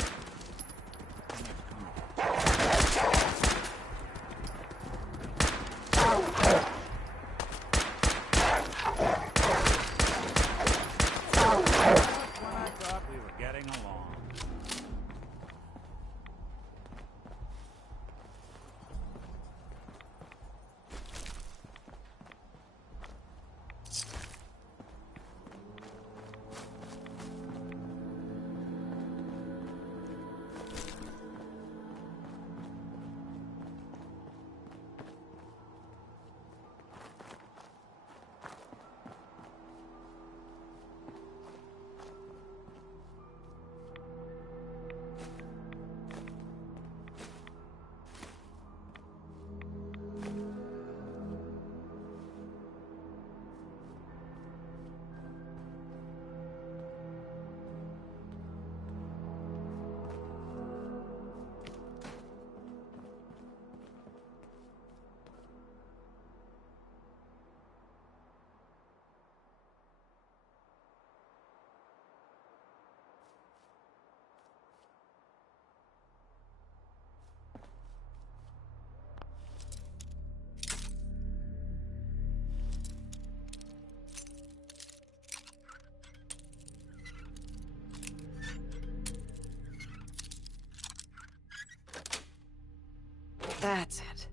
That's it.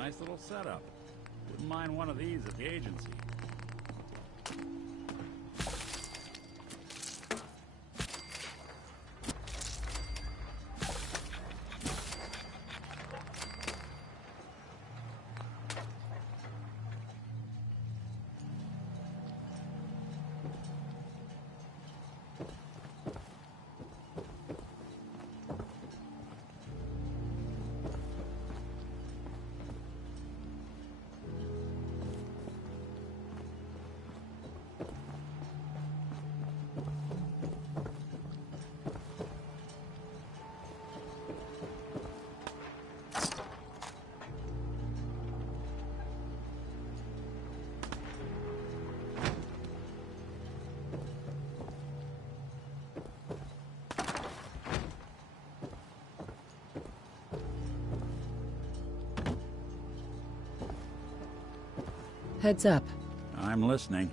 Nice little setup. Wouldn't mind one of these at the agency. Heads up. I'm listening.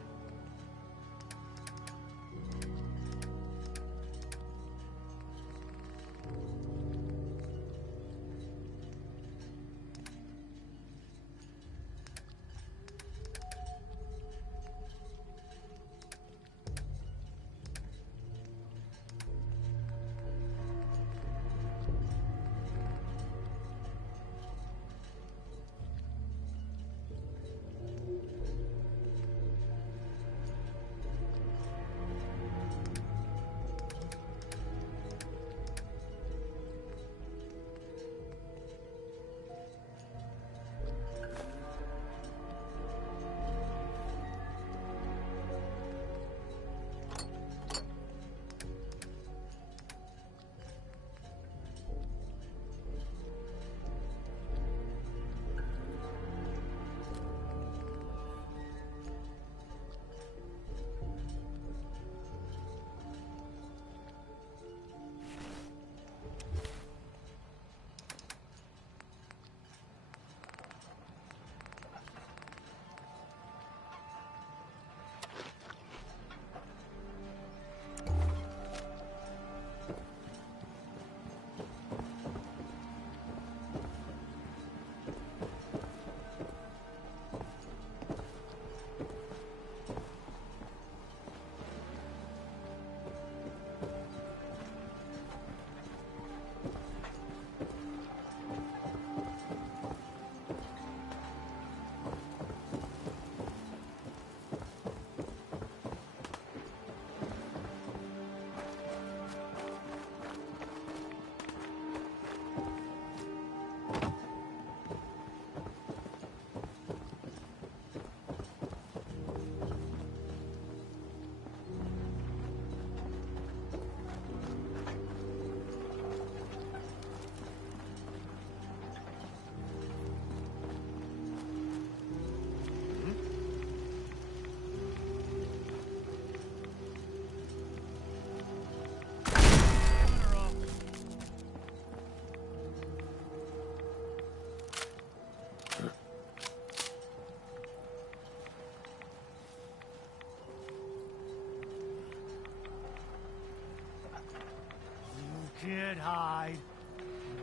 Can't hide.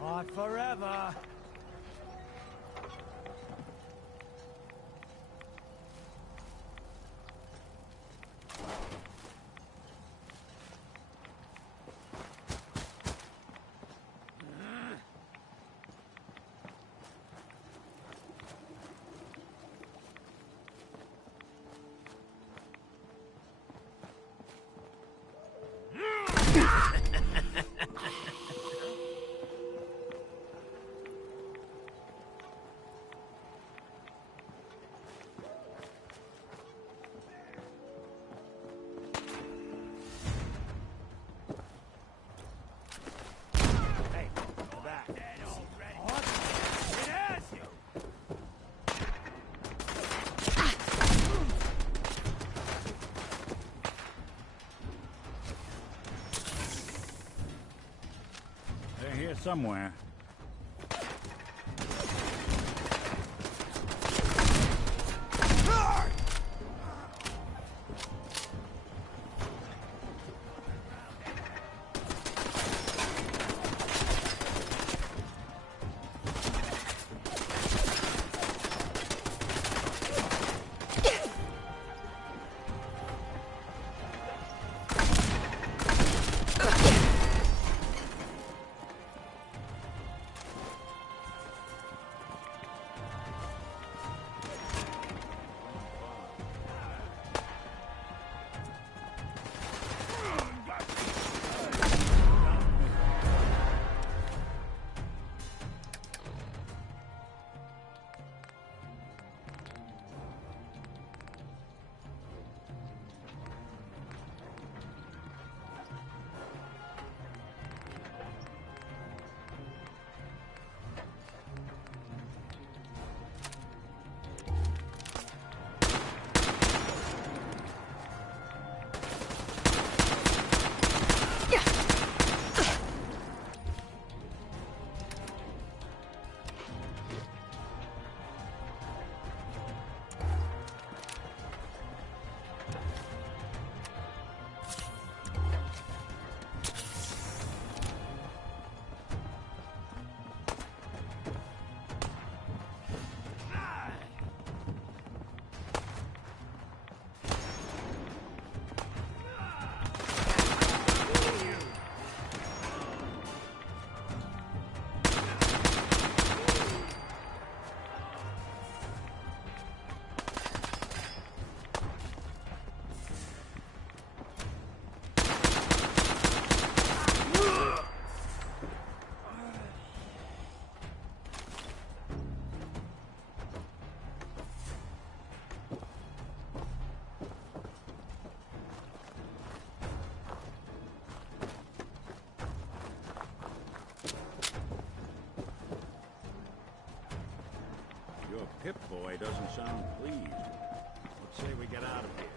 Not forever. They're here somewhere. Pip-Boy doesn't sound pleased. Let's say we get out of here.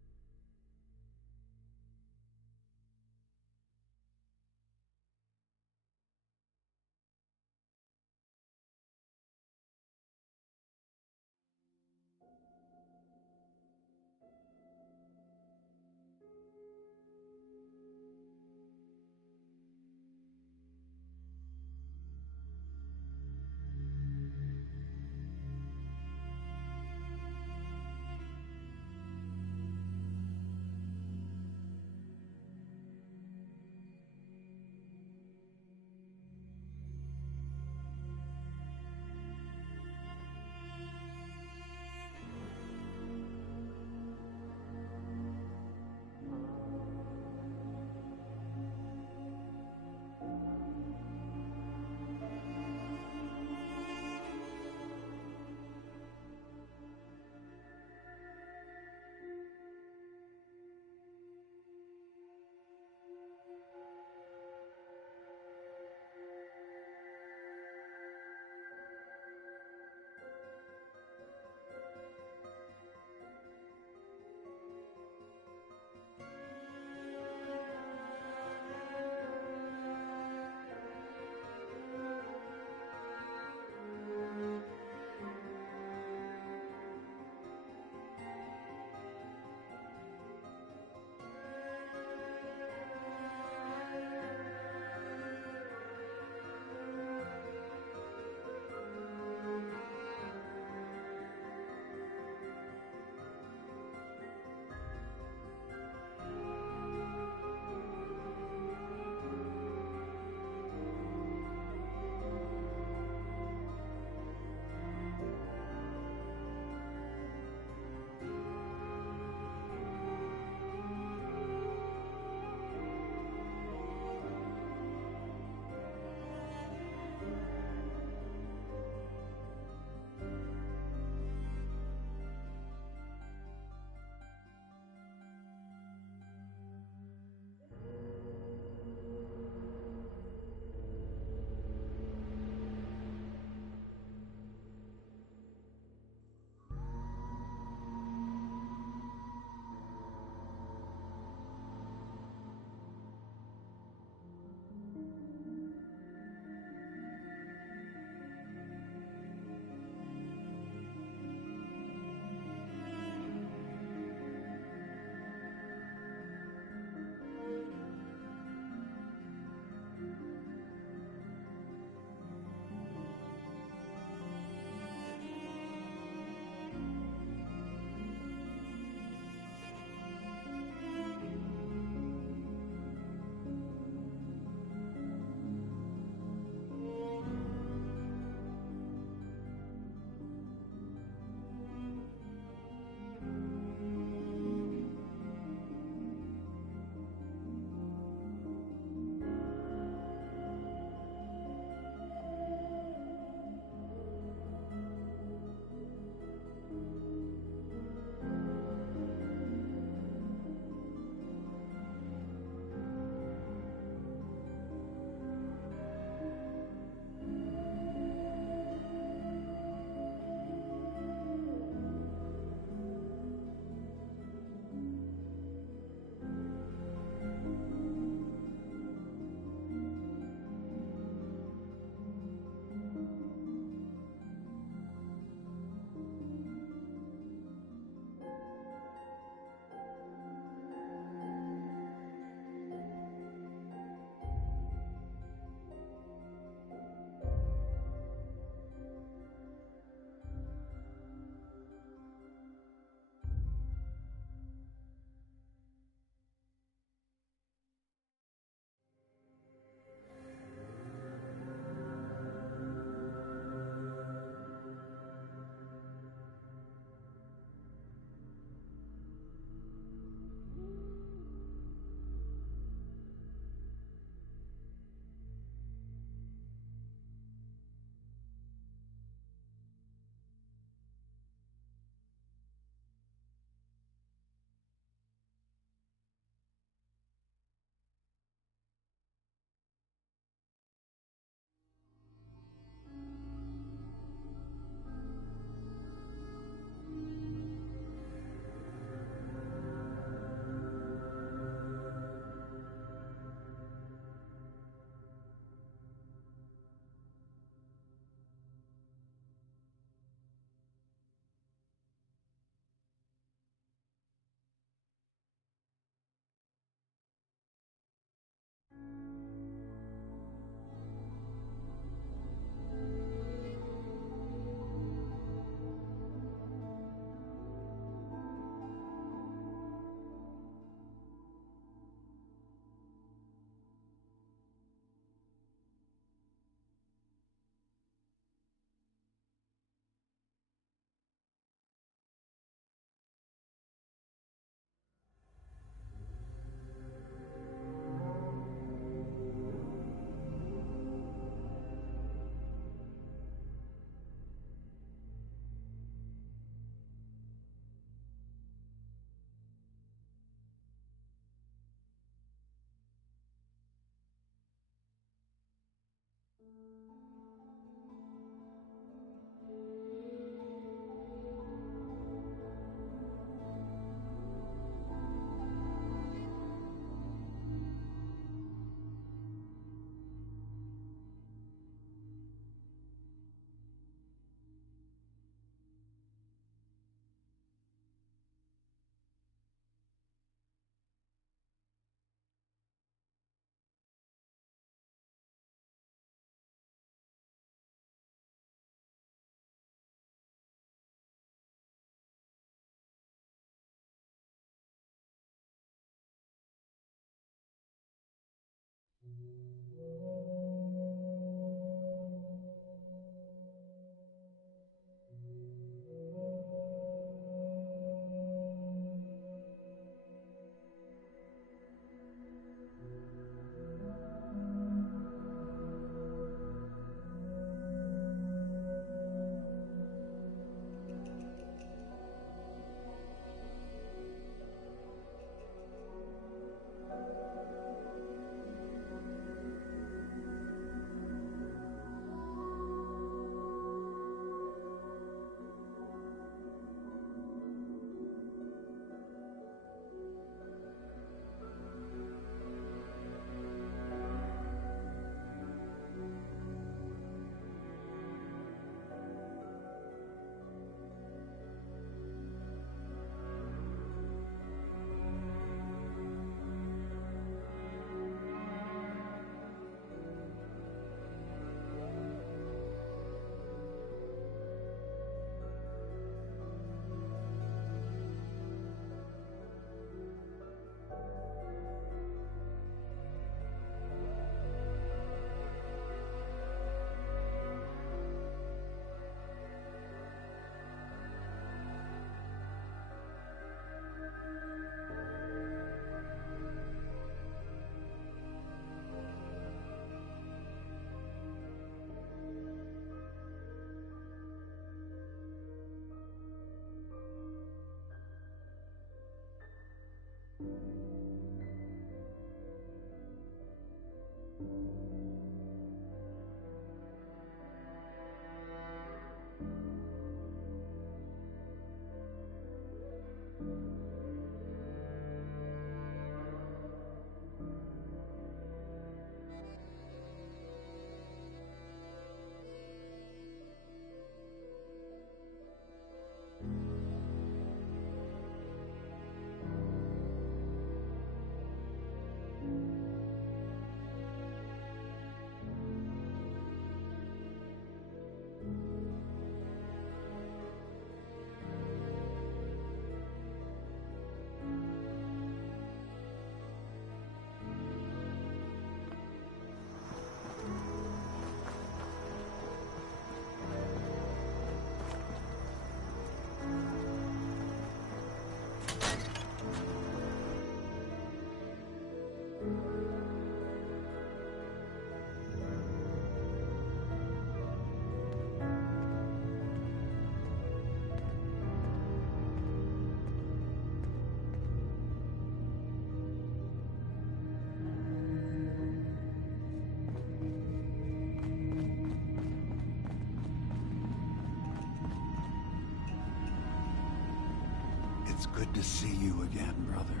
It's good to see you again, brother.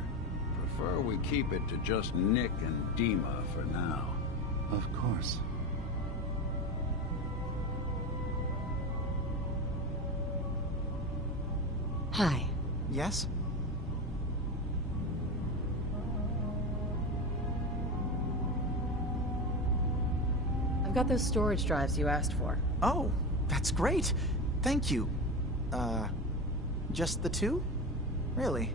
Prefer we keep it to just Nick and Dima for now. Of course. Hi. Yes? I've got those storage drives you asked for. Oh, that's great. Thank you. Just the 2? Really?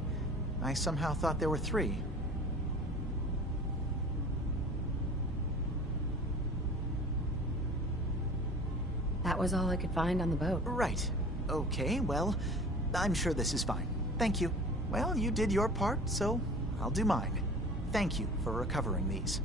I somehow thought there were 3. That was all I could find on the boat. Right. Okay, well, I'm sure this is fine. Thank you. Well, you did your part, so I'll do mine. Thank you for recovering these.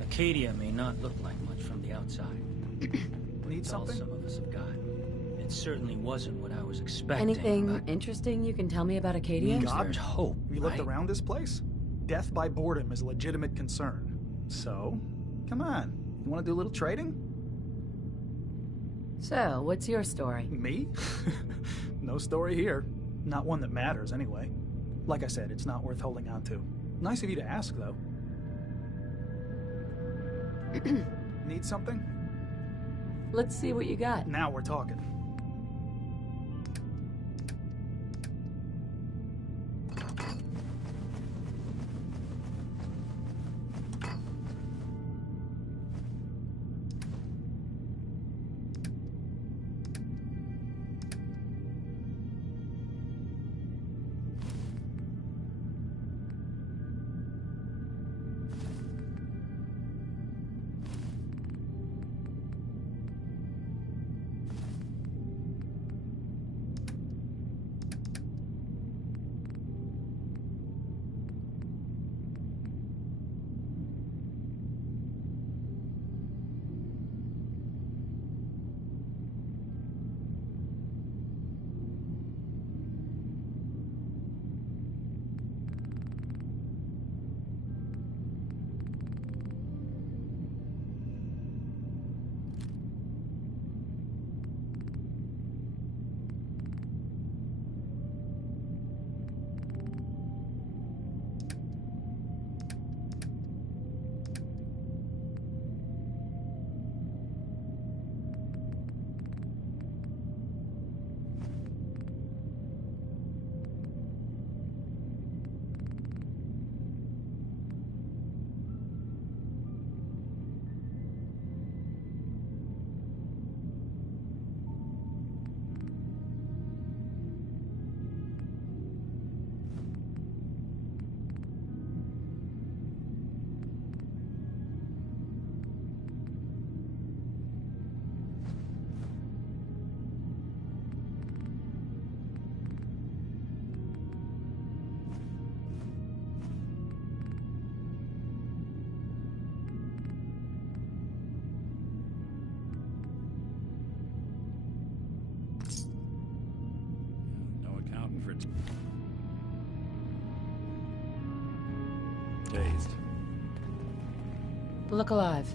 Acadia may not look like much from the outside. Need It's all something? some of us have got. It certainly wasn't what I was expecting. Anything but interesting you can tell me about Acadia? means there's hope, You looked right? around this place? Death by boredom is a legitimate concern. So, come on. You want to do a little trading? So, what's your story? Me? No story here. Not one that matters, anyway. Like I said, it's not worth holding on to. Nice of you to ask, though. Need something? Let's see what you got. Now we're talking. Look alive.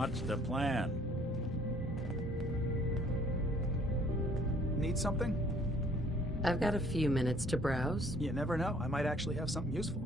What's the plan? Need something? I've got a few minutes to browse. You never know. I might actually have something useful.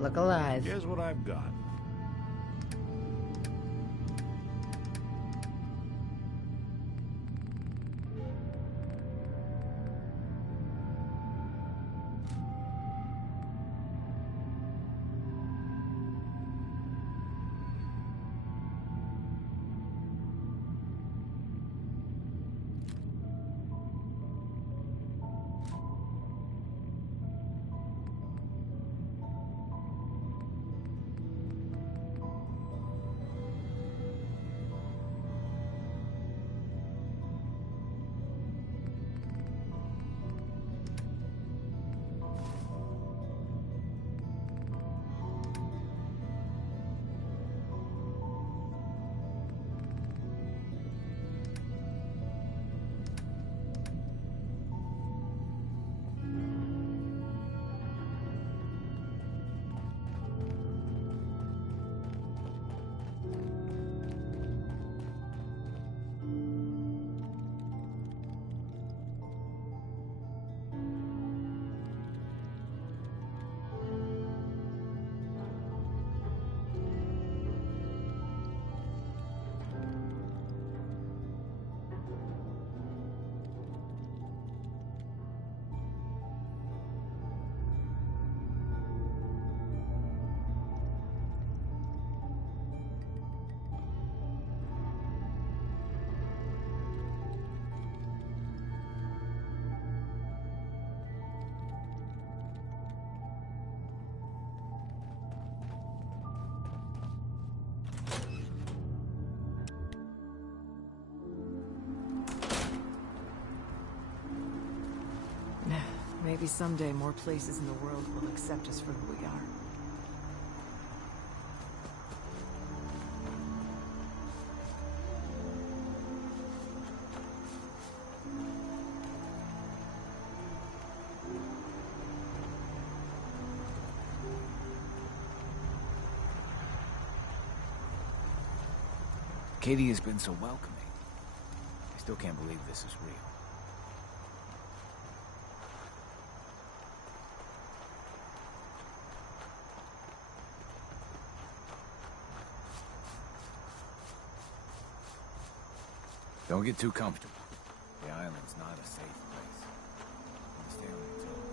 Look alive. Here's what I've got. Maybe someday more places in the world will accept us for who we are. Katie has been so welcoming. I still can't believe this is real. Don't get too comfortable. The island's not a safe place. Stay on your toes.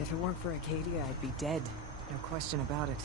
If it weren't for Acadia, I'd be dead. No question about it.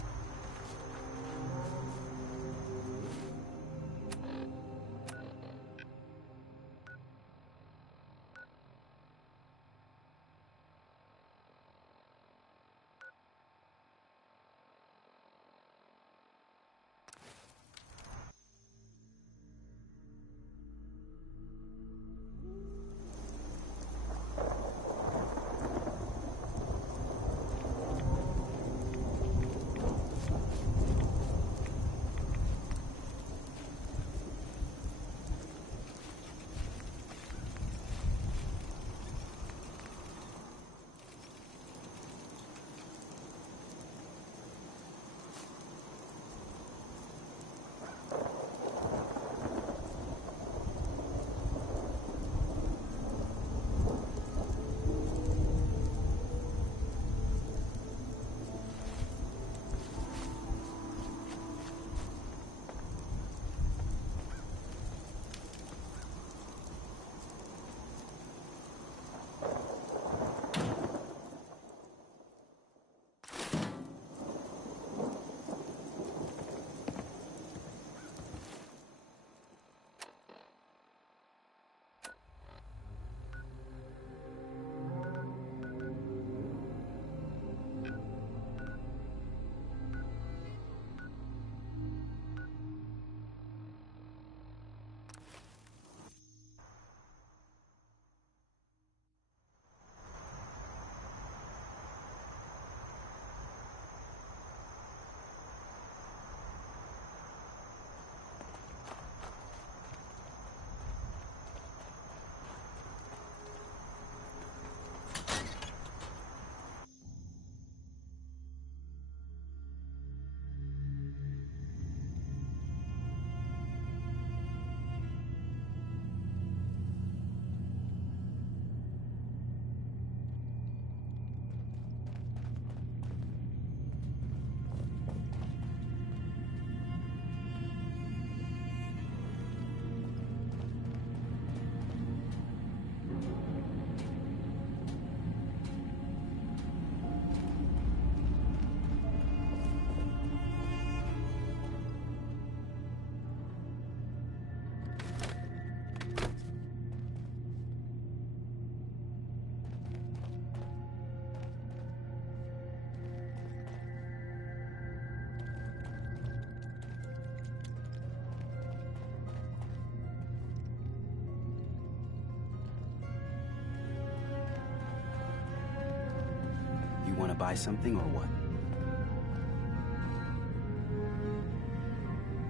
Want to buy something or what?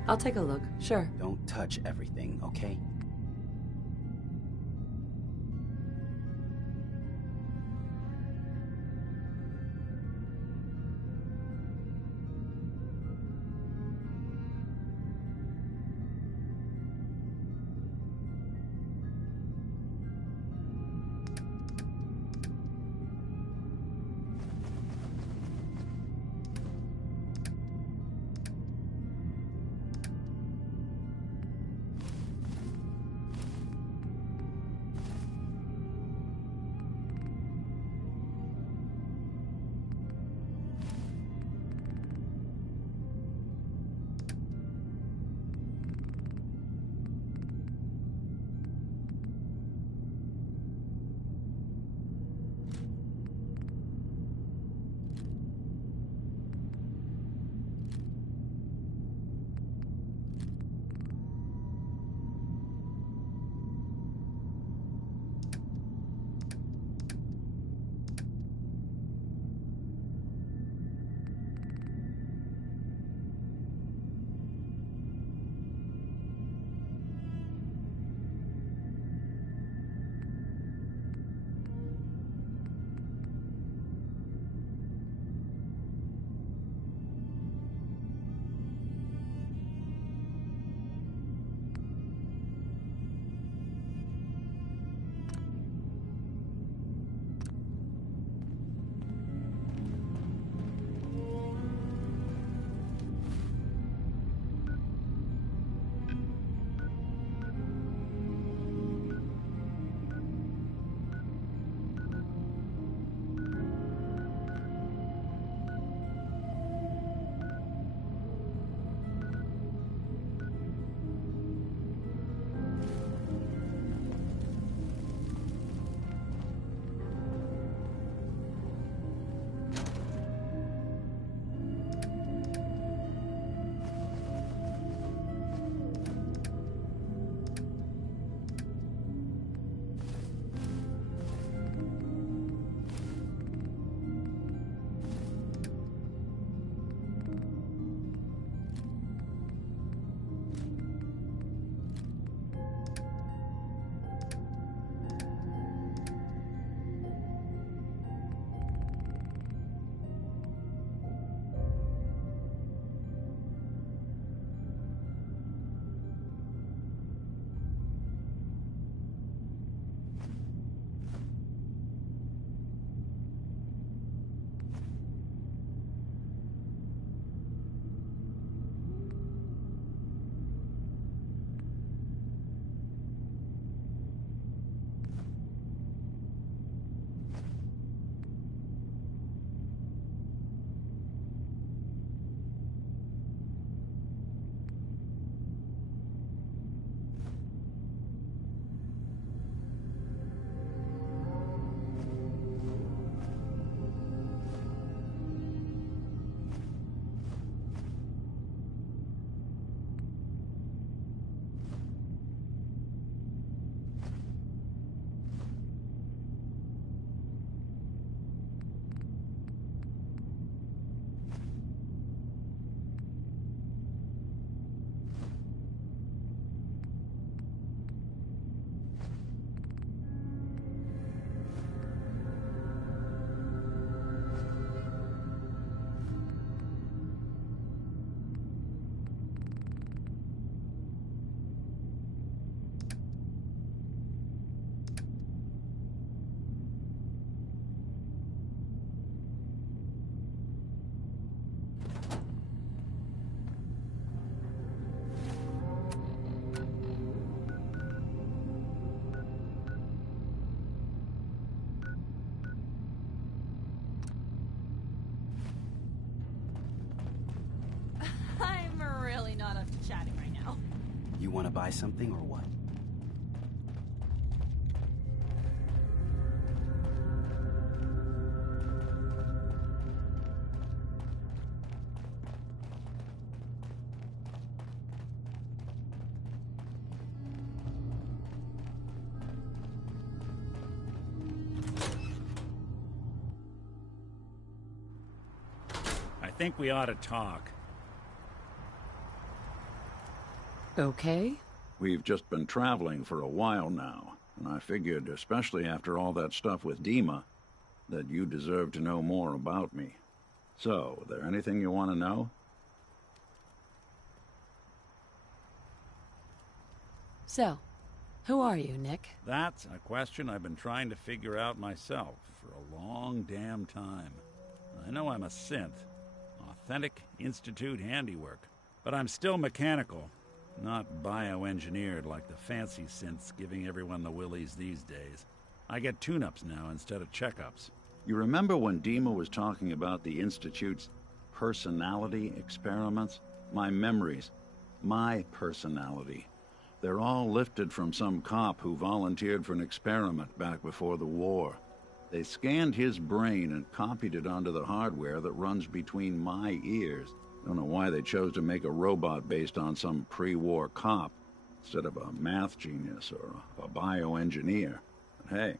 I'll take a look, sure. Don't touch everything, okay? try something or what? I think we ought to talk. Okay? We've just been traveling for a while now, and I figured, especially after all that stuff with Dima, that you deserve to know more about me. So, is there anything you want to know? So, who are you, Nick? That's a question I've been trying to figure out myself for a long damn time. I know I'm a synth, authentic Institute handiwork, but I'm still mechanical, not bioengineered like the fancy synths giving everyone the willies these days. I get tune-ups now instead of checkups. You remember when Dima was talking about the Institute's personality experiments? My memories. My personality. They're all lifted from some cop who volunteered for an experiment back before the war. They scanned his brain and copied it onto the hardware that runs between my ears. Don't know why they chose to make a robot based on some pre-war cop instead of a math genius or a bioengineer. But hey,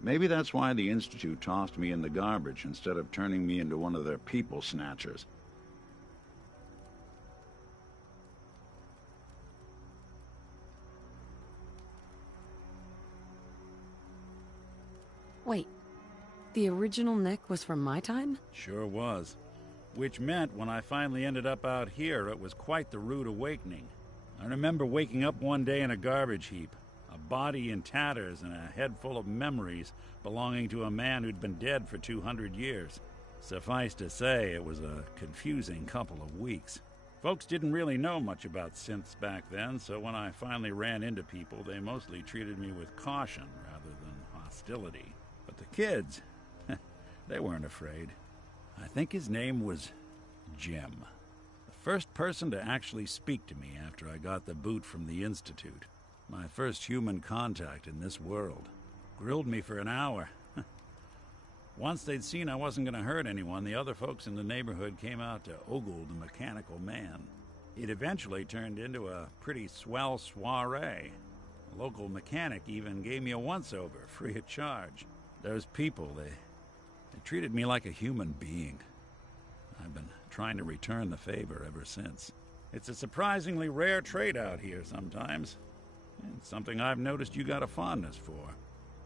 maybe that's why the Institute tossed me in the garbage instead of turning me into one of their people snatchers. Wait, the original Nick was from my time? Sure was. Which meant when I finally ended up out here, it was quite the rude awakening. I remember waking up one day in a garbage heap, a body in tatters and a head full of memories belonging to a man who'd been dead for 200 years. Suffice to say, it was a confusing couple of weeks. Folks didn't really know much about synths back then, so when I finally ran into people, they mostly treated me with caution rather than hostility. But the kids, they weren't afraid. I think his name was Jim. The first person to actually speak to me after I got the boot from the Institute. My first human contact in this world. Grilled me for an hour. Once they'd seen I wasn't going to hurt anyone, the other folks in the neighborhood came out to ogle the mechanical man. It eventually turned into a pretty swell soiree. A local mechanic even gave me a once-over, free of charge. Those people, they treated me like a human being. I've been trying to return the favor ever since. It's a surprisingly rare trait out here sometimes. And something I've noticed you got a fondness for.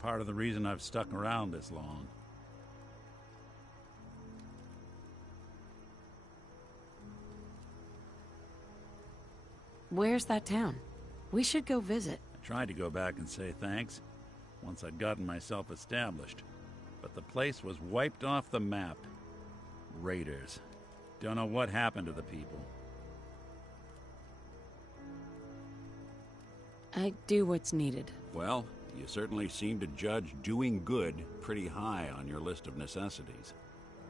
Part of the reason I've stuck around this long. Where's that town? We should go visit. I tried to go back and say thanks once I'd gotten myself established. But the place was wiped off the map. Raiders. Don't know what happened to the people. I do what's needed. Well, you certainly seem to judge doing good pretty high on your list of necessities.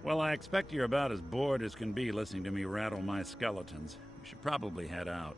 Well, I expect you're about as bored as can be listening to me rattle my skeletons. We should probably head out.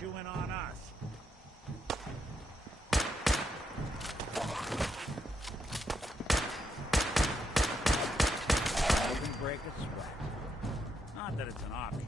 chewing on us. Even break a sweat. Not that it's an option.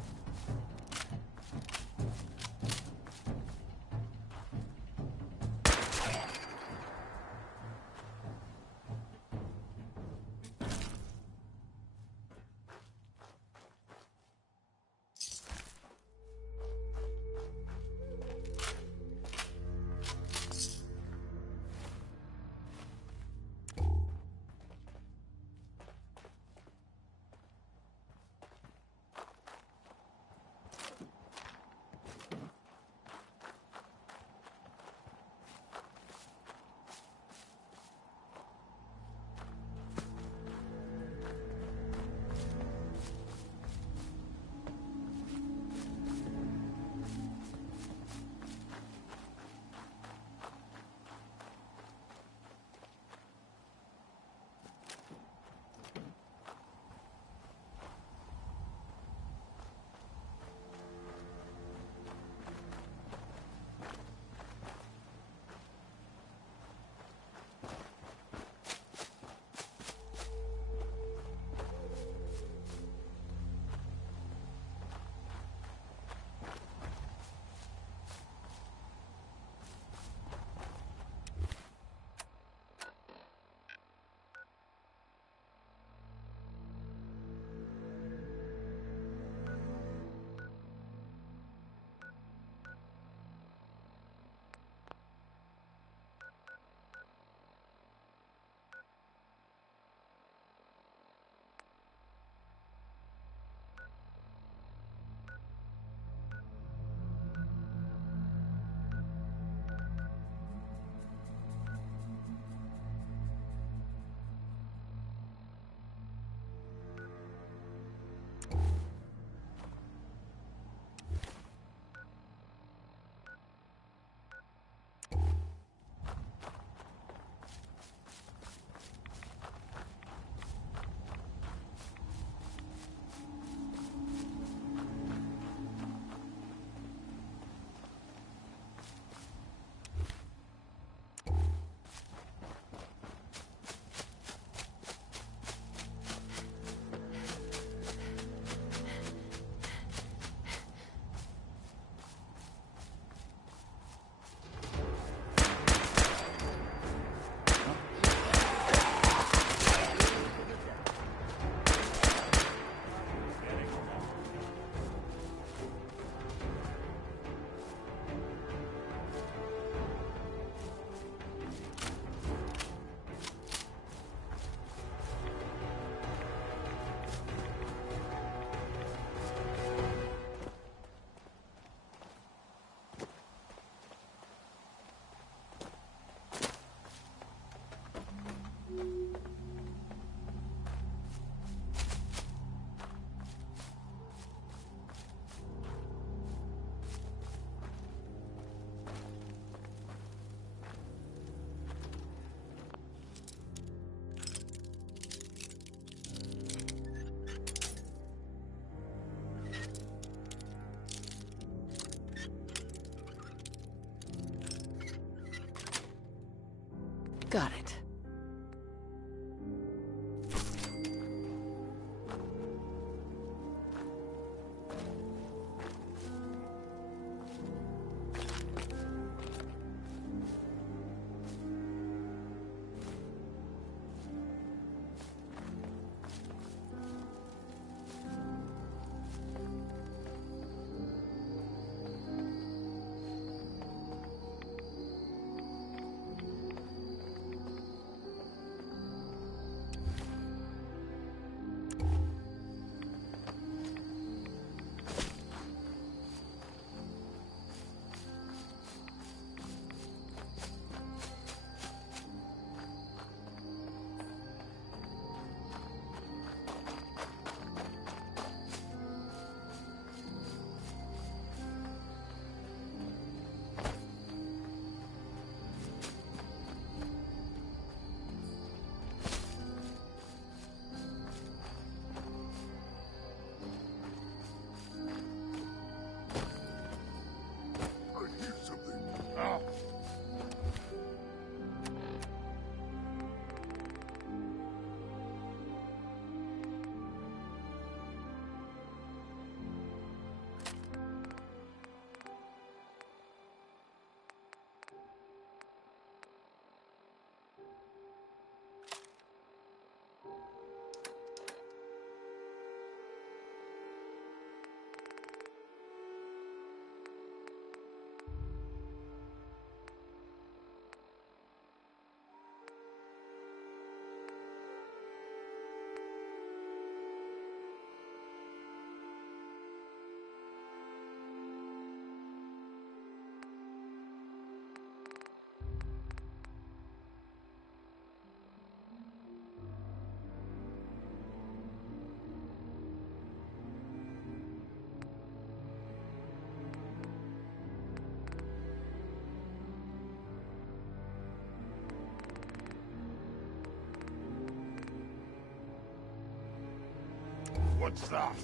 What's that?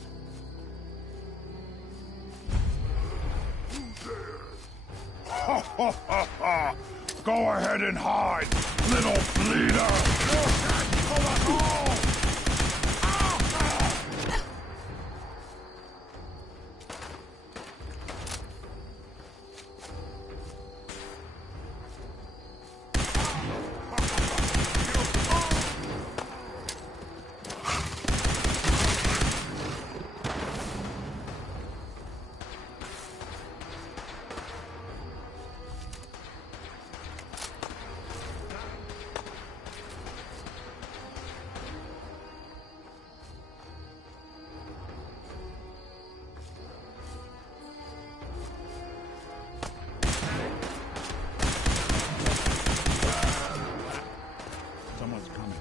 Who's there? Ha ha ha ha! Go ahead and hide, little bleeder! You can't kill us all! Someone's coming.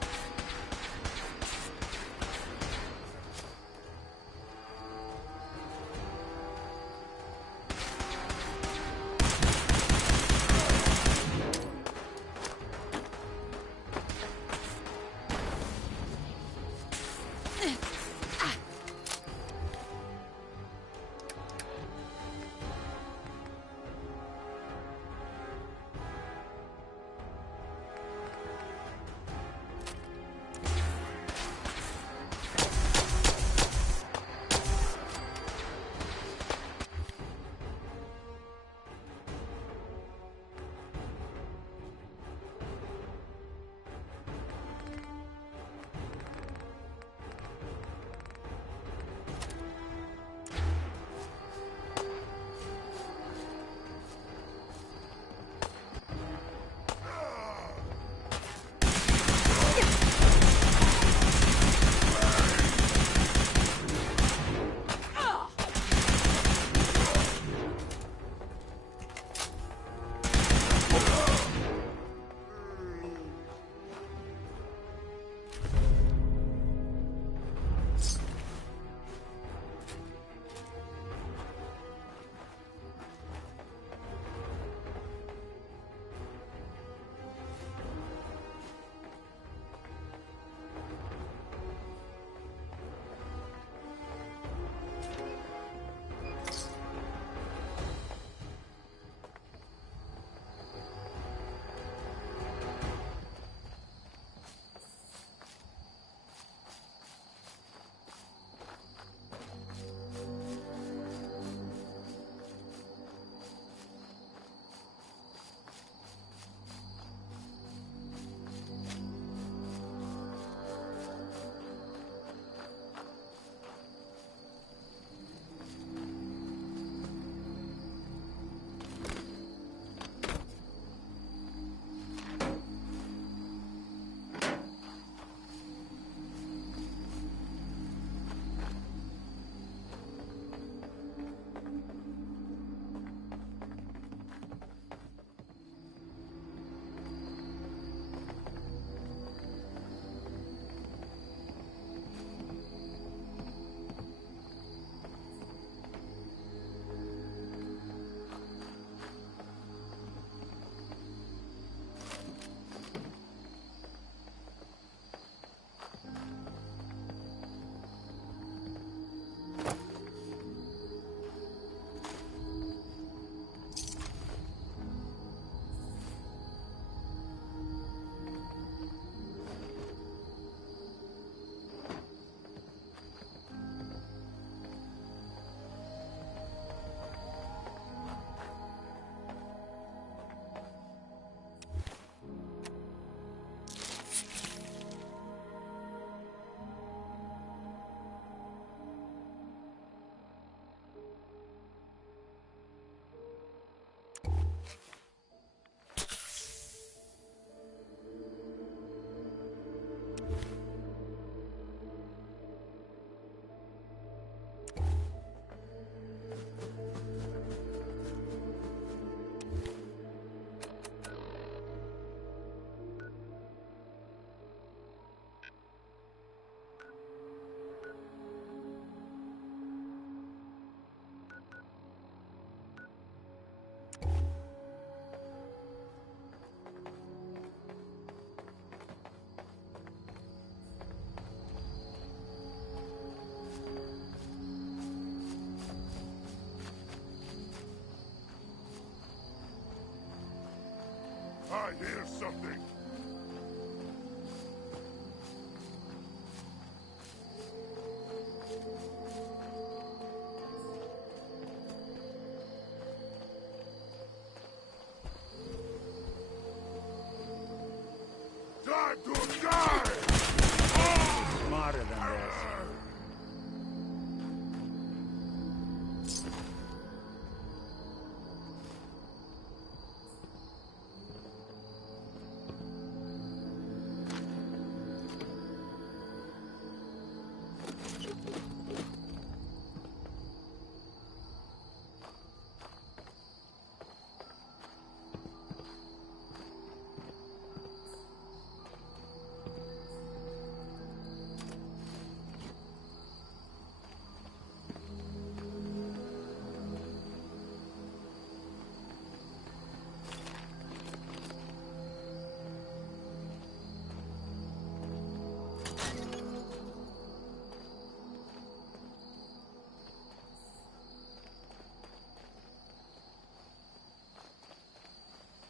I hear something. Time to die! Smarter than this.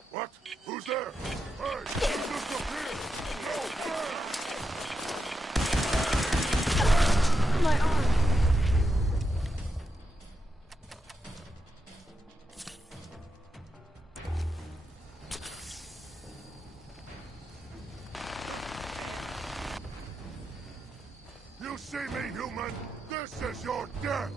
What? Who's there? Hey, who's disappeared? No fair! My arm. You see me, human? This is your death!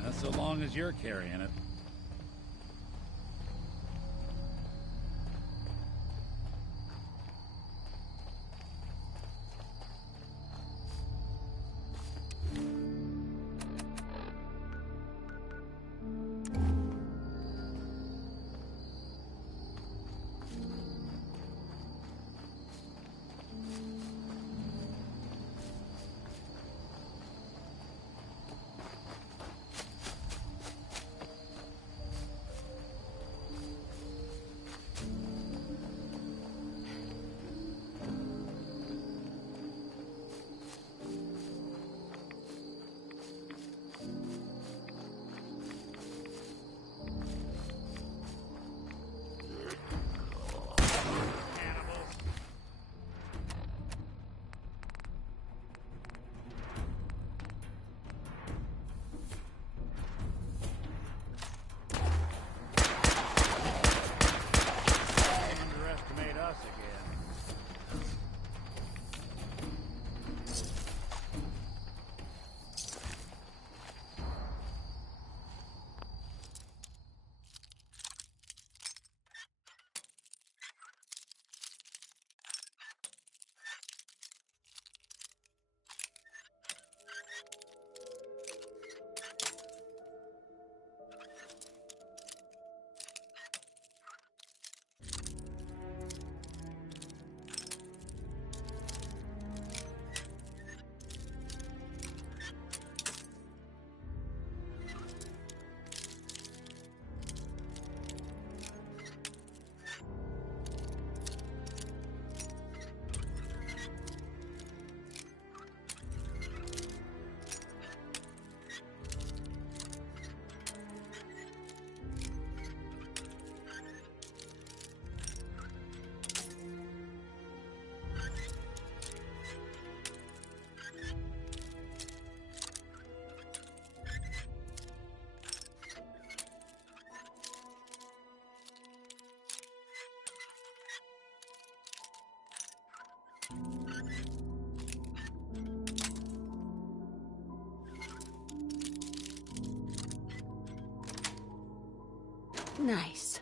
Yeah, so long as you're carrying it. Underestimate us again. Nice.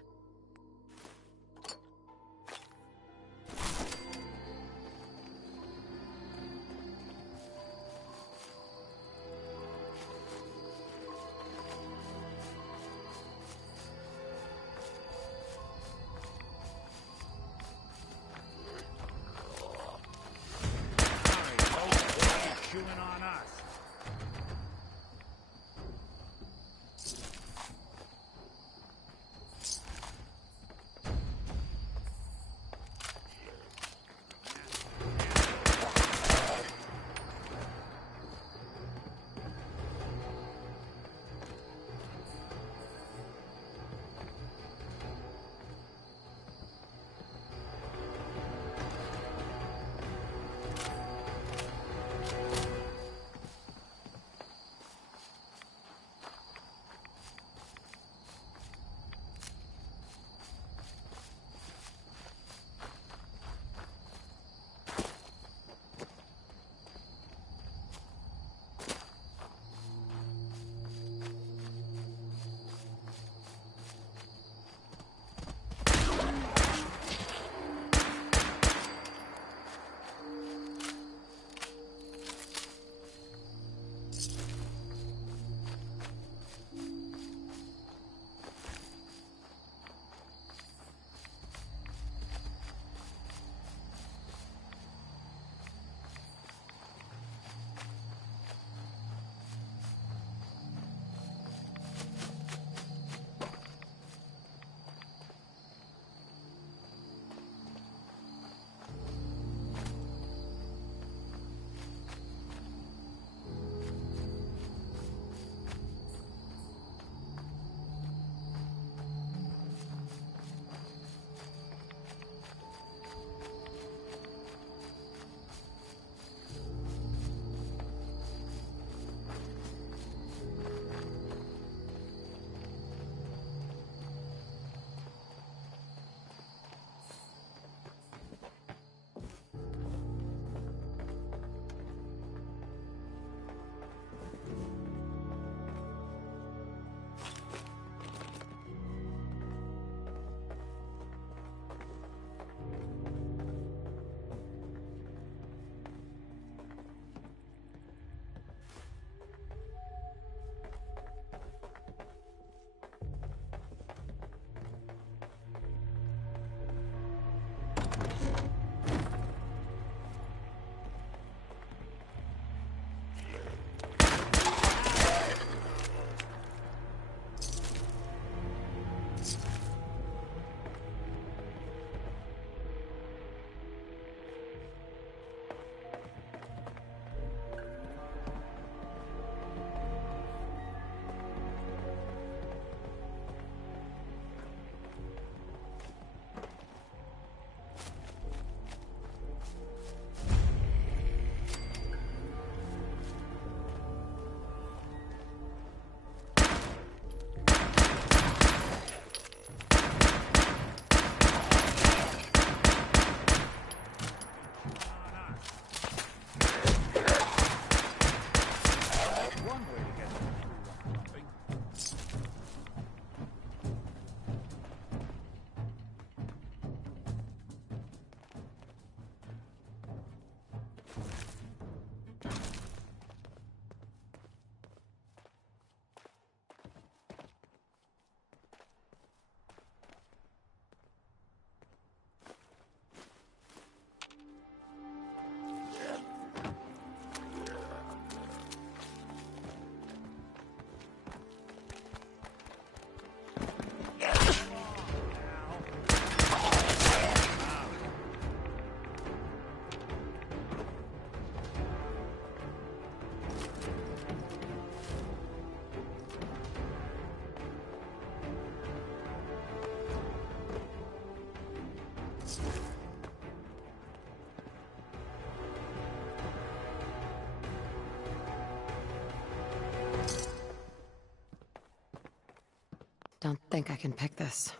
Don't think I can pick this.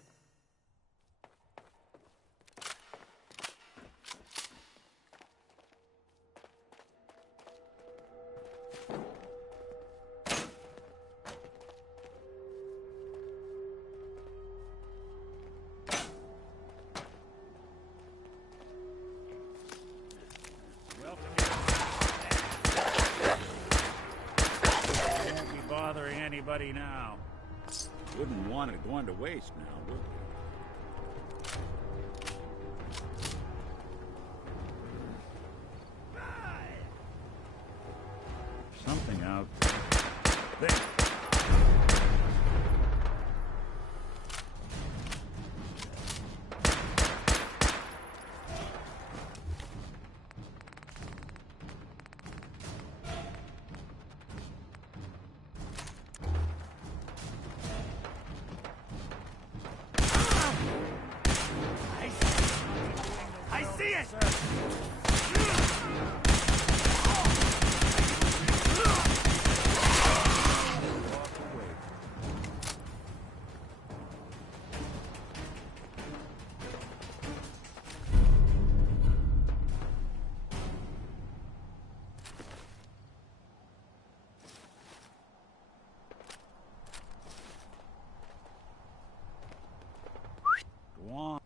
Won't be bothering anybody now. Wouldn't want it going to waste now, would we? Something out there. I see it! Go on.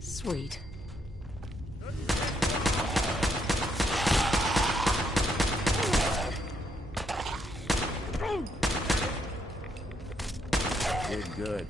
Sweet. Did good.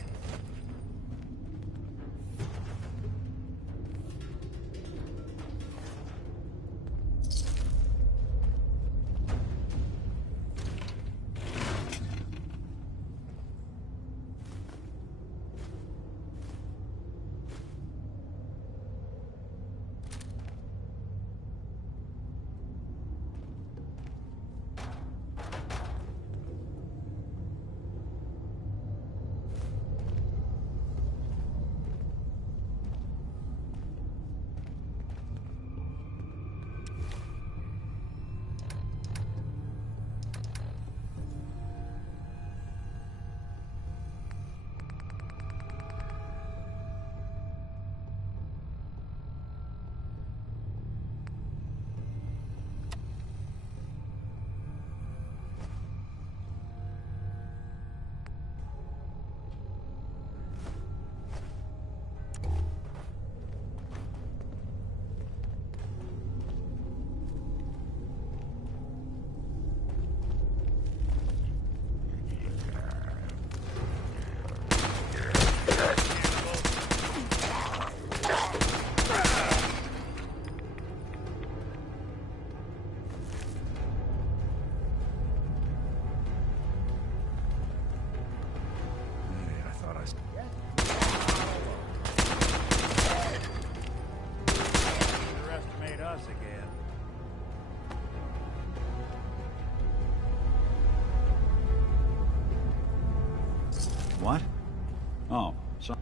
What? Oh, so...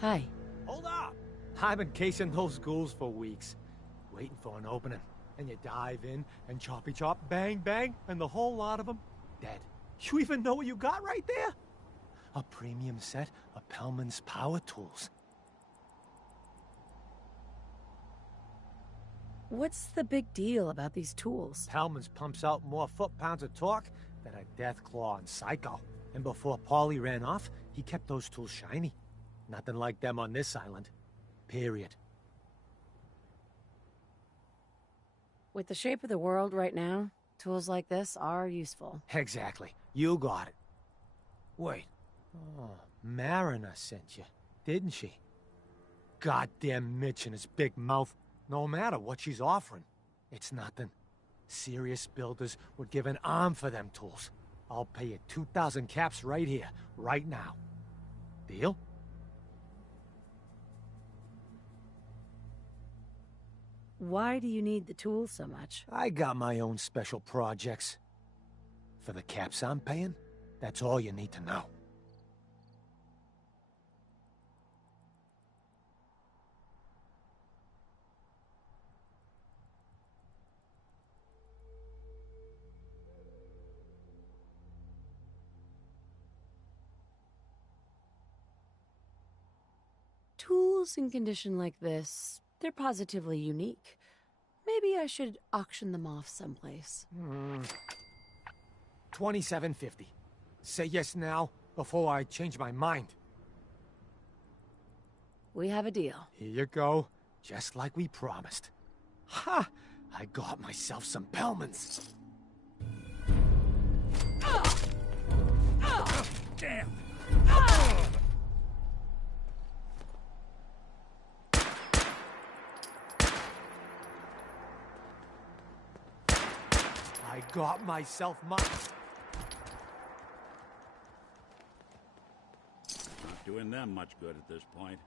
Hi. Hold up! I've been casing those ghouls for weeks, waiting for an opening. And you dive in, and choppy chop, bang bang, and the whole lot of them dead. You even know what you got right there? A premium set of Pellman's power tools. What's the big deal about these tools? Pellman's pumps out more foot-pounds of torque than a Deathclaw and Psycho. And before Paulie ran off, he kept those tools shiny. Nothing like them on this island. Period. With the shape of the world right now, tools like this are useful. Exactly. You got it. Wait. Oh, Mariner sent you, didn't she? Goddamn Mitch and his big mouth. No matter what she's offering. It's nothing. Serious builders would give an arm for them tools. I'll pay you 2,000 caps right here, right now. Deal? Why do you need the tools so much? I got my own special projects. For the caps I'm paying, that's all you need to know. Tools in condition like this, they're positively unique. Maybe I should auction them off someplace. $27.50. Say yes now, before I change my mind. We have a deal. Here you go, just like we promised. Ha! I got myself some Bellmans. Damn! I got myself my... Not doing them much good at this point.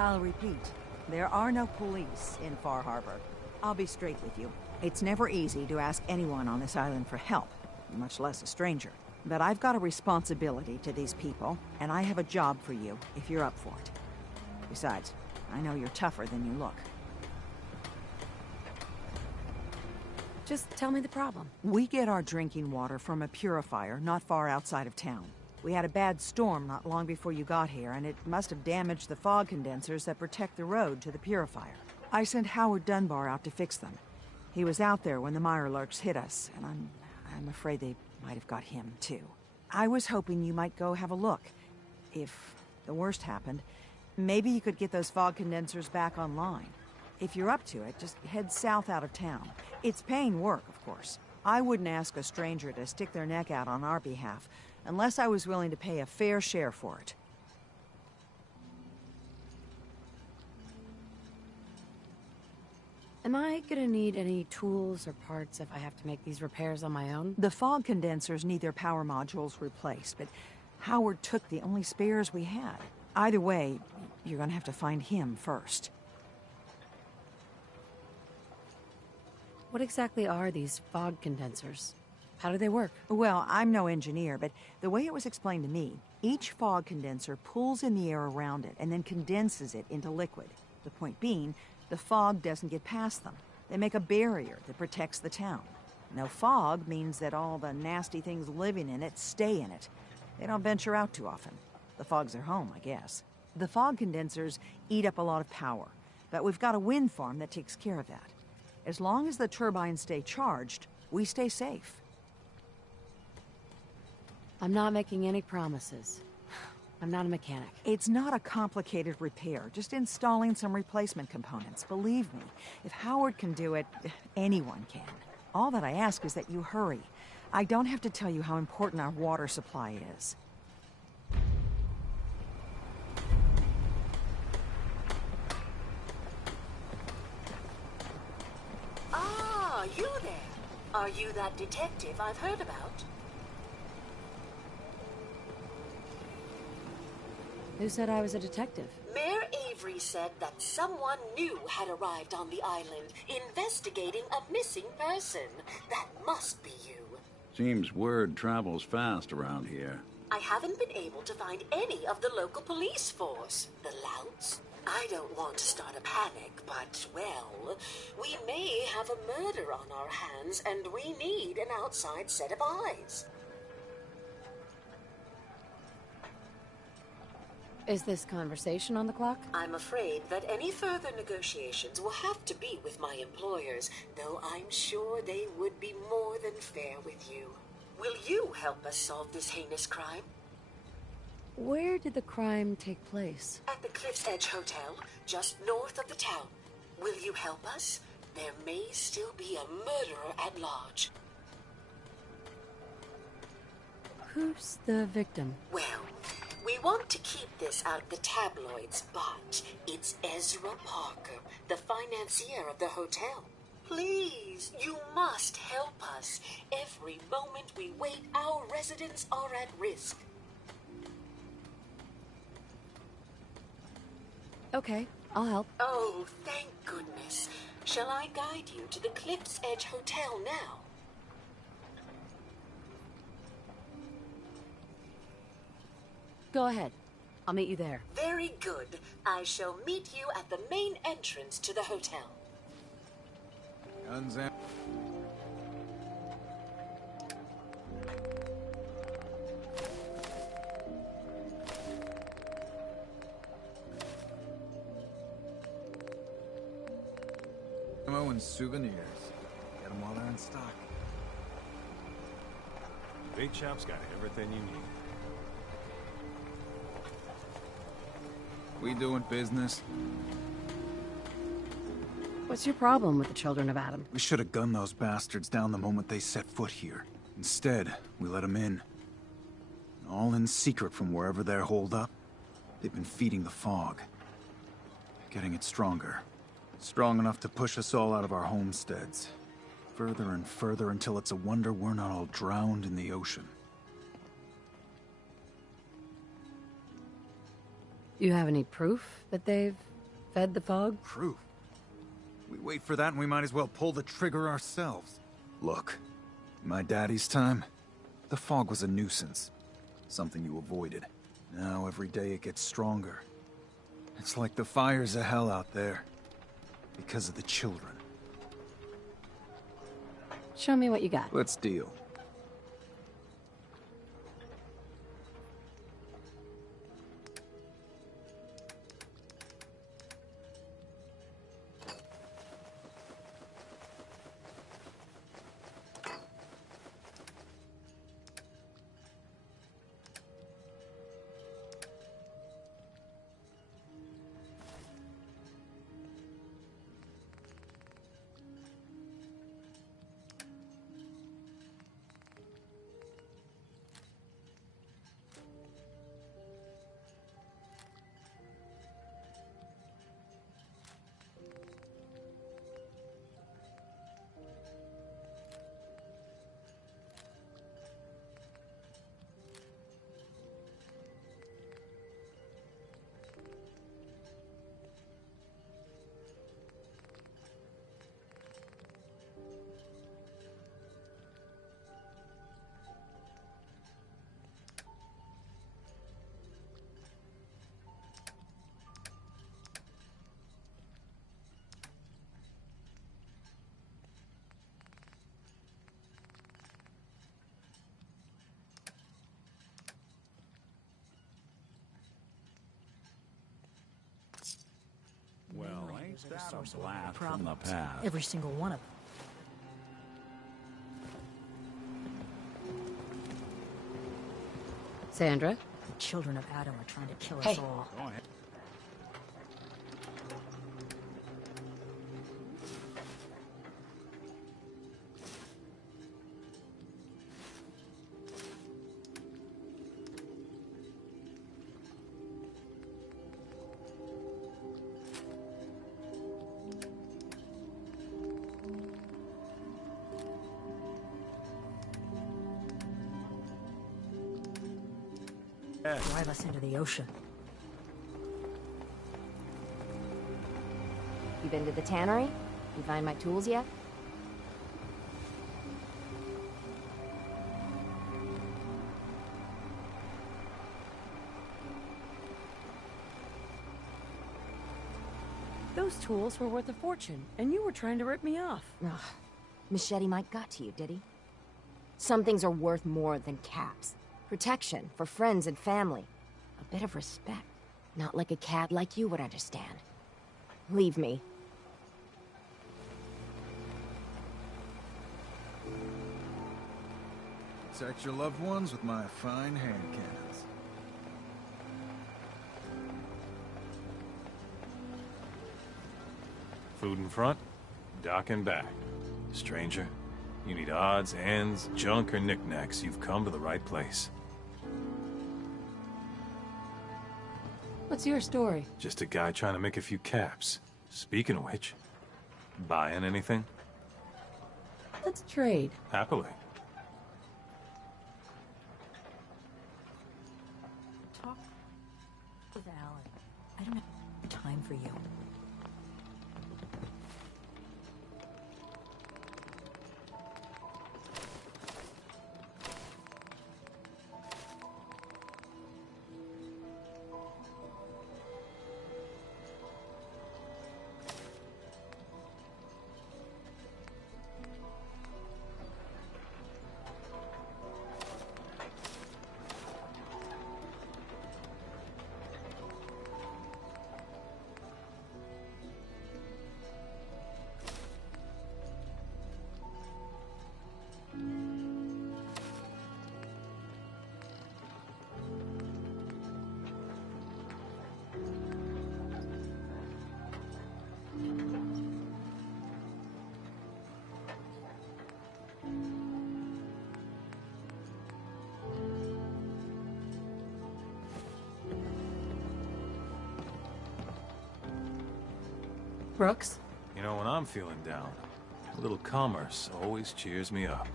I'll repeat. There are no police in Far Harbor. I'll be straight with you. It's never easy to ask anyone on this island for help, much less a stranger. But I've got a responsibility to these people, and I have a job for you, if you're up for it. Besides, I know you're tougher than you look. Just tell me the problem. We get our drinking water from a purifier not far outside of town. We had a bad storm not long before you got here, and it must have damaged the fog condensers that protect the road to the purifier. I sent Howard Dunbar out to fix them. He was out there when the Mirelurks hit us, and I'm afraid they might have got him, too. I was hoping you might go have a look. If the worst happened, maybe you could get those fog condensers back online. If you're up to it, just head south out of town. It's paying work, of course. I wouldn't ask a stranger to stick their neck out on our behalf, unless I was willing to pay a fair share for it. Am I gonna need any tools or parts if I have to make these repairs on my own? The fog condensers need their power modules replaced, but Howard took the only spares we had. Either way, you're gonna have to find him first. What exactly are these fog condensers? How do they work? Well, I'm no engineer, but the way it was explained to me, each fog condenser pulls in the air around it and then condenses it into liquid. The point being, the fog doesn't get past them. They make a barrier that protects the town. No fog means that all the nasty things living in it stay in it. They don't venture out too often. The fog's their home, I guess. The fog condensers eat up a lot of power, but we've got a wind farm that takes care of that. As long as the turbines stay charged, we stay safe. I'm not making any promises. I'm not a mechanic. It's not a complicated repair, just installing some replacement components. Believe me, if Howard can do it, anyone can. All that I ask is that you hurry. I don't have to tell you how important our water supply is. Ah, you there. Are you that detective I've heard about? Who said I was a detective? Mayor Avery said that someone new had arrived on the island, investigating a missing person. That must be you. Seems word travels fast around here. I haven't been able to find any of the local police force. The louts? I don't want to start a panic, but, well, we may have a murder on our hands, and we need an outside set of eyes. Is this conversation on the clock? I'm afraid that any further negotiations will have to be with my employers, though I'm sure they would be more than fair with you. Will you help us solve this heinous crime? Where did the crime take place? At the Cliff's Edge Hotel, just north of the town. Will you help us? There may still be a murderer at large. Who's the victim? Well, we want to keep this out of the tabloids, but it's Ezra Parker, the financier of the hotel. Please, you must help us. Every moment we wait, our residents are at risk. Okay, I'll help. Oh, thank goodness. Shall I guide you to the Cliff's Edge Hotel now? Go ahead. I'll meet you there. Very good. I shall meet you at the main entrance to the hotel. Guns out. Ammo and souvenirs. Get them while they're in stock. Big Chop's got everything you need. We doing business? What's your problem with the Children of Adam? We should have gunned those bastards down the moment they set foot here. Instead, we let them in. All in secret from wherever they're holed up. They've been feeding the fog. Getting it stronger. Strong enough to push us all out of our homesteads. Further and further until it's a wonder we're not all drowned in the ocean. You have any proof that they've Fed the fog? Proof? We wait for that and we might as well pull the trigger ourselves. Look, in my daddy's time, the fog was a nuisance. Something you avoided. Now every day it gets stronger. It's like the fires of hell out there. Because of the children. Show me what you got. Let's deal. Well, ain't that a blast from the past? Every single one of them. Sandra? The children of Adam are trying to kill us Hey. all. Go ahead. Drive us into the ocean. You been to the tannery? You find my tools yet? Those tools were worth a fortune, and you were trying to rip me off. Ugh. Machete Mike got to you, did he? Some things are worth more than caps. Protection for friends and family. A bit of respect. Not like a cad like you would understand. Leave me. Protect your loved ones with my fine hand cannons. Food in front, dock in back. Stranger, you need odds, ends, junk, or knickknacks, you've come to the right place. What's your story? Just a guy trying to make a few caps. Speaking of which, buying anything? Let's trade. Happily. Talk with Alan. I don't have time for you. Brooks? You know, when I'm feeling down, a little commerce always cheers me up.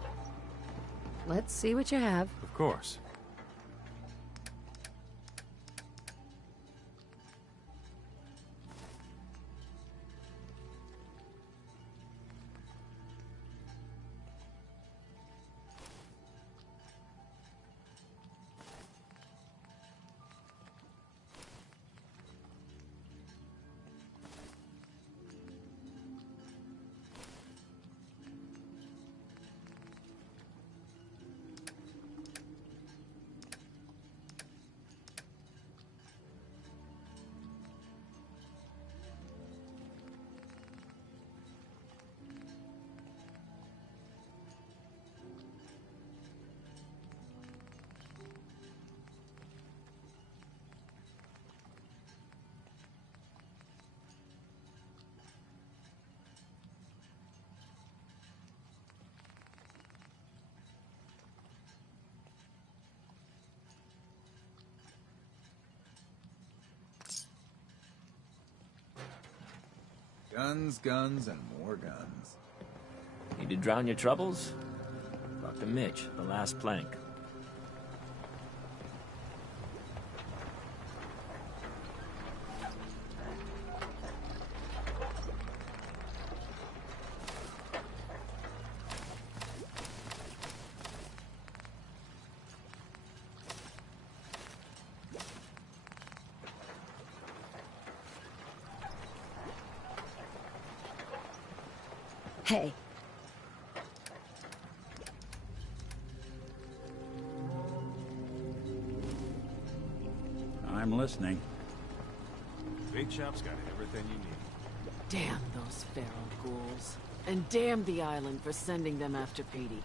Let's see what you have. Of course. Guns, guns, and more guns. Need to drown your troubles? Talk to Mitch, the last plank. Hey. I'm listening. Big Shop's got everything you need. Damn those feral ghouls. And damn the island for sending them after Petey.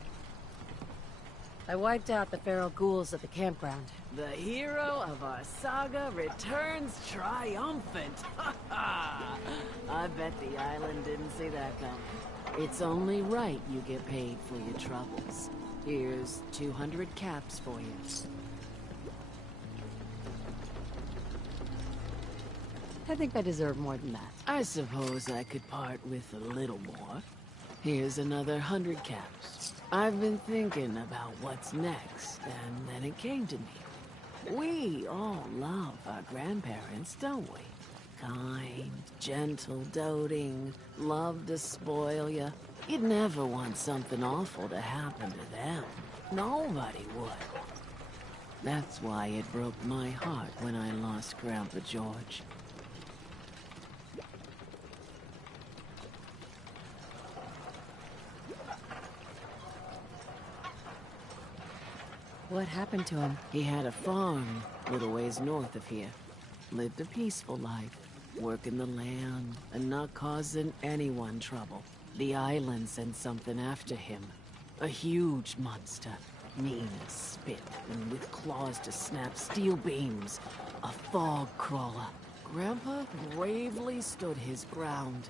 I wiped out the feral ghouls at the campground. The hero of our saga returns triumphant. I bet the island didn't see that coming. It's only right you get paid for your troubles. Here's 200 caps for you. I think I deserve more than that. I suppose I could part with a little more. Here's another 100 caps. I've been thinking about what's next, and then it came to me. We all love our grandparents, don't we? Kind, gentle, doting, love to spoil you. You'd never want something awful to happen to them. Nobody would. That's why it broke my heart when I lost Grandpa George. What happened to him? He had a farm a little ways north of here. Lived a peaceful life, working the land and not causing anyone trouble. The island sent something after him. A huge monster, mean as spit and with claws to snap steel beams. A fog crawler. Grandpa bravely stood his ground.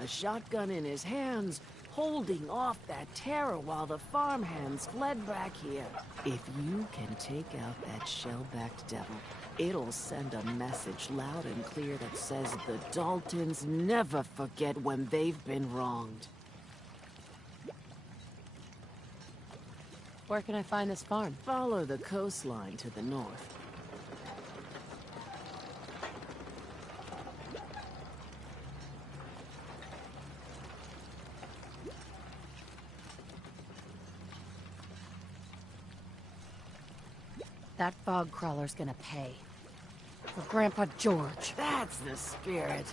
A shotgun in his hands, holding off that terror while the farmhands fled back here. If you can take out that shell-backed devil, it'll send a message loud and clear that says the Daltons never forget when they've been wronged. Where can I find this farm? Follow the coastline to the north. That fog crawler's gonna pay. For Grandpa George. That's the spirit.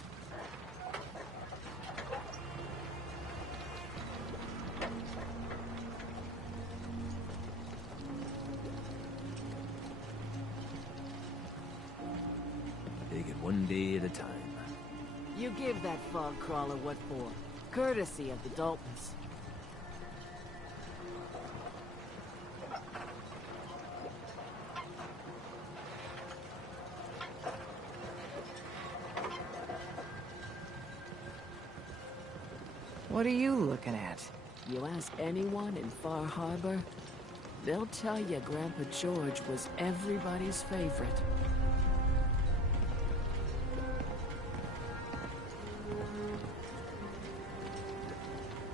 Take it one day at a time. You give that fog crawler what for. Courtesy of the Daltons. What are you looking at? You ask anyone in Far Harbor, they'll tell you Grandpa George was everybody's favorite.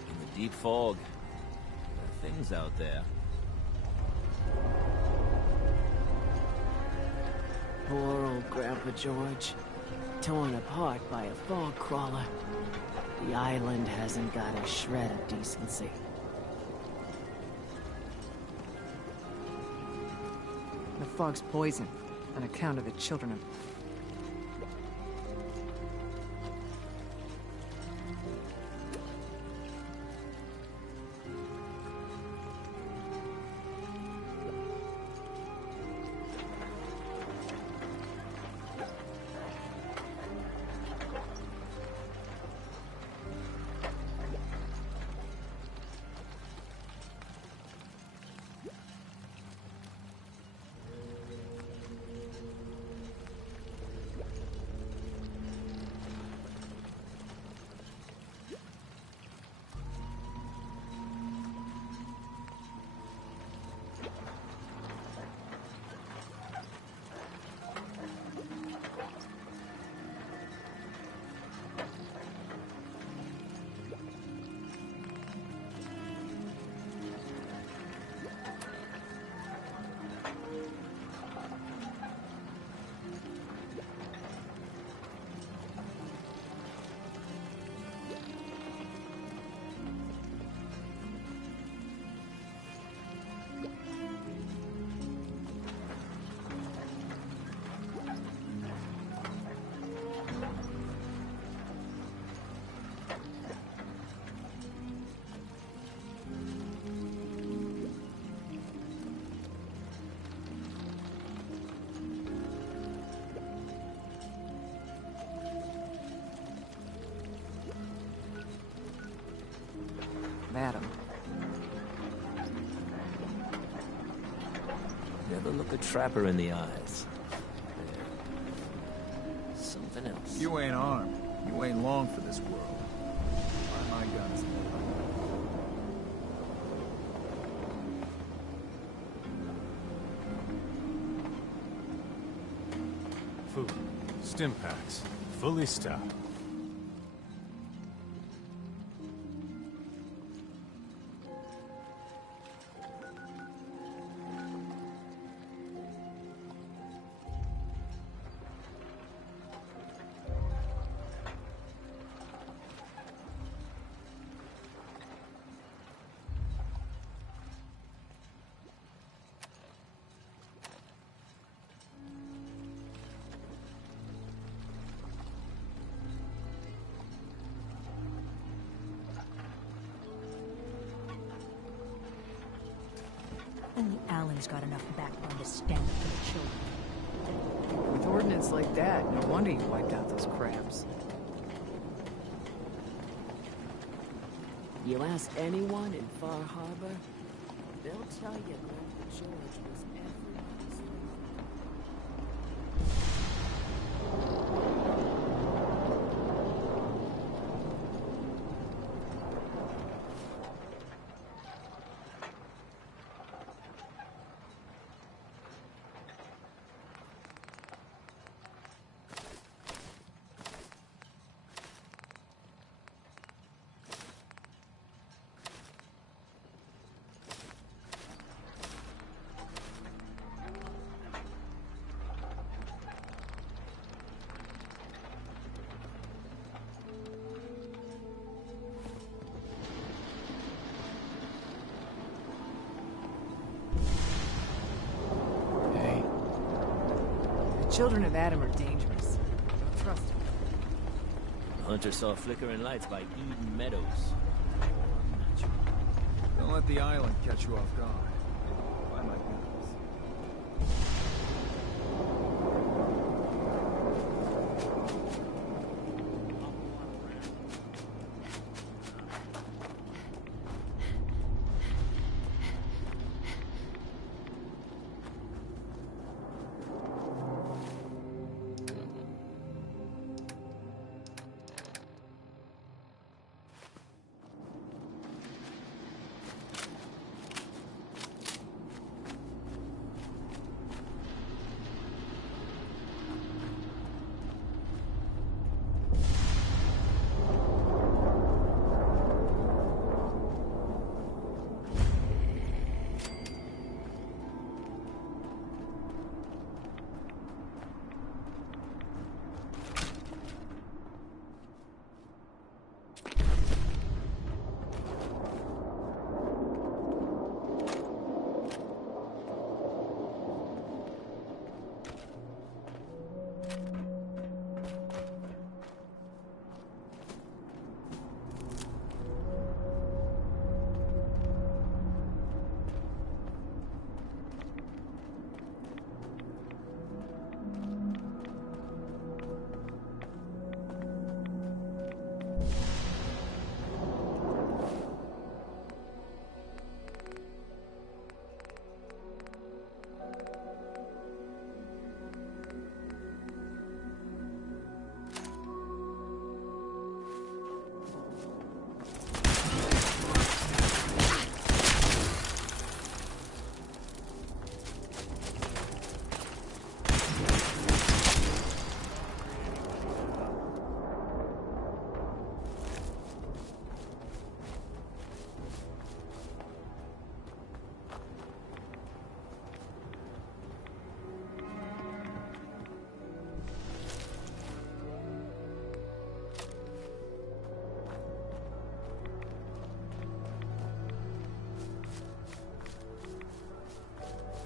In the deep fog, there are things out there. Poor old Grandpa George, torn apart by a fog crawler. The island hasn't got a shred of decency. The fog's poison, on account of the children of... look a trapper in the eyes. There. Something else. You ain't armed. You ain't long for this world. Buy my guns. Food. Stim packs. Fully stocked. Only Alan's got enough backbone to stand up for the children. With ordnance like that, no wonder you wiped out those crabs. You ask anyone in Far Harbor, they'll tell you Grandpa George was everybody's favorite. Children of Adam are dangerous. Don't trust them. The hunter saw flickering lights by Eden Meadows. Don't let the island catch you off guard. Buy my guns.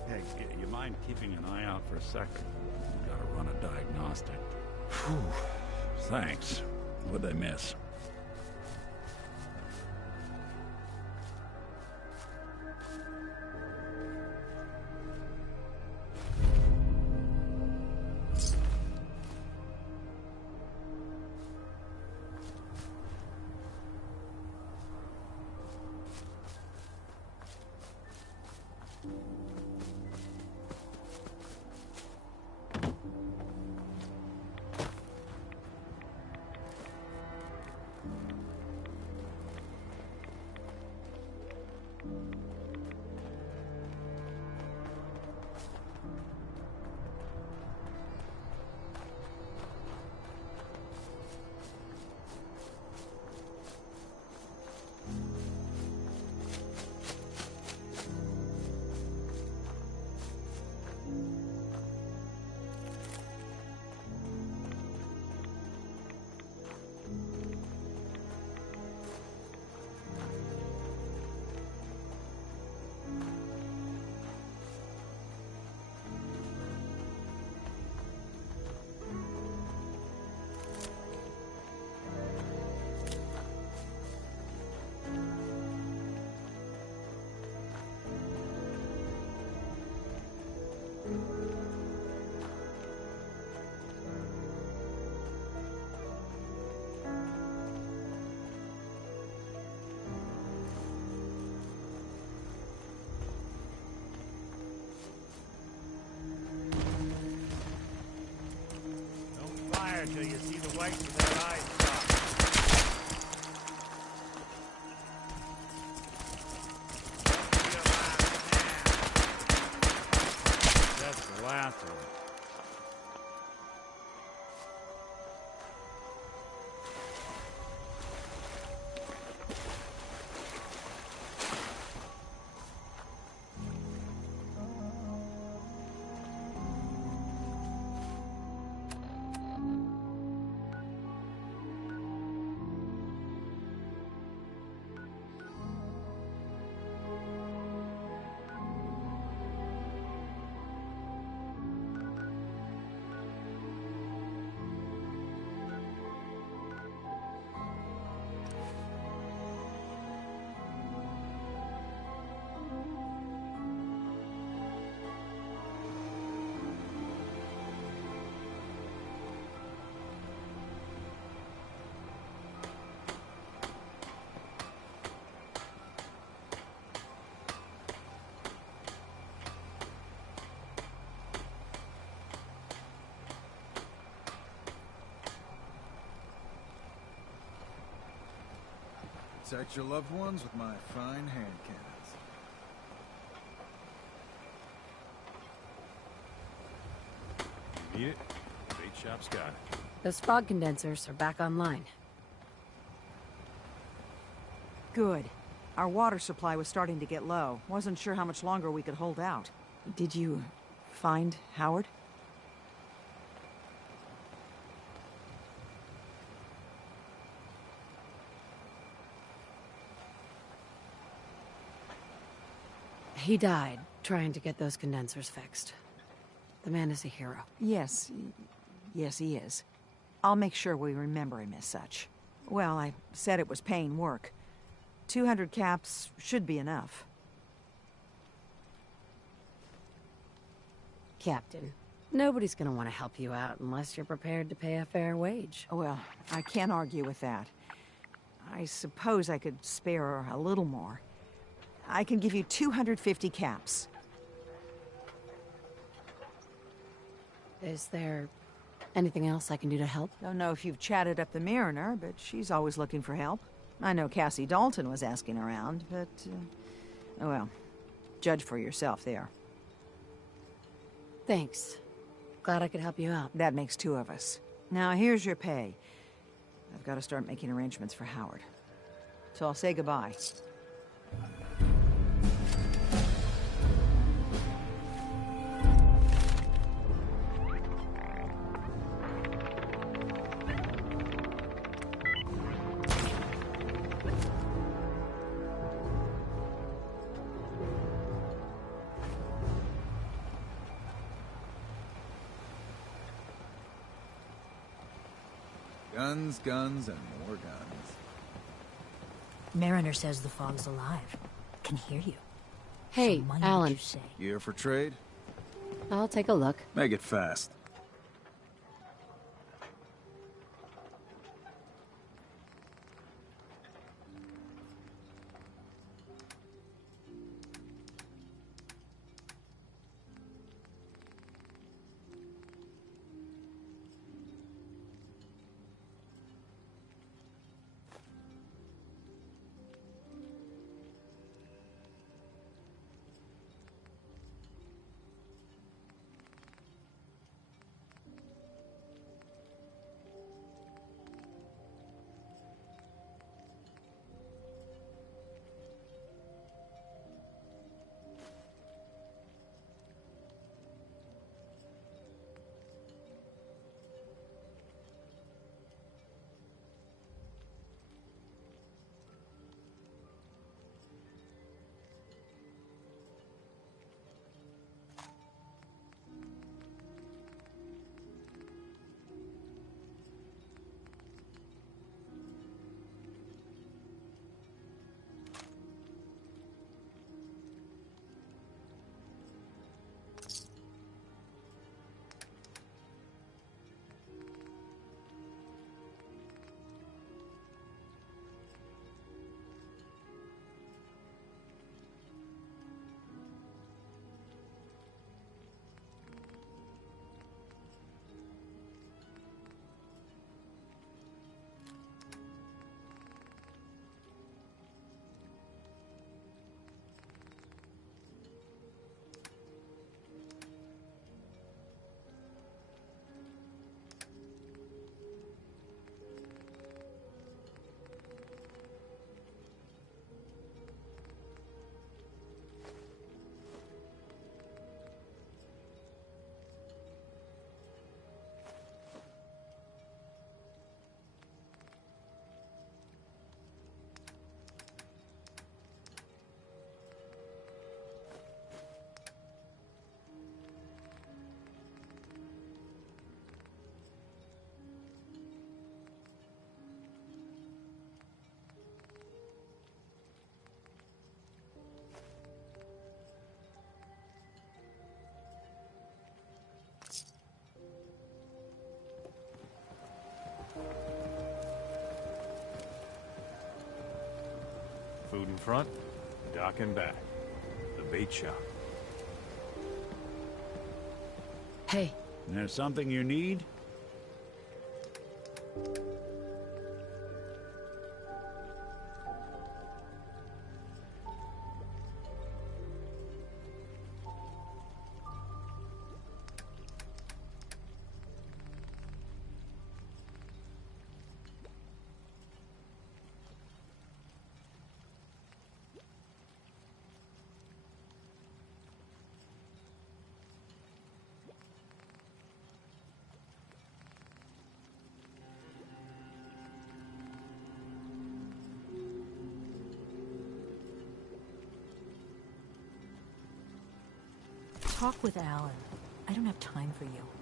Hey, you mind keeping an eye out for a second? Gotta run a diagnostic. Whew. Thanks. What'd I miss? till you see the whites of their eyes pop. That's the last one. Protect your loved ones with my fine hand cannons. You need it? Bait shop's got it. Those fog condensers are back online. Good. Our water supply was starting to get low. Wasn't sure how much longer we could hold out. Did you find Howard? He died trying to get those condensers fixed. The man is a hero. Yes. Yes, he is. I'll make sure we remember him as such. Well, I said it was paying work. 200 caps should be enough. Captain, nobody's gonna want to help you out unless you're prepared to pay a fair wage. Well, I can't argue with that. I suppose I could spare a little more. I can give you 250 caps. Is there anything else I can do to help? Don't know if you've chatted up the Mariner, but she's always looking for help. I know Cassie Dalton was asking around, but... oh well, judge for yourself there. Thanks. Glad I could help you out. That makes two of us. Now, here's your pay. I've got to start making arrangements for Howard. So I'll say goodbye. Guns, guns, and more guns. Mariner says the fog's alive. Can hear you. Hey, So mind Alan. what you say. You here for trade? I'll take a look. Make it fast. Food in front, dock in back. The bait shop. Hey. There's something you need? Talk with Alan. I don't have time for you.